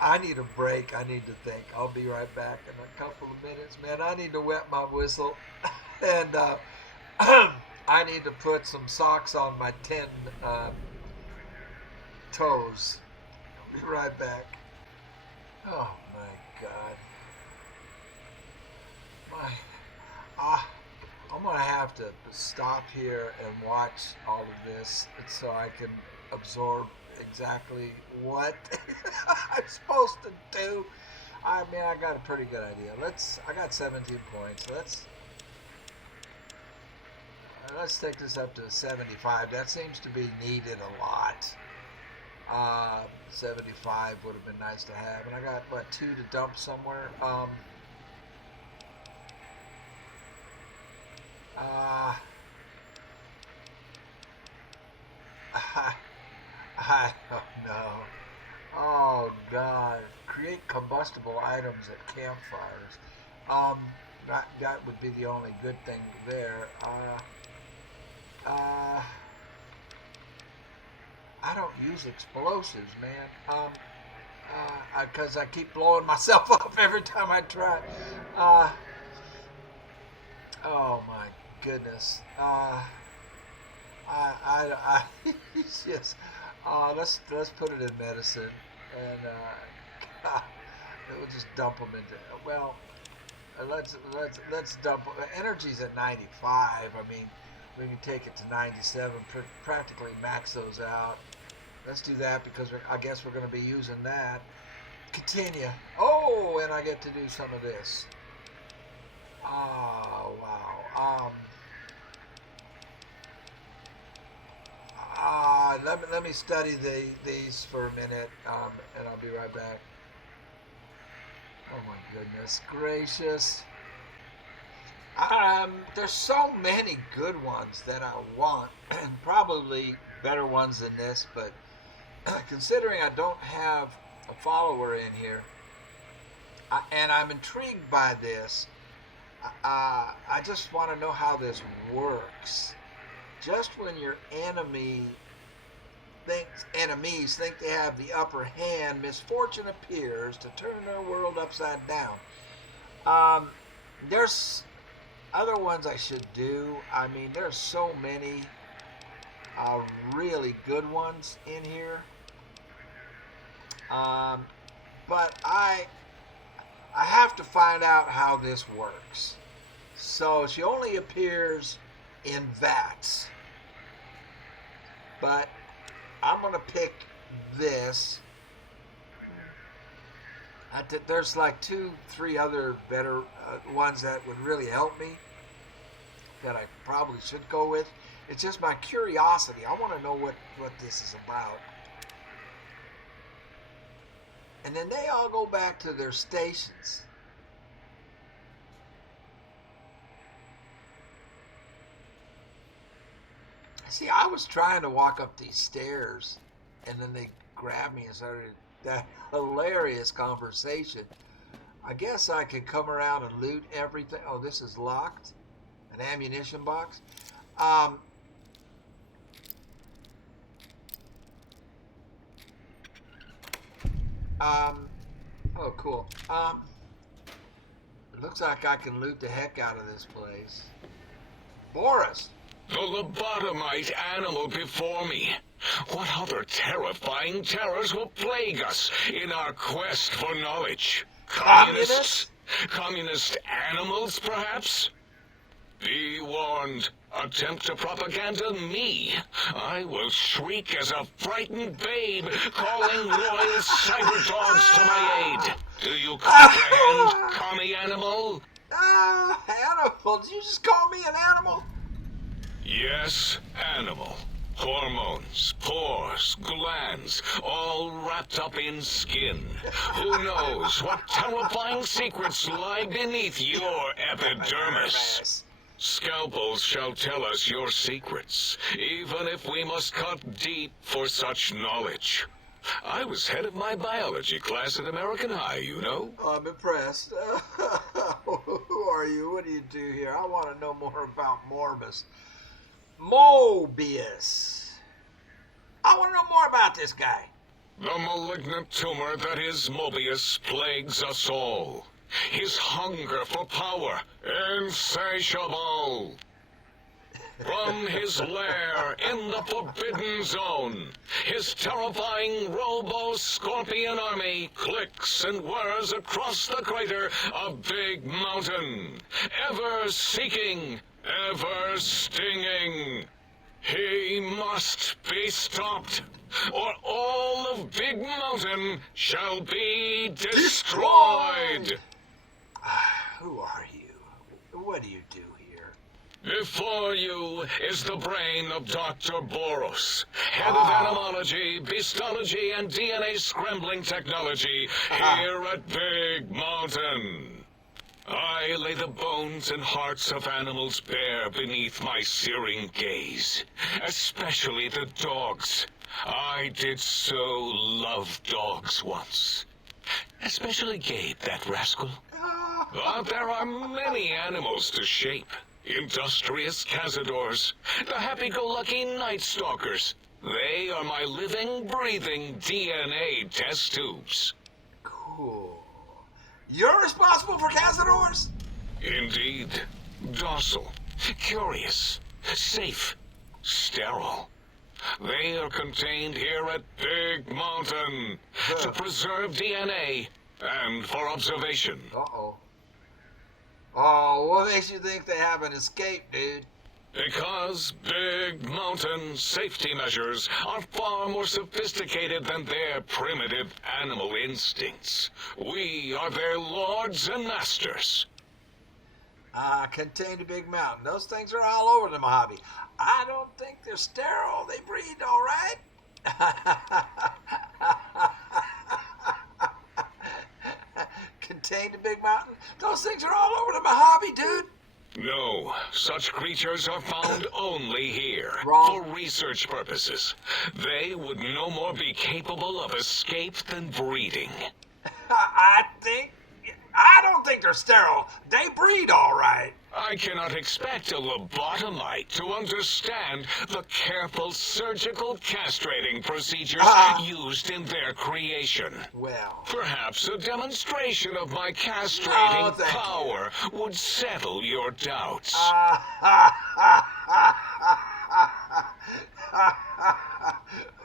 I need a break. I need to think. I'll be right back in a couple of minutes, man. I need to wet my whistle, and I need to put some socks on my 10 toes. I'll be right back. Oh my God. My, I'm gonna have to stop here and watch all of this so I can absorb exactly what I'm supposed to do. I mean, I got a pretty good idea. I got 17 points. Let's take this up to 75. That seems to be needed a lot. 75 would have been nice to have. And I got, what, 2 to dump somewhere? I don't know. Oh, God. Create combustible items at campfires. That would be the only good thing there. I don't use explosives, man. Because I keep blowing myself up every time I try. Oh my goodness. It's just. Let's put it in medicine, and we'll just dump them into. Well, let's dump. Energy's at 95. I mean, we can take it to 97. Practically max those out. Let's do that because I guess we're going to be using that. Continue. Oh, and I get to do some of this. Oh wow. Let me study these for a minute, and I'll be right back. Oh my goodness gracious. There's so many good ones that I want, and probably better ones than this, but considering I don't have a follower in here, and I'm intrigued by this, I just want to know how this works. Just when your enemies think they have the upper hand, misfortune appears to turn their world upside down. There's other ones I should do. I mean, there's so many really good ones in here. But I have to find out how this works. So she only appears in vats. But I'm going to pick this. There's like 2-3 other better ones that would really help me that I probably should go with. It's just my curiosity. I want to know what this is about. And then they all go back to their stations. See, I was trying to walk up these stairs, and then they grabbed me and started that hilarious conversation. I guess I could come around and loot everything. Oh, this is locked. An ammunition box. Oh, cool. It looks like I can loot the heck out of this place. Boris! The lobotomite animal before me. What other terrifying terrors will plague us in our quest for knowledge? Communists? Communist animals, perhaps? Be warned. Attempt to propaganda me. I will shriek as a frightened babe, calling loyal cyber dogs to my aid. Do you comprehend, commie animal? Animal? Did you just call me an animal? Yes, animal. Hormones, pores, glands, all wrapped up in skin. Who knows what terrifying secrets lie beneath your epidermis? Scalpels shall tell us your secrets, even if we must cut deep for such knowledge. I was head of my biology class at American High, you know. I'm impressed. Who are you? What do you do here? I want to know more about Morbus. Mobius. I want to know more about this guy. The malignant tumor that is Mobius plagues us all. His hunger for power, insatiable. From his lair in the Forbidden Zone, his terrifying robo-scorpion army clicks and whirs across the crater of Big Mountain, ever seeking, ever stinging. He must be stopped, or all of Big Mountain shall be destroyed. Who are you? What do you do here? Before you is the brain of Dr. Boros, head of animology, beastology, and DNA scrambling technology here at Big Mountain. I lay the bones and hearts of animals bare beneath my searing gaze, especially the dogs. I did so love dogs once. Especially Gabe, that rascal. But there are many animals to shape. Industrious cazadors, the happy-go-lucky night stalkers. They are my living, breathing DNA test tubes. Cool. You're responsible for cazadors? Indeed. Docile, curious, safe, sterile. They are contained here at Big Mountain to preserve DNA and for observation. Uh-oh. Oh, what makes you think they haven't escaped, dude? Because Big Mountain safety measures are far more sophisticated than their primitive animal instincts. We are their lords and masters. Contained a Big Mountain. Those things are all over the Mojave. I don't think they're sterile. They breed all right. Contained a Big Mountain. Those things are all over the Mojave, dude. No, such creatures are found only here. Wrong. For research purposes. They would no more be capable of escape than breeding. I don't think they're sterile. They breed all right. I cannot expect a lobotomite to understand the careful surgical castrating procedures used in their creation. Well, perhaps a demonstration of my castrating thank power would settle your doubts.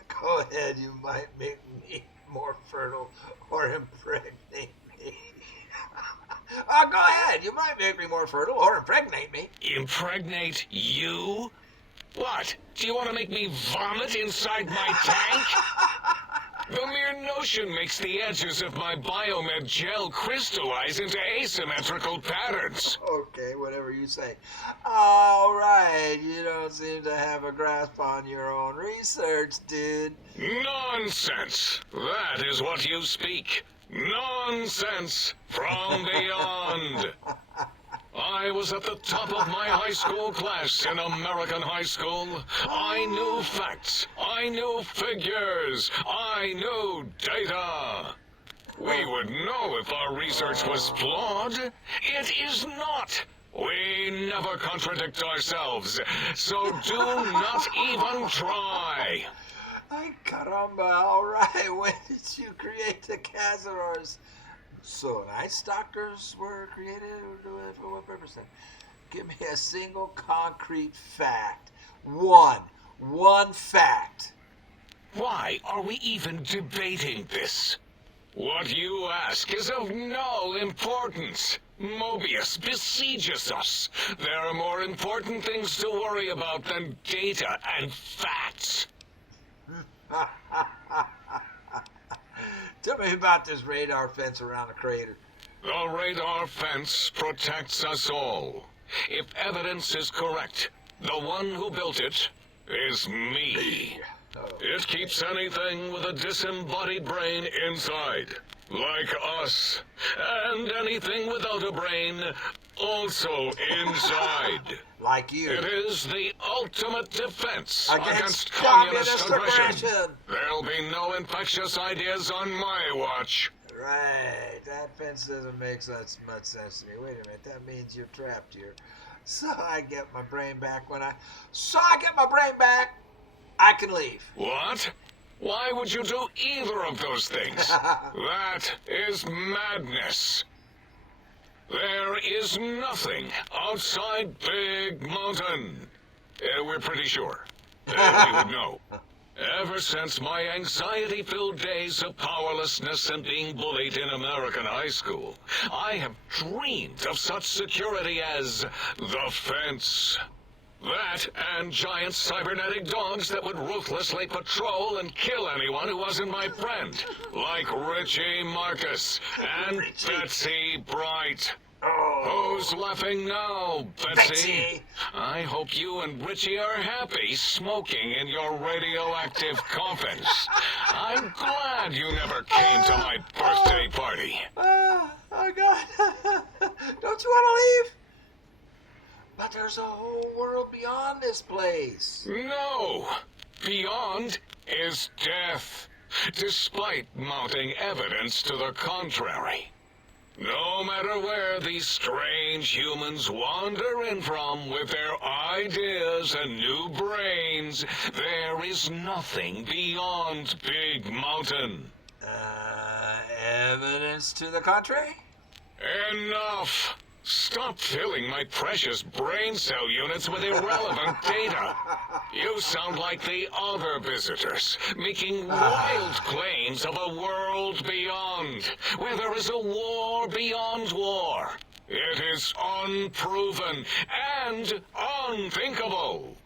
Go ahead, you might make me more fertile or impregnate me. Go ahead, you might make me more fertile or impregnate me. Impregnate you? What? Do you want to make me vomit inside my tank? The mere notion makes the edges of my biomed gel crystallize into asymmetrical patterns. Okay, whatever you say. All right, you don't seem to have a grasp on your own research, dude. Nonsense! That is what you speak. Nonsense from beyond. I was at the top of my high school class in American high school. I knew facts. I knew figures. I knew data. We would know if our research was flawed. It is not. We never contradict ourselves, so do not even try. Ay, caramba, all right. When did you create the cazadors? So, night stalkers were created for what purpose then? Give me a single concrete fact. One fact. Why are we even debating this? What you ask is of no importance. Mobius besieges us. There are more important things to worry about than data and facts. Tell me about this radar fence around the crater. The radar fence protects us all. If evidence is correct, the one who built it is me. It keeps anything with a disembodied brain inside, like us, and anything without a brain also inside. Like you. It is the ultimate defense against communist aggression. There'll be no infectious ideas on my watch. Right, that fence doesn't make much sense to me. Wait a minute, that means you're trapped here. So I get my brain back I can leave. What? Why would you do either of those things? That is madness. There is nothing outside Big Mountain. We're pretty sure. We would know. Ever since my anxiety-filled days of powerlessness and being bullied in American high school, I have dreamed of such security as the fence. That and giant cybernetic dogs that would ruthlessly patrol and kill anyone who wasn't my friend. Like Richie Marcus and Betsy Bright. Who's laughing now, Betsy? I hope you and Richie are happy smoking in your radioactive coffins. I'm glad you never came to my birthday party. Oh, God. Don't you want to leave? But there's a whole world beyond this place. No. Beyond is death, despite mounting evidence to the contrary. No matter where these strange humans wander in from with their ideas and new brains, there is nothing beyond Big Mountain. Evidence to the contrary? Enough! Stop filling my precious brain cell units with irrelevant data. You sound like the other visitors, making wild claims of a world beyond, where there is a war beyond war. It is unproven and unthinkable.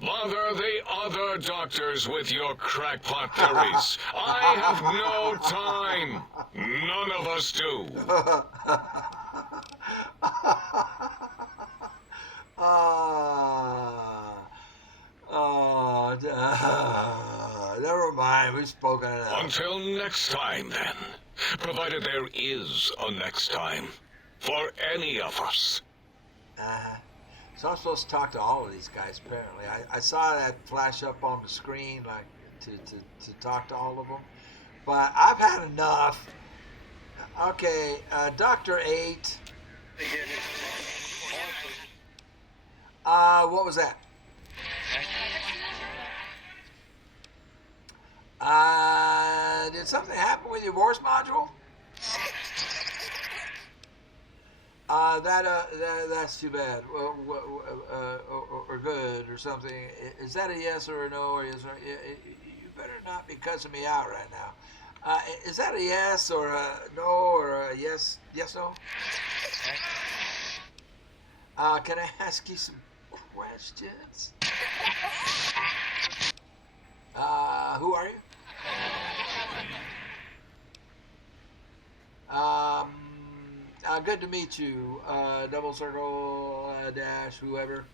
Bother the other doctors with your crackpot theories. I have no time. None of us do. Never mind, we've spoken enough. Until next time, then. Provided there is a next time. For any of us. So I'm supposed to talk to all of these guys, apparently. I saw that flash up on the screen, like, to talk to all of them. But I've had enough. Okay, Dr. 8. What was that? Did something happen with your voice module? That's too bad. Well, or good, or something. Is that a yes or a no? Or yes or you better not be cussing me out right now. Is that a yes or a no or a yes? Yes, no. Can I ask you some questions? Who are you? Good to meet you. Double circle, dash, whoever.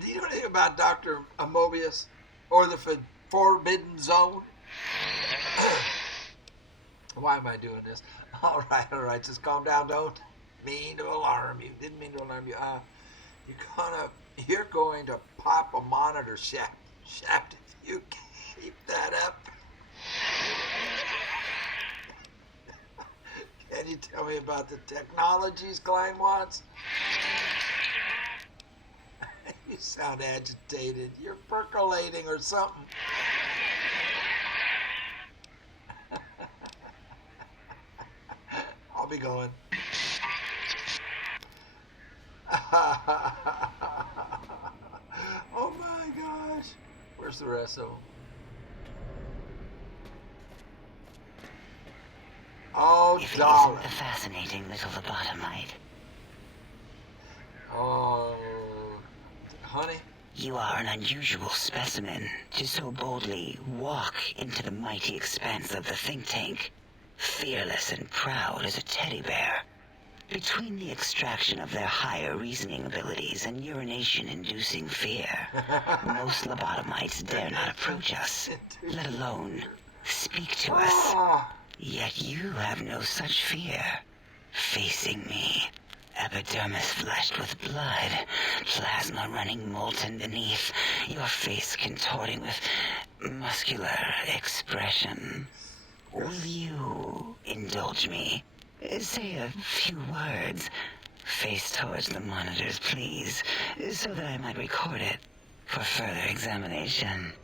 Do you know anything about Dr. Mobius or the Forbidden Zone? Why am I doing this? All right, just calm down. Don't mean to alarm you. Didn't mean to alarm you. You're going to pop a monitor shaft if you keep that up. Can you tell me about the technologies Klein wants? You sound agitated. You're percolating or something. I'll be going. Oh my gosh. Where's the rest of them? Oh, if darling. It isn't a fascinating little lobotomite. Oh, honey? You are an unusual specimen to so boldly walk into the mighty expanse of the think tank, fearless and proud as a teddy bear. Between the extraction of their higher reasoning abilities and urination-inducing fear, most lobotomites dare not approach us, let alone speak to us. Yet you have no such fear. Facing me, epidermis flushed with blood, plasma running molten beneath, your face contorting with muscular expression. Will you indulge me? Say a few words. Face towards the monitors, please, so that I might record it for further examination.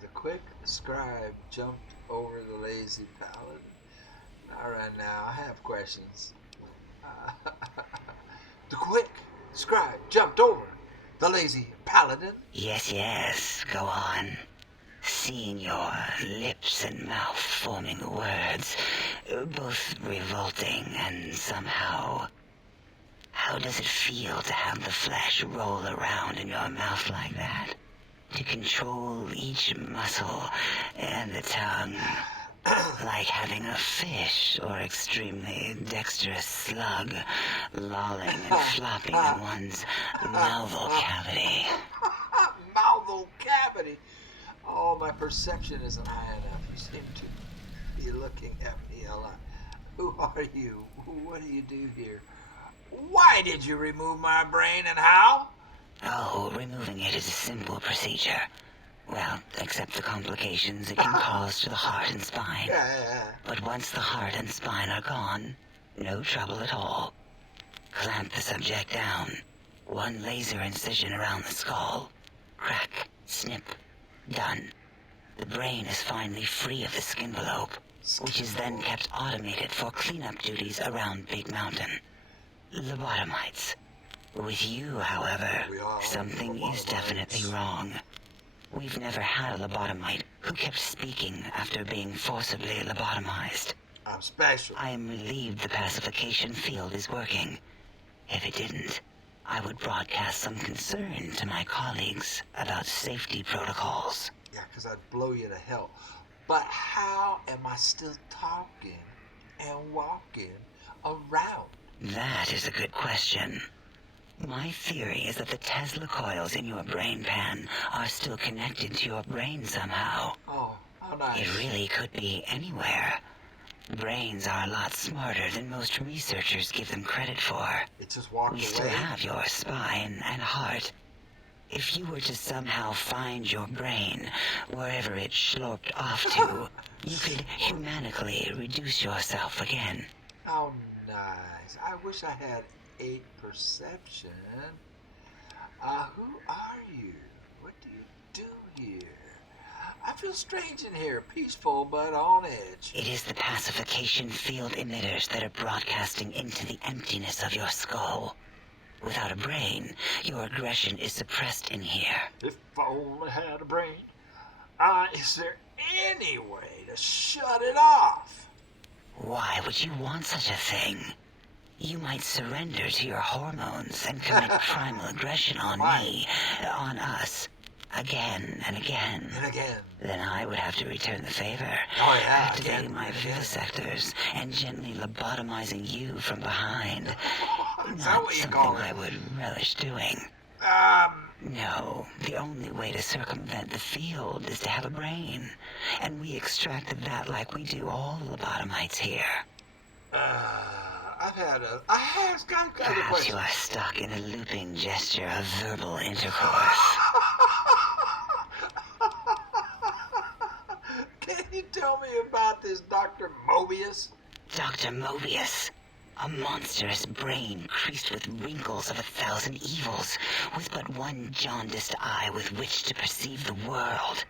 The quick scribe jumped over the lazy paladin? Not right now. I have questions. The quick scribe jumped over the lazy paladin? Yes, go on. Seeing your lips and mouth forming words, both revolting and somehow... How does it feel to have the flesh roll around in your mouth like that? To control each muscle and the tongue, like having a fish or extremely dexterous slug lolling and flopping in one's mouthal cavity. Mouthal cavity? Oh, my perception isn't high enough. You seem to be looking at me a lot. Who are you? What do you do here? Why did you remove my brain and how? Oh, removing it is a simple procedure. Well, except the complications it can cause to the heart and spine. But once the heart and spine are gone, no trouble at all. Clamp the subject down. One laser incision around the skull. Crack, snip, done. The brain is finally free of the skin envelope, which is then kept automated for cleanup duties around Big Mountain. Lobotomites. With you, however, something is definitely wrong. We've never had a lobotomite who kept speaking after being forcibly lobotomized. I'm special. I am relieved the pacification field is working. If it didn't, I would broadcast some concern to my colleagues about safety protocols. Yeah, because I'd blow you to hell. But how am I still talking and walking around? That is a good question. My theory is that the Tesla coils in your brain pan are still connected to your brain somehow. Oh, how nice. It really could be anywhere. Brains are a lot smarter than most researchers give them credit for. It just walked away. We still have your spine and heart. If you were to somehow find your brain, wherever it sloped off to, you could humanically reduce yourself again. How nice. I wish I had 8 perception. Who are you? What do you do here? I feel strange in here, peaceful but on edge. It is the pacification field emitters that are broadcasting into the emptiness of your skull. Without a brain, your aggression is suppressed in here. If I only had a brain, is there any way to shut it off? Why would you want such a thing? You might surrender to your hormones and commit primal aggression on me, on us, again and again. And again. Then I would have to return the favor, activating my vivisectors and gently lobotomizing you from behind. Not something I would relish doing. No, the only way to circumvent the field is to have a brain, and we extracted that like we do all lobotomites here. I have got a Perhaps question. you are stuck in a looping gesture of verbal intercourse. Can you tell me about this Dr. Mobius? Dr. Mobius, a monstrous brain creased with wrinkles of 1,000 evils, with but one jaundiced eye with which to perceive the world.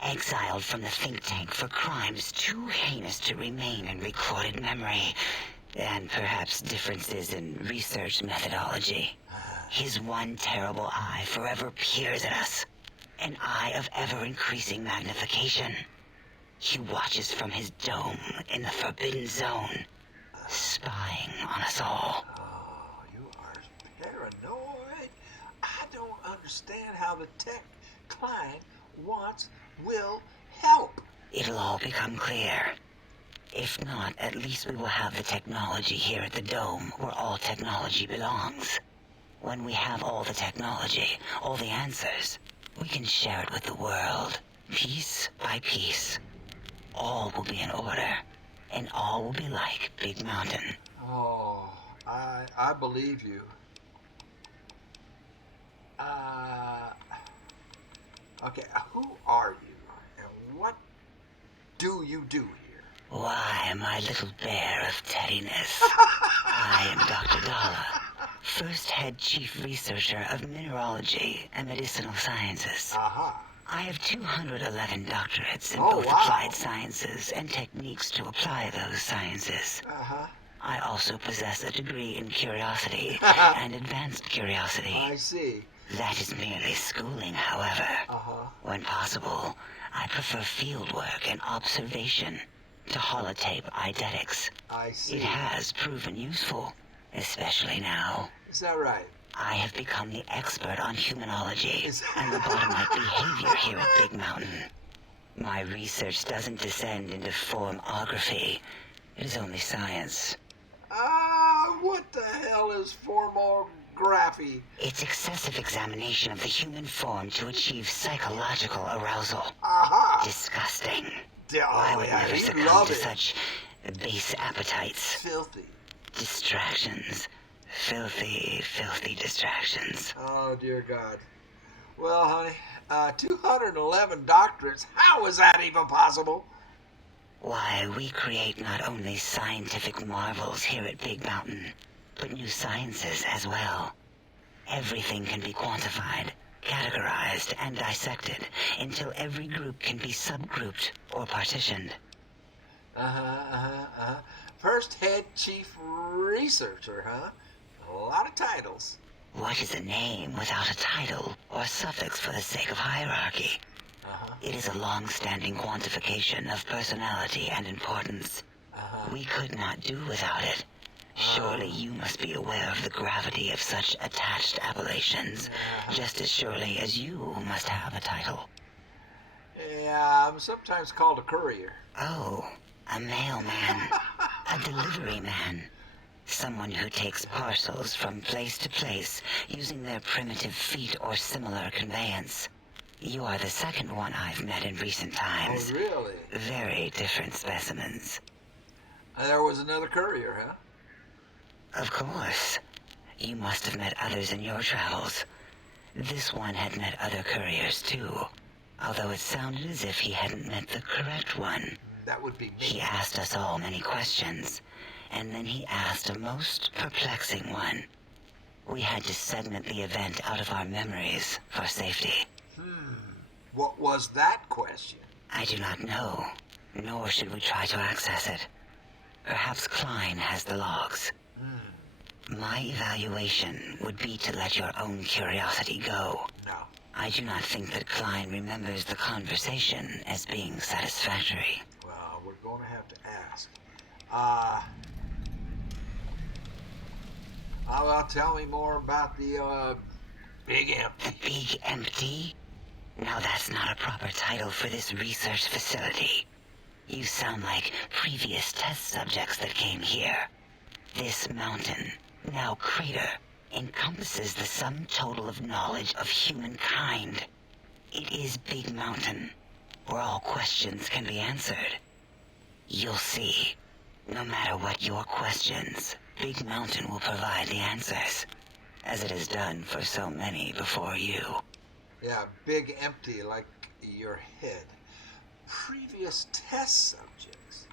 Exiled from the think tank for crimes too heinous to remain in recorded memory, and perhaps differences in research methodology. His one terrible eye forever peers at us, an eye of ever-increasing magnification. He watches from his dome in the Forbidden Zone, spying on us all. Oh, you are paranoid. I don't understand how the tech Klein wants will help. It'll all become clear. If not, at least we will have the technology here at the Dome, where all technology belongs. When we have all the technology, all the answers, we can share it with the world, piece by piece. All will be in order, and all will be like Big Mountain. Oh, I believe you. Okay, who are you, and what do you do here? Why, my little bear of teddiness. I am Dr. Dalla, first head chief researcher of mineralogy and medicinal sciences. Aha. I have 211 doctorates in Oh, both wow. applied sciences and techniques to apply those sciences. Uh-huh. I also possess a degree in curiosity and advanced curiosity. I see. That is merely schooling, however. Uh-huh. When possible, I prefer fieldwork and observation to holotape eidetics. I see. It has proven useful, especially now. Is that right? I have become the expert on humanology and lobotomite behavior here at Big Mountain. My research doesn't descend into formography. It is only science. What the hell is formography? It's excessive examination of the human form to achieve psychological arousal. Aha! Disgusting. I would never succumb to such base appetites. Filthy. Distractions. Filthy, filthy distractions. Oh, dear God. Well, honey, 211 doctorates. How is that even possible? Why, we create not only scientific marvels here at Big Mountain, but new sciences as well. Everything can be quantified, categorized, and dissected until every group can be subgrouped or partitioned. First head chief researcher, huh? A lot of titles. What is a name without a title or suffix for the sake of hierarchy? It is a long-standing quantification of personality and importance. We could not do without it. Surely you must be aware of the gravity of such attached appellations, just as surely as you must have a title. Yeah, I'm sometimes called a courier. Oh, a mailman. A delivery man. Someone who takes parcels from place to place using their primitive feet or similar conveyance. You are the second one I've met in recent times. Oh, really? Very different specimens. There was another courier, huh? Of course. You must have met others in your travels. This one had met other couriers, too. Although it sounded as if he hadn't met the correct one. That would be me. He asked us all many questions, and then he asked a most perplexing one. We had to segment the event out of our memories for safety. What was that question? I do not know, nor should we try to access it. Perhaps Klein has the logs. My evaluation would be to let your own curiosity go. No. I do not think that Klein remembers the conversation as being satisfactory. Well, we're going to have to ask. Well, tell me more about the, Big Empty. The Big Empty? Now that's not a proper title for this research facility. You sound like previous test subjects that came here. This mountain, now crater, encompasses the sum total of knowledge of humankind. It is Big Mountain, where all questions can be answered. You'll see. No matter what your questions, Big Mountain will provide the answers, as it has done for so many before you. Yeah, Big Empty, like your head. Previous test subjects.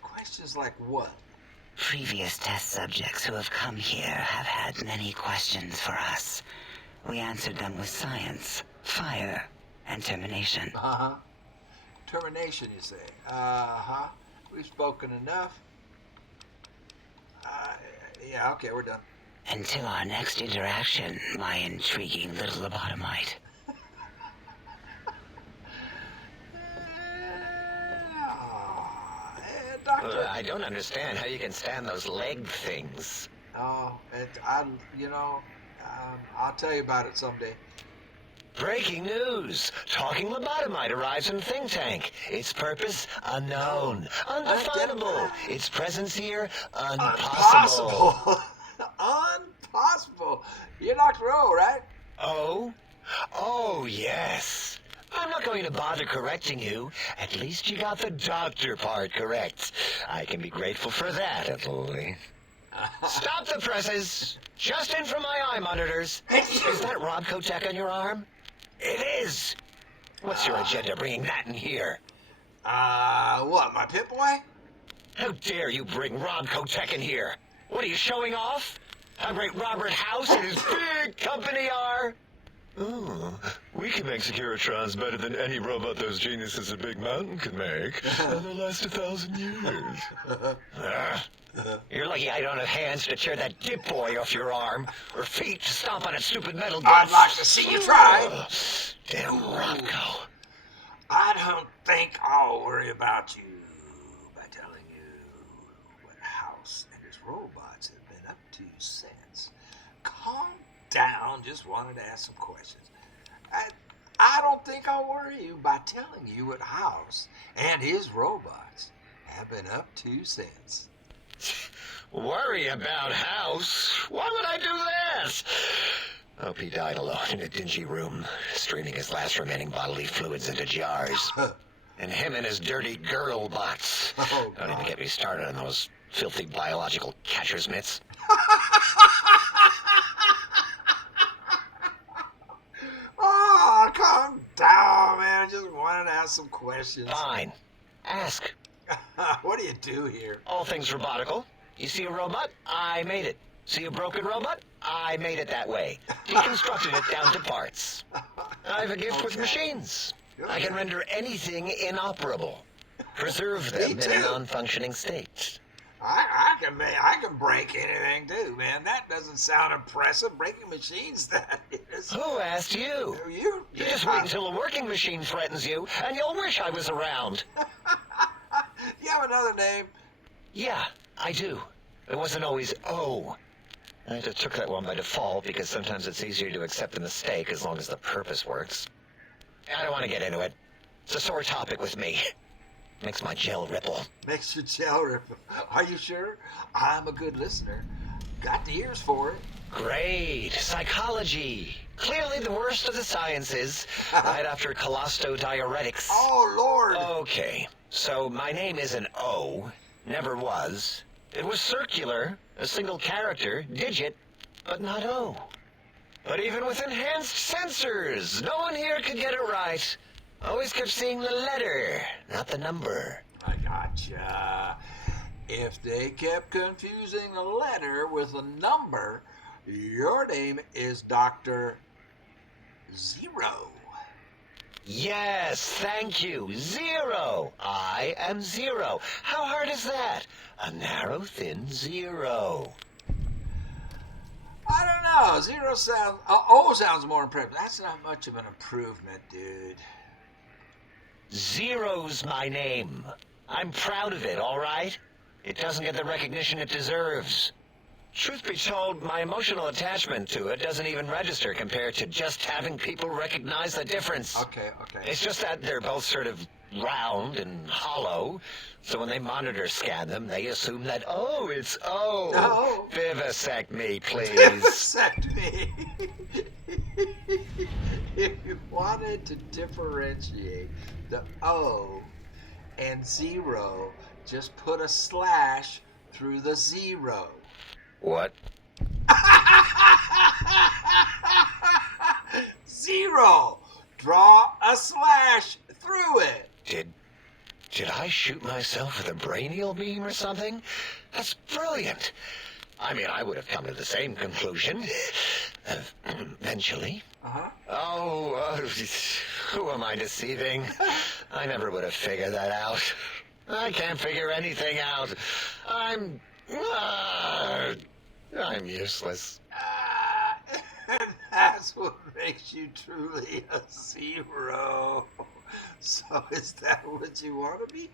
Questions like what? Previous test subjects who have come here have had many questions for us. We answered them with science, fire, and termination. Termination, you say? We've spoken enough. Yeah, okay, we're done. Until our next interaction, my intriguing little lobotomite. Doctor. I don't understand how you can stand those leg things. Oh, I'll tell you about it someday. Breaking news! Talking lobotomite arrives in think tank. Its purpose, unknown. Undefinable. Its presence here, impossible. Impossible. You're Dr. O, right? Oh? Oh, yes. I'm not going to bother correcting you. At least you got the doctor part correct. I can be grateful for that, at least. Stop the presses! Just in from my eye monitors. Is that Robco Tech on your arm? It is! What's your agenda bringing that in here? What, my pit boy? How dare you bring Robco Tech in here? What are you showing off? How great Robert House and his big company are? Oh, we can make Securitrons better than any robot those geniuses at Big Mountain could make. And they'll last 1,000 years. You're lucky I don't have hands to tear that dip boy off your arm, or feet to stomp on its stupid metal I'd guts. like to see you try. Damn Rocco. I don't think I'll worry about you by telling you what House and his robots have been up to since. Calm down, just wanted to ask some questions. I don't think I'll worry you by telling you what House and his robots have been up to since. Worry about House? Why would I do that? Hope he died alone in a dingy room, straining his last remaining bodily fluids into jars. And him and his dirty girl bots. Oh, don't even get me started on those filthy biological catcher's mitts. Oh, calm down, man. I just wanted to ask some questions. Fine. Ask. What do you do here? All things robotical. You see a robot? I made it. See a broken robot? I made it that way. Deconstructed it down to parts. I have a gift with machines. I can render anything inoperable. Preserve them in a non-functioning state. I can break anything too, man. That doesn't sound impressive. Breaking machines, that is. Who asked you? You just wait until a working machine threatens you, and you'll wish I was around. You have another name? Yeah, I do. It wasn't always O. I just took that one by default because sometimes it's easier to accept a mistake as long as the purpose works. I don't want to get into it. It's a sore topic with me. Makes my gel ripple. Makes your gel ripple. Are you sure? I'm a good listener. Got the ears for it. Great. Psychology. Clearly the worst of the sciences, right after colostodiuretics. Oh, Lord. Okay, so my name is an O. Never was. It was circular, a single character, digit, but not O. But even with enhanced sensors, no one here could get it right. Always kept seeing the letter, not the number. I gotcha. If they kept confusing a letter with a number, your name is Dr. Zero. Yes, thank you. Zero. I am Zero. How hard is that? A narrow, thin zero. I don't know. Zero sounds... O sounds more impressive. That's not much of an improvement, dude. Zero's my name. I'm proud of it, all right? It doesn't get the recognition it deserves. Truth be told, my emotional attachment to it doesn't even register compared to just having people recognize the difference. Okay. It's just that they're both sort of round and hollow, so when they monitor scan them, they assume that, oh, it's O. No. Vivisect me, please. Vivisect me. If you wanted to differentiate the O and zero, just put a slash through the zero. What? Zero. Draw a slash through it. Did I shoot myself with a brainial beam or something? That's brilliant. I mean, I would have come to the same conclusion. Eventually. Oh, who am I deceiving? I never would have figured that out. I can't figure anything out. I'm useless. And that's what makes you truly a zero. So is that what you want to be?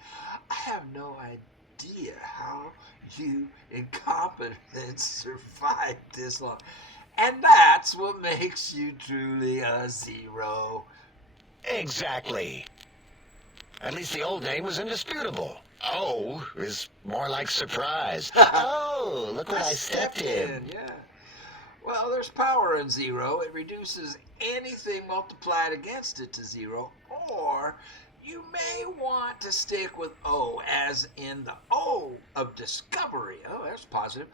I have no idea how you incompetents survived this long. And that's what makes you truly a zero. Exactly. At least the old name was indisputable. O is more like surprise. Oh, look what I stepped in. Yeah. Well, there's power in zero. It reduces anything multiplied against it to zero. Or you may want to stick with O, as in the O of discovery. Oh, that's positive.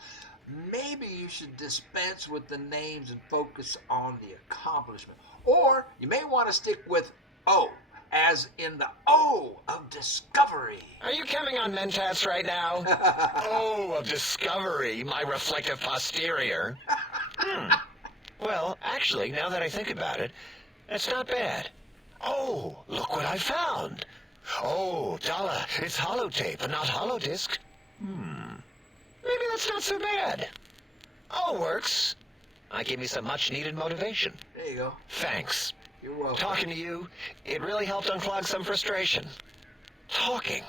Maybe you should dispense with the names and focus on the accomplishment. Or you may want to stick with O, as in the O of discovery. Are you coming on Mentats right now? O of discovery, my reflective posterior. Well, actually, now that I think about it, that's not bad. Oh, look what I found. Oh, Dala, it's holotape and not holodisc. Maybe that's not so bad. All works. Might give me some much-needed motivation. There you go. Thanks. You're welcome. Talking to you, it really helped unclog some frustration. Talking.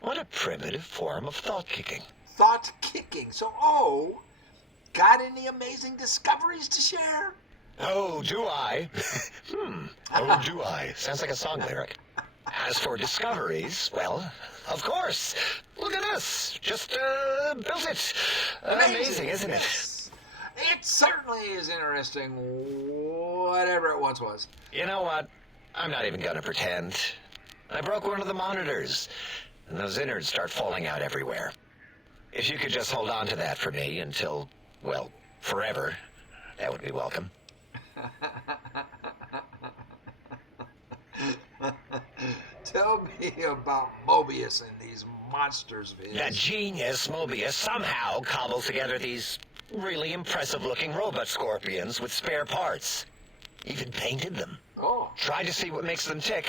What a primitive form of thought kicking. Thought kicking. So, got any amazing discoveries to share? Oh, do I? Oh, do I? Sounds like a song lyric. As for discoveries, well, of course. Look at us. Just built it. Amazing, isn't it? Yes. It certainly is interesting, whatever it once was. You know what? I'm not even gonna pretend. I broke one of the monitors, and those innards start falling out everywhere. If you could just hold on to that for me until, well, forever, that would be welcome. Tell me about Mobius and these monsters of his. That genius Mobius somehow cobbles together these really impressive-looking robot scorpions with spare parts. Even painted them. Oh. Tried to see what makes them tick.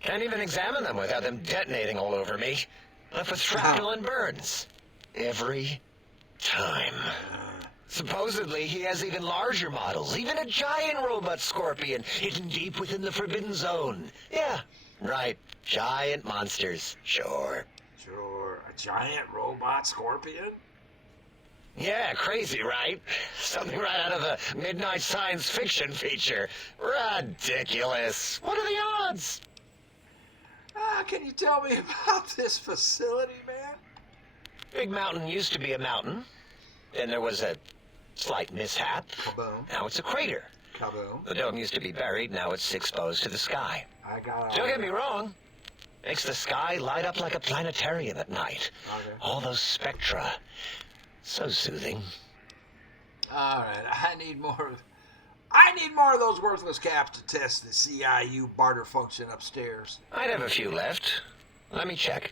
Can't even examine them without them detonating all over me. Left with shrapnel and burns. Every time. Supposedly, he has even larger models, even a giant robot scorpion hidden deep within the Forbidden Zone. Yeah, right. Giant monsters. Sure. Sure. A giant robot scorpion? Yeah, crazy, right? Something right out of a midnight science fiction feature. Ridiculous. What are the odds? Can you tell me about this facility, man? Big Mountain used to be a mountain. Then there was a slight mishap. Kaboom. Now it's a crater. Kaboom. The dome used to be buried. Now it's exposed to the sky. Don't Don't get me wrong. Makes the sky light up like a planetarium at night. Okay. All those spectra. So soothing. All right, I need more of those worthless caps to test the CIU barter function upstairs. I'd have a few left. Let me check.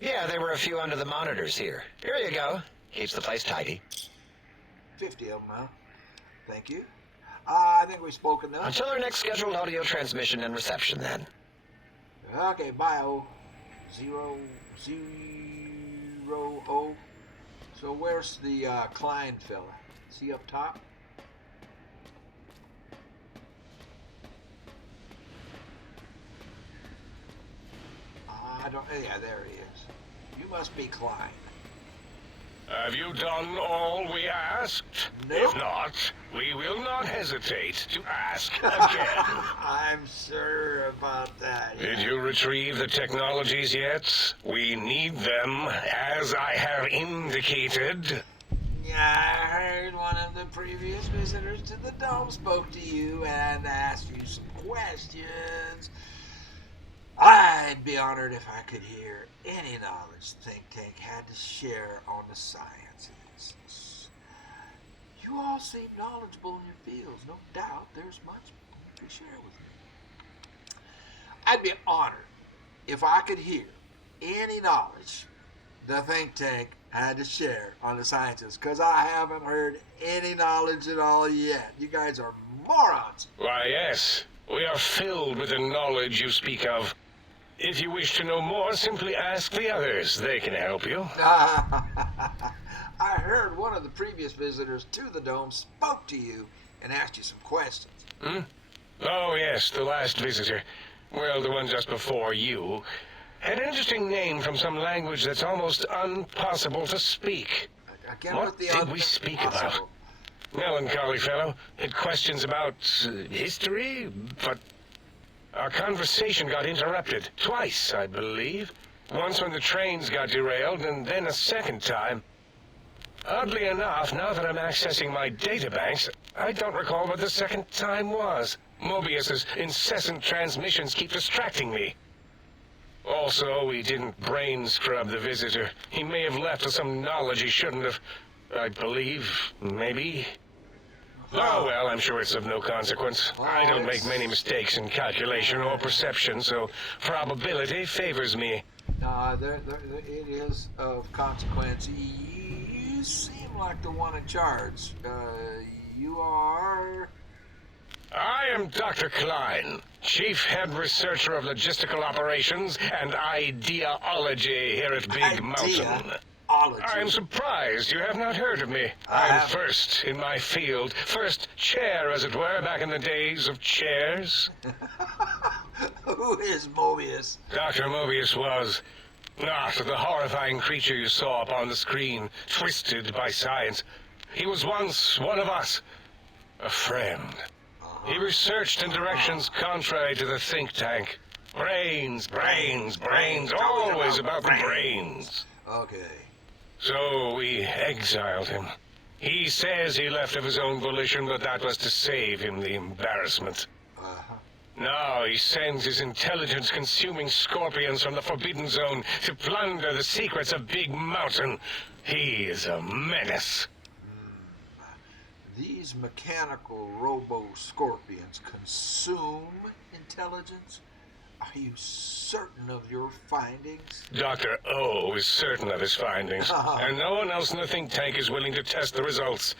Yeah, there were a few under the monitors here. Here you go. Keeps the place tidy. 50 of them, huh? Thank you. I think we've spoken enough. Until our next scheduled audio transmission and reception, then. Okay, bye. 000. So where's the Klein fella? Is he up top? I don't. Yeah, there he is. You must be Klein. Have you done all we asked? Nope. If not, we will not hesitate to ask again. I'm sure about that. Did you retrieve the technologies yet? We need them, as I have indicated. Yeah, I heard one of the previous visitors to the dome spoke to you and asked you some questions. I'd be honored if I could hear any knowledge the think tank had to share on the sciences. You all seem knowledgeable in your fields. No doubt there's much to share with me. I'd be honored if I could hear any knowledge the think tank had to share on the sciences, because I haven't heard any knowledge at all yet. You guys are morons. Why, yes. We are filled with the knowledge you speak of. If you wish to know more, simply ask the others. They can help you. I heard one of the previous visitors to the dome spoke to you and asked you some questions. Oh, yes, the last visitor. Well, the one just before you. Had an interesting name from some language that's almost impossible to speak. Again, What did we speak about? Melancholy fellow. Had questions about history, but our conversation got interrupted. Twice, I believe. Once when the trains got derailed, and then a second time. Oddly enough, now that I'm accessing my databanks, I don't recall what the second time was. Mobius's incessant transmissions keep distracting me. Also, we didn't brain scrub the visitor. He may have left us some knowledge he shouldn't have. I believe, maybe. Oh, well, I'm sure it's of no consequence. I don't make many mistakes in calculation or perception, so probability favors me. It is of consequence. You seem like the one in charge. you are... I am Dr. Klein, Chief Head Researcher of Logistical Operations and Ideology here at Big Mountain. I'm surprised you have not heard of me. I'm first in my field, first chair, as it were, back in the days of chairs. Who is Mobius? Dr. Mobius was not the horrifying creature you saw upon the screen, twisted by science. He was once one of us, a friend. He researched in directions contrary to the think tank. Brains, brains, brains, always about the brains. Okay. So we exiled him. He says he left of his own volition, but that was to save him the embarrassment. Now he sends his intelligence-consuming scorpions from the Forbidden Zone to plunder the secrets of Big Mountain. He is a menace. These mechanical robo-scorpions consume intelligence? Are you certain of your findings? Dr. O is certain of his findings, and no one else in the think tank is willing to test the results.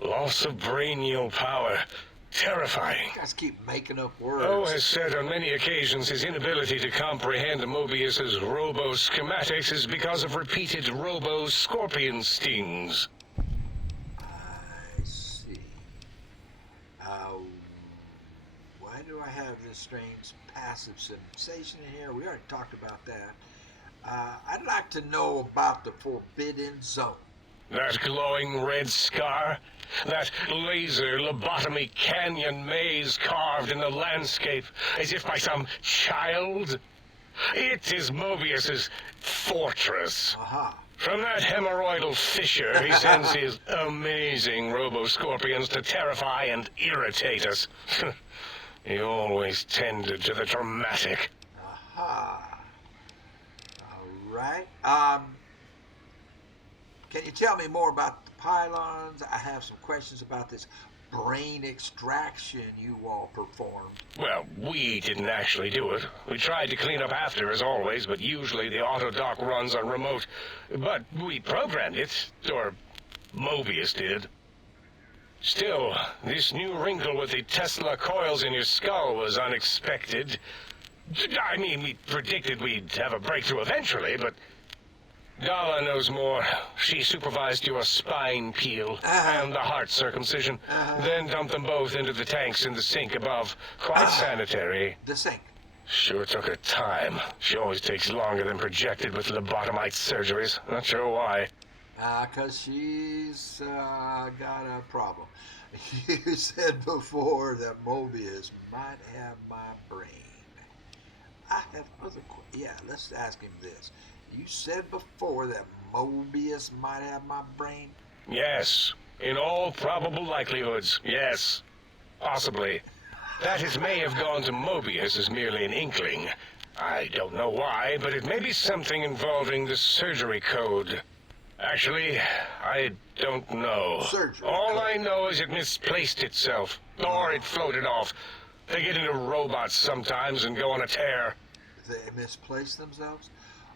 Loss of brainial power. Terrifying. You guys keep making up words. O has said on many occasions his inability to comprehend Mobius's robo-schematics is because of repeated robo-scorpion stings. I see. Why do I have this strange passive sensation in here? We already talked about that. I'd like to know about the Forbidden Zone. That glowing red scar? That laser lobotomy canyon maze carved in the landscape as if by some child? It is Mobius's fortress. From that hemorrhoidal fissure, he sends his amazing robo-scorpions to terrify and irritate us. He always tended to the dramatic. Aha. All right. Can you tell me more about the pylons? I have some questions about this brain extraction you all performed. Well, we didn't actually do it. We tried to clean up after, as always, but usually the auto dock runs on remote. But we programmed it, or Mobius did. Still, this new wrinkle with the Tesla coils in your skull was unexpected. I mean, we predicted we'd have a breakthrough eventually, but Dala knows more. She supervised your spine peel and the heart circumcision, then dumped them both into the tanks in the sink above. Quite sanitary. The sink? Sure took her time. She always takes longer than projected with lobotomite surgeries. Not sure why. 'Cause she's got a problem. You said before that Mobius might have my brain. I have other questions. Yeah, let's ask him this. You said before that Mobius might have my brain? Yes. In all probable likelihoods, yes. Possibly. That it may have gone to Mobius is merely an inkling. I don't know why, but it may be something involving the surgery code. Actually, I don't know. All I know is it misplaced itself, or it floated off. They get into robots sometimes and go on a tear. They misplaced themselves?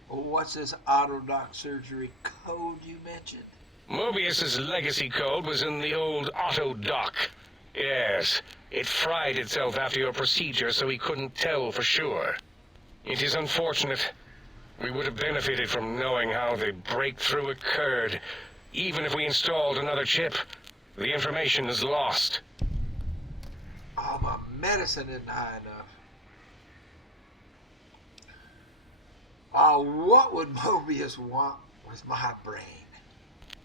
What's this auto dock surgery code you mentioned? Mobius's legacy code was in the old auto dock. Yes, it fried itself after your procedure, so he couldn't tell for sure. It is unfortunate. We would have benefited from knowing how the breakthrough occurred. Even if we installed another chip, the information is lost. Oh, my medicine isn't high enough. What would Mobius want with my brain?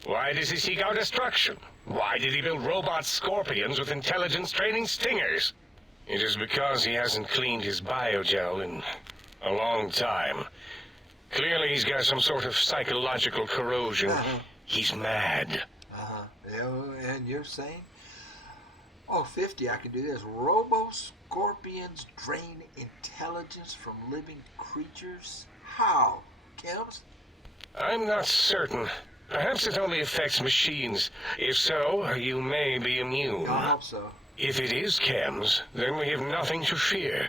Why does he seek our destruction? Why did he build robot scorpions with intelligence training stingers? It is because he hasn't cleaned his biogel in a long time. Clearly he's got some sort of psychological corrosion. He's mad. And you're saying? Oh, 50, I can do this. Robo-scorpions drain intelligence from living creatures? How? Chems? I'm not certain. Perhaps it only affects machines. If so, you may be immune. I hope so. If it is chems, then we have nothing to fear.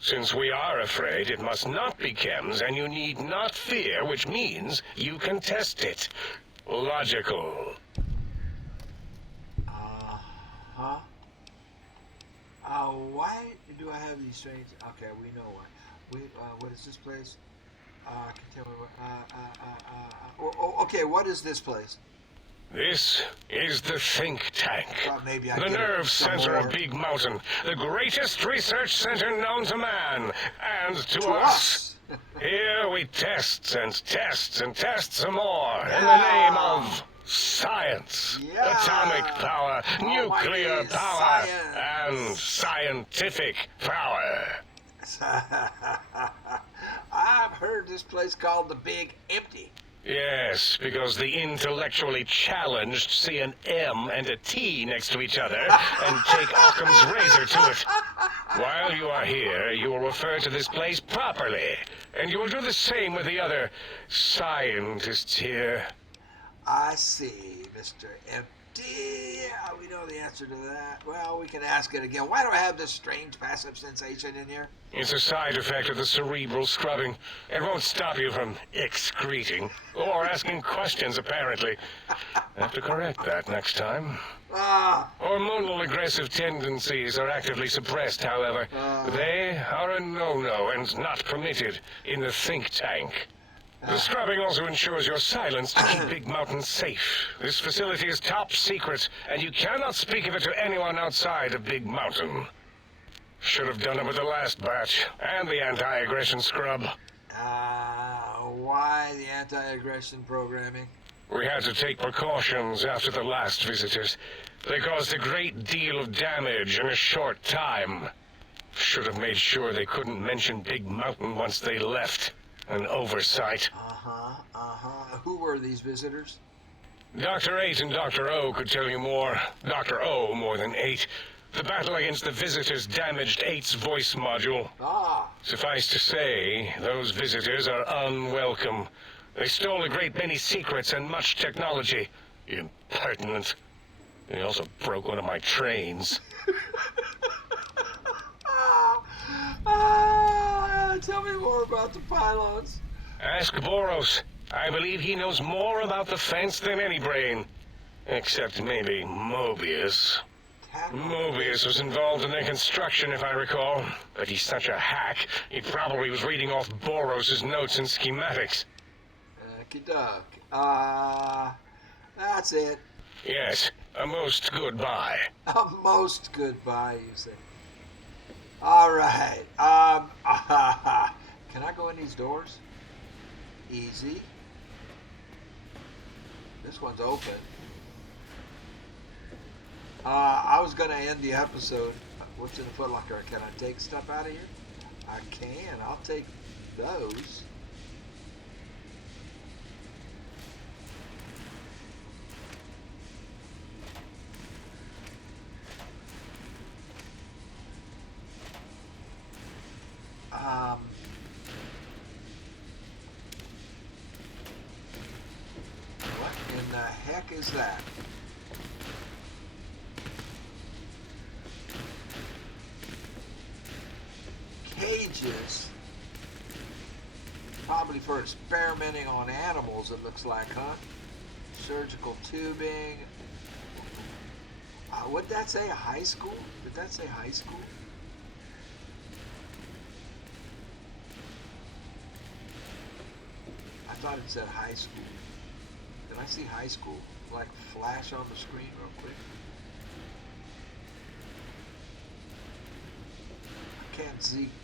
Since we are afraid, it must not be chems, and you need not fear, which means you can test it. Logical. Huh? Why do I have these strange... Okay, we know why. What is this place? Can tell me what... okay, what is this place? This is the think tank. Thought maybe I'd The get nerve some center more. of Big Mountain. The greatest research center known to man. And to To us. Here we test and test and test some more. In the name of science. Yeah. Atomic power. Nuclear Almighty power. science. And scientific power. I've heard this place called the Big Empty. Yes, because the intellectually challenged see an M and a T next to each other and take Occam's razor to it. While you are here, you will refer to this place properly, and you will do the same with the other scientists here. I see, Mr. Empty. Yeah, we know the answer to that. Well, we can ask it again. Why do I have this strange passive sensation in here? It's a side effect of the cerebral scrubbing. It won't stop you from excreting or asking questions, apparently. I have to correct that next time. Hormonal aggressive tendencies are actively suppressed, however. They are a no-no and not permitted in the think tank. The scrubbing also ensures your silence to keep Big Mountain safe. This facility is top secret, and you cannot speak of it to anyone outside of Big Mountain. Should have done it with the last batch, and the anti-aggression scrub. Why the anti-aggression programming? We had to take precautions after the last visitors. They caused a great deal of damage in a short time. Should have made sure they couldn't mention Big Mountain once they left. An oversight. Who were these visitors? Dr. 8 and Dr. O could tell you more. Dr. O more than 8. The battle against the visitors damaged 8's voice module. Suffice to say, those visitors are unwelcome. They stole a great many secrets and much technology. Impertinent. They also broke one of my trains. Tell me more about the pylons. Ask Boros. I believe he knows more about the fence than any brain. Except maybe Mobius. Mobius was involved in their construction, if I recall. But he's such a hack, he probably was reading off Boros' notes and schematics. Okey-doke. That's it. Yes, a most goodbye. A most goodbye, you say. All right. Can I go in these doors? Easy. This one's open. I was going to end the episode. What's in the footlocker? Can I take stuff out of here? I can. I'll take those. What in the heck is that? Cages? Probably for experimenting on animals, it looks like, huh? Surgical tubing. Would that say high school? Did that say high school? I thought it said high school. Did I see high school like flash on the screen real quick? I can't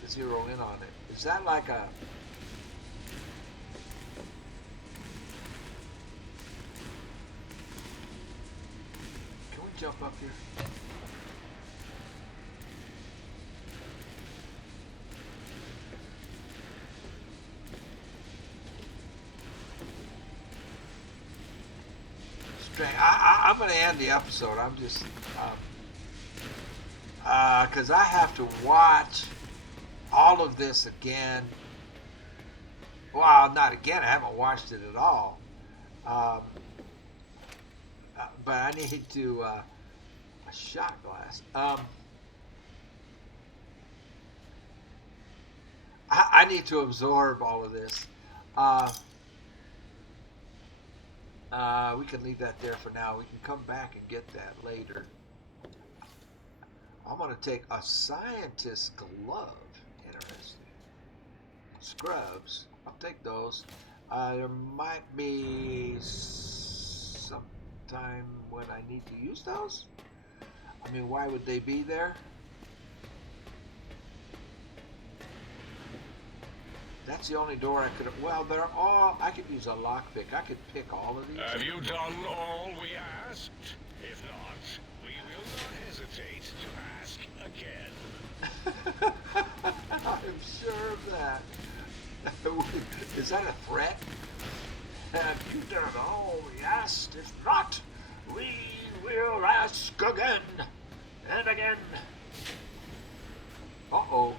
zero in on it. Is that like a... Can we jump up here? I'm going to end the episode. I'm just, because I have to watch all of this again. Well, not again. I haven't watched it at all. But I need to, a shot glass. I need to absorb all of this. We can leave that there for now. We can come back and get that later. I'm going to take a scientist's glove. Interesting. Scrubs. I'll take those. There might be some time when I need to use those. I mean, why would they be there? That's the only door I could have. Well, they're all. I could use a lockpick. I could pick all of these. Have you done all we asked? If not, we will not hesitate to ask again. I'm sure of that. Is that a threat? Have you done all we asked? If not, we will ask again and again. Uh-oh.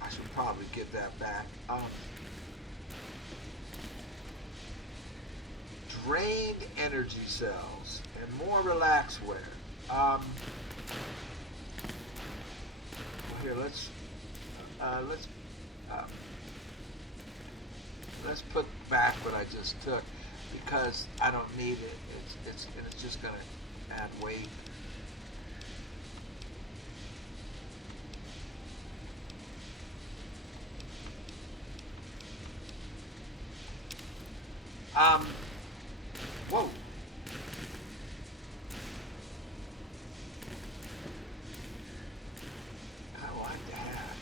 I should probably get that back. Drained energy cells and more relax wear. Here, let's put back what I just took because I don't need it. It's just gonna add weight. Whoa. I like that.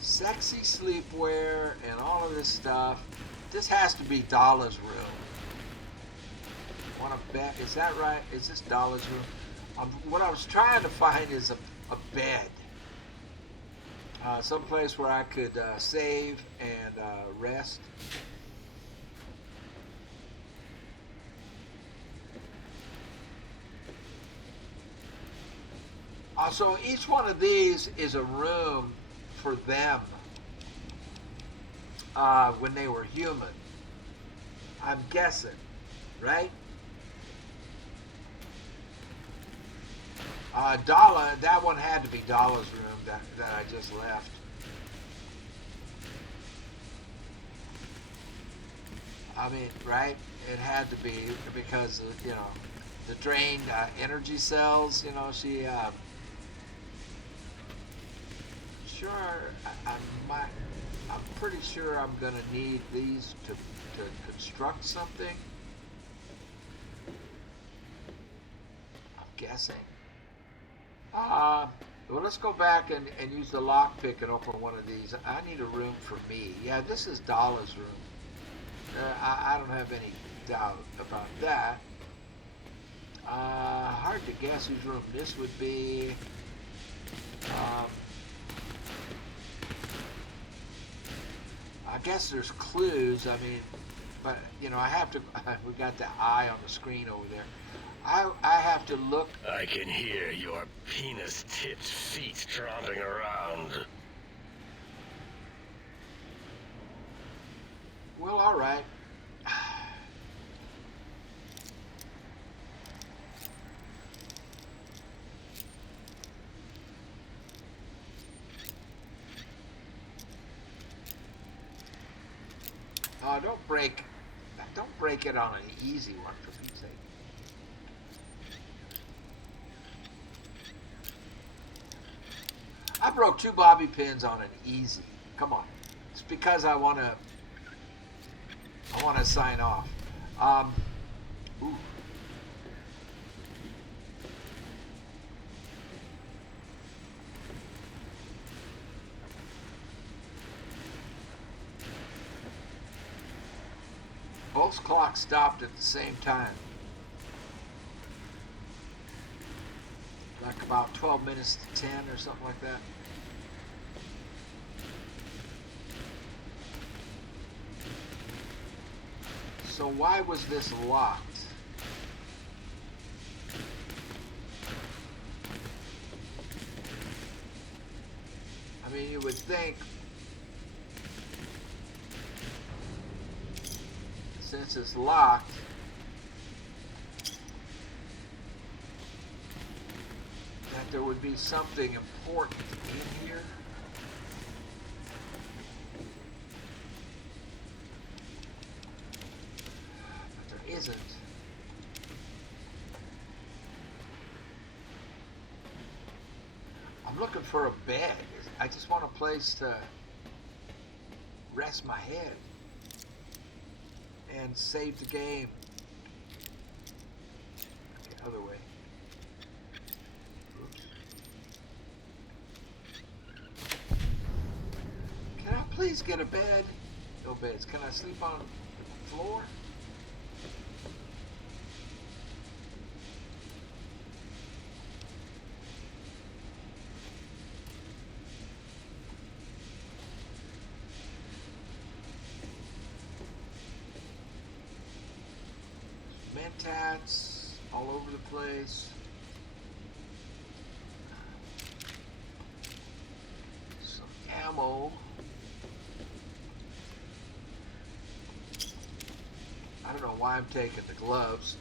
Sexy sleepwear and all of this stuff. This has to be Dollars room. Want to bet? Is that right? Is this Dollars room? What I was trying to find is a bed. Someplace where I could save and rest. So each one of these is a room for them when they were human. I'm guessing, right? That one had to be Dollars room that I just left. I mean, right? It had to be because, you know, the drained energy cells, you know, she, I'm pretty sure I'm going to need these to construct something. I'm guessing. Well, let's go back and use the lockpick and open one of these. I need a room for me. Yeah, this is Dollars room. I don't have any doubt about that. Hard to guess whose room this would be. I guess there's clues. I mean, but you know, I have to. We got the eye on the screen over there. I have to look. I can hear your penis-tipped feet tromping around. Well, all right. Don't break it on an easy one, for Pete's sake. I broke 2 bobby pins on an easy. Come on. It's because I want to sign off. Ooh. Both clocks stopped at the same time. Like about 12 minutes to 10 or something like that. So why was this locked? I mean, you would think since it's locked, there would be something important in here. But there isn't. I'm looking for a bed. I just want a place to rest my head and save the game. Okay, other way. Oops. Can I please get a bed? No beds. Can I sleep on the floor? Mentats all over the place. Some ammo. I don't know why I'm taking the gloves.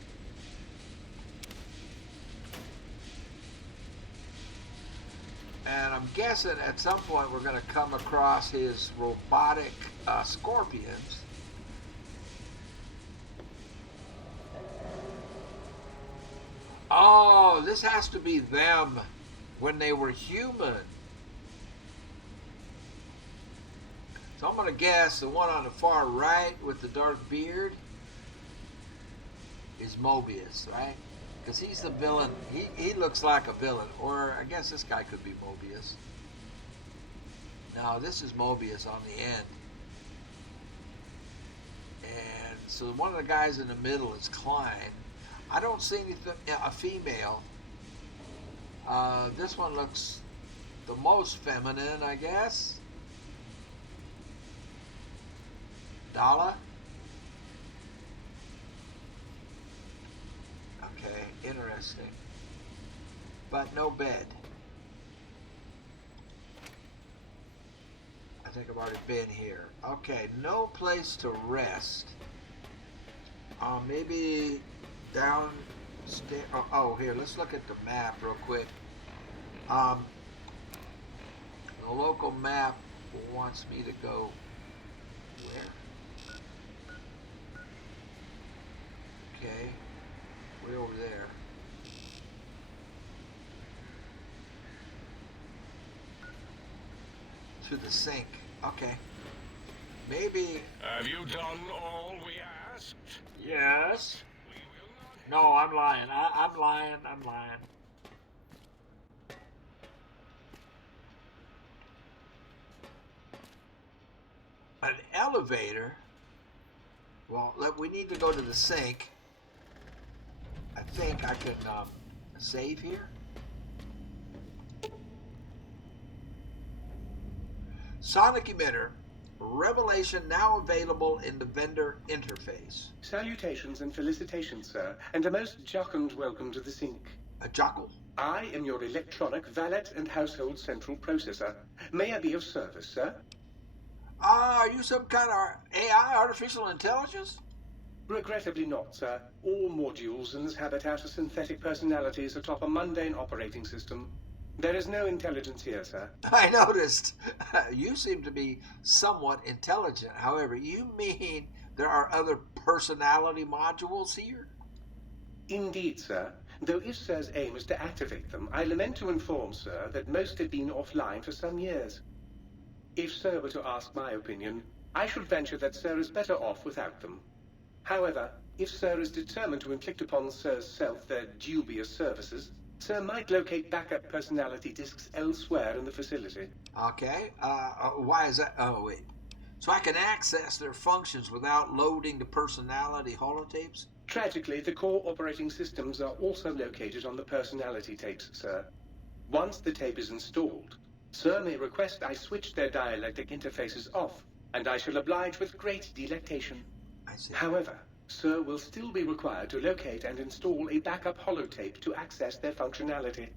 And I'm guessing at some point we're going to come across his robotic scorpions. Oh, this has to be them when they were human. So I'm going to guess the one on the far right with the dark beard is Mobius, right? Because he's the villain. He looks like a villain. Or I guess this guy could be Mobius. No, this is Mobius on the end. And so one of the guys in the middle is Klein. I don't see anything, a female. This one looks the most feminine, I guess. Dala? Okay, interesting. But no bed. I think I've already been here. Okay, no place to rest. Maybe downstairs. Oh, here, let's look at the map real quick. The local map wants me to go where? Okay, way over there. To the sink. Okay. Maybe. Have you done all we asked? Yes. No, I'm lying. I'm lying. I'm lying. An elevator? Well, we need to go to the sink. I think I can save here. Sonic emitter. Revelation now available in the vendor interface. Salutations and felicitations, sir, and a most jocund welcome to the sink. A jockle? I am your electronic valet and household central processor. May I be of service, sir? Are you some kind of AI, artificial intelligence? Regrettably not, sir. All modules in this habitat are synthetic personalities atop a mundane operating system. There is no intelligence here, sir. I noticed. You seem to be somewhat intelligent. However, you mean there are other personality modules here? Indeed, sir. Though if sir's aim is to activate them, I lament to inform, sir, that most have been offline for some years. If sir were to ask my opinion, I should venture that sir is better off without them. However, if sir is determined to inflict upon sir's self their dubious services, sir might locate backup personality disks elsewhere in the facility. Okay. Why is that? Oh, wait. So I can access their functions without loading the personality holotapes? Tragically, the core operating systems are also located on the personality tapes, sir. Once the tape is installed, sir may request I switch their dialectic interfaces off, and I shall oblige with great delectation. I see. However, sir will still be required to locate and install a backup holotape to access their functionality.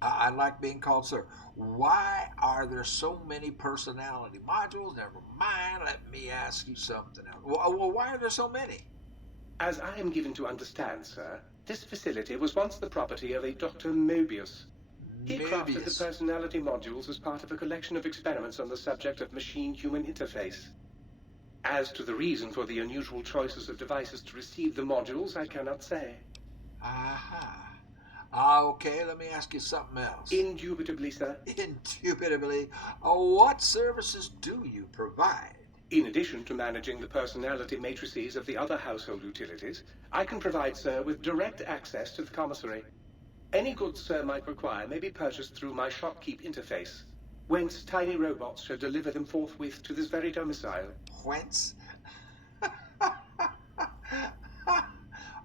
I like being called sir. Why are there so many personality modules? Never mind, let me ask you something else. Well, why are there so many? As I am given to understand, sir, this facility was once the property of a Dr. Mobius. He crafted the personality modules as part of a collection of experiments on the subject of machine-human interface. As to the reason for the unusual choices of devices to receive the modules, I cannot say. Aha. Okay, let me ask you something else. Indubitably, sir. Indubitably. What services do you provide? In addition to managing the personality matrices of the other household utilities, I can provide Sir with direct access to the commissary. Any goods Sir might require may be purchased through my shopkeep interface, whence tiny robots shall deliver them forthwith to this very domicile. Whence?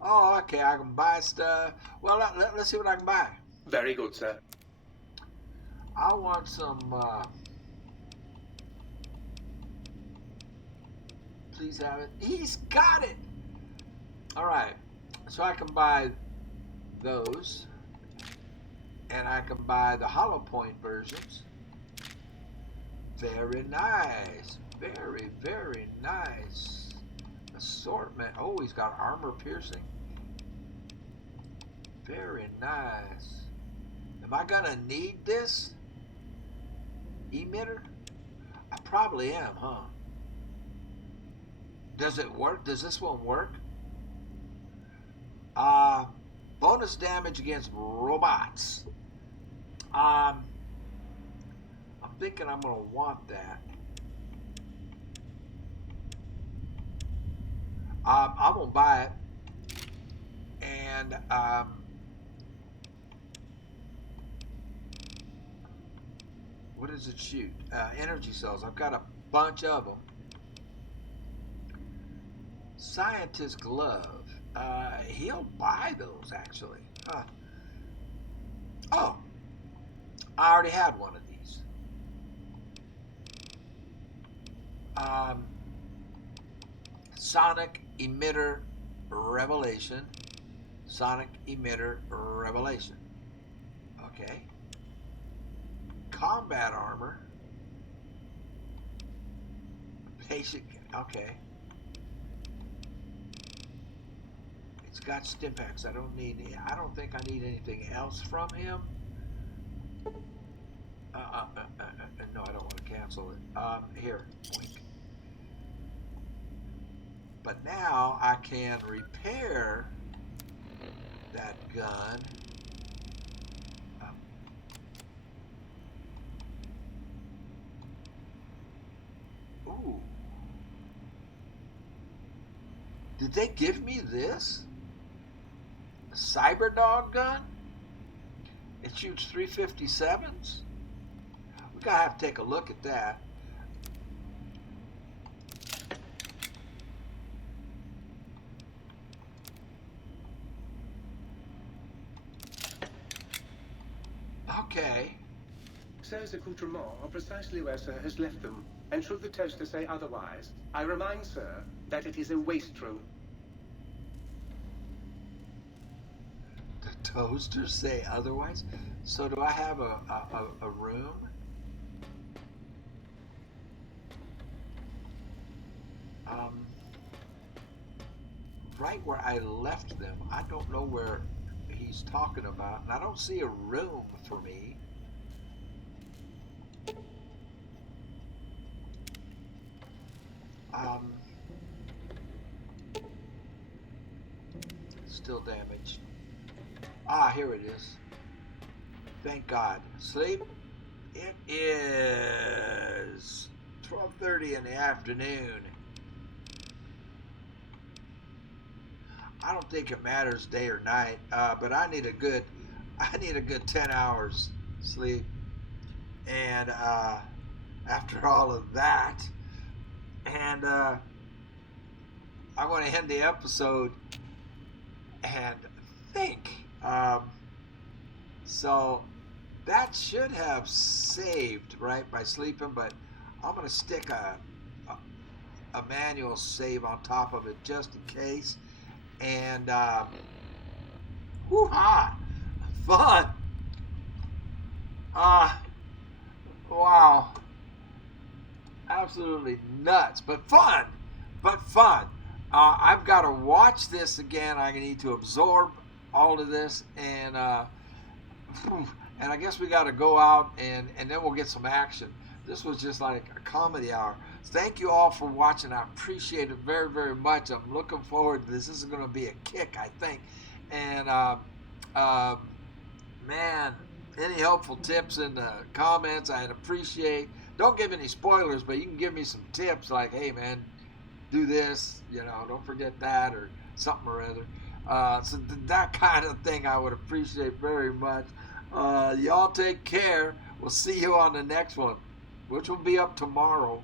Oh, okay, I can buy stuff. Well, let's see what I can buy. Very good, sir. I want some, please have it. He's got it! Alright, so I can buy those. And I can buy the hollow point versions. Very nice. Very, very nice. Assortment. Oh, he's got armor piercing. Very nice. Am I gonna need this emitter? I probably am, huh? Does it work? Does this one work? Bonus damage against robots. I'm thinking I'm gonna want that. I'm gonna buy it, and what does it shoot? Energy cells. I've got a bunch of them. Scientist glove. He'll buy those actually. Huh. Oh, I already had one of these. Sonic emitter revelation. Sonic emitter revelation. Okay. Combat armor. Basic. Okay. It's got stimpaks. I don't think I need anything else from him. No, I don't want to cancel it. Here, wink. But now I can repair that gun. Ooh. Did they give me this? A Cyberdog gun? It shoots 357s? We gotta have to take a look at that. Okay. Sir's accoutrements are precisely where Sir has left them, and should the toaster say otherwise, I remind Sir that it is a waste room. The toasters say otherwise? So do I have a room? Right where I left them. I don't know where he's talking about, and I don't see a room for me. Still damaged. Ah, here it is. Thank God. Sleep? It is 12:30 in the afternoon. I don't think it matters day or night, but I need a good 10 hours sleep. And after all of that, and I want to end the episode and think. So that should have saved, right, by sleeping, but I'm going to stick a manual save on top of it just in case. And whoo-ha! Fun! Wow. Absolutely nuts, but fun! I've got to watch this again. I need to absorb all of this, and And I guess we got to go out and then we'll get some action. This was just like a comedy hour. Thank you all for watching. I appreciate it very, very much. I'm looking forward to this. This is going to be a kick, I think. And, man, any helpful tips in the comments, I'd appreciate. Don't give any spoilers, but you can give me some tips like, hey, man, do this, don't forget that, or something or other. So that kind of thing I would appreciate very much. Y'all take care. We'll see you on the next one, which will be up tomorrow.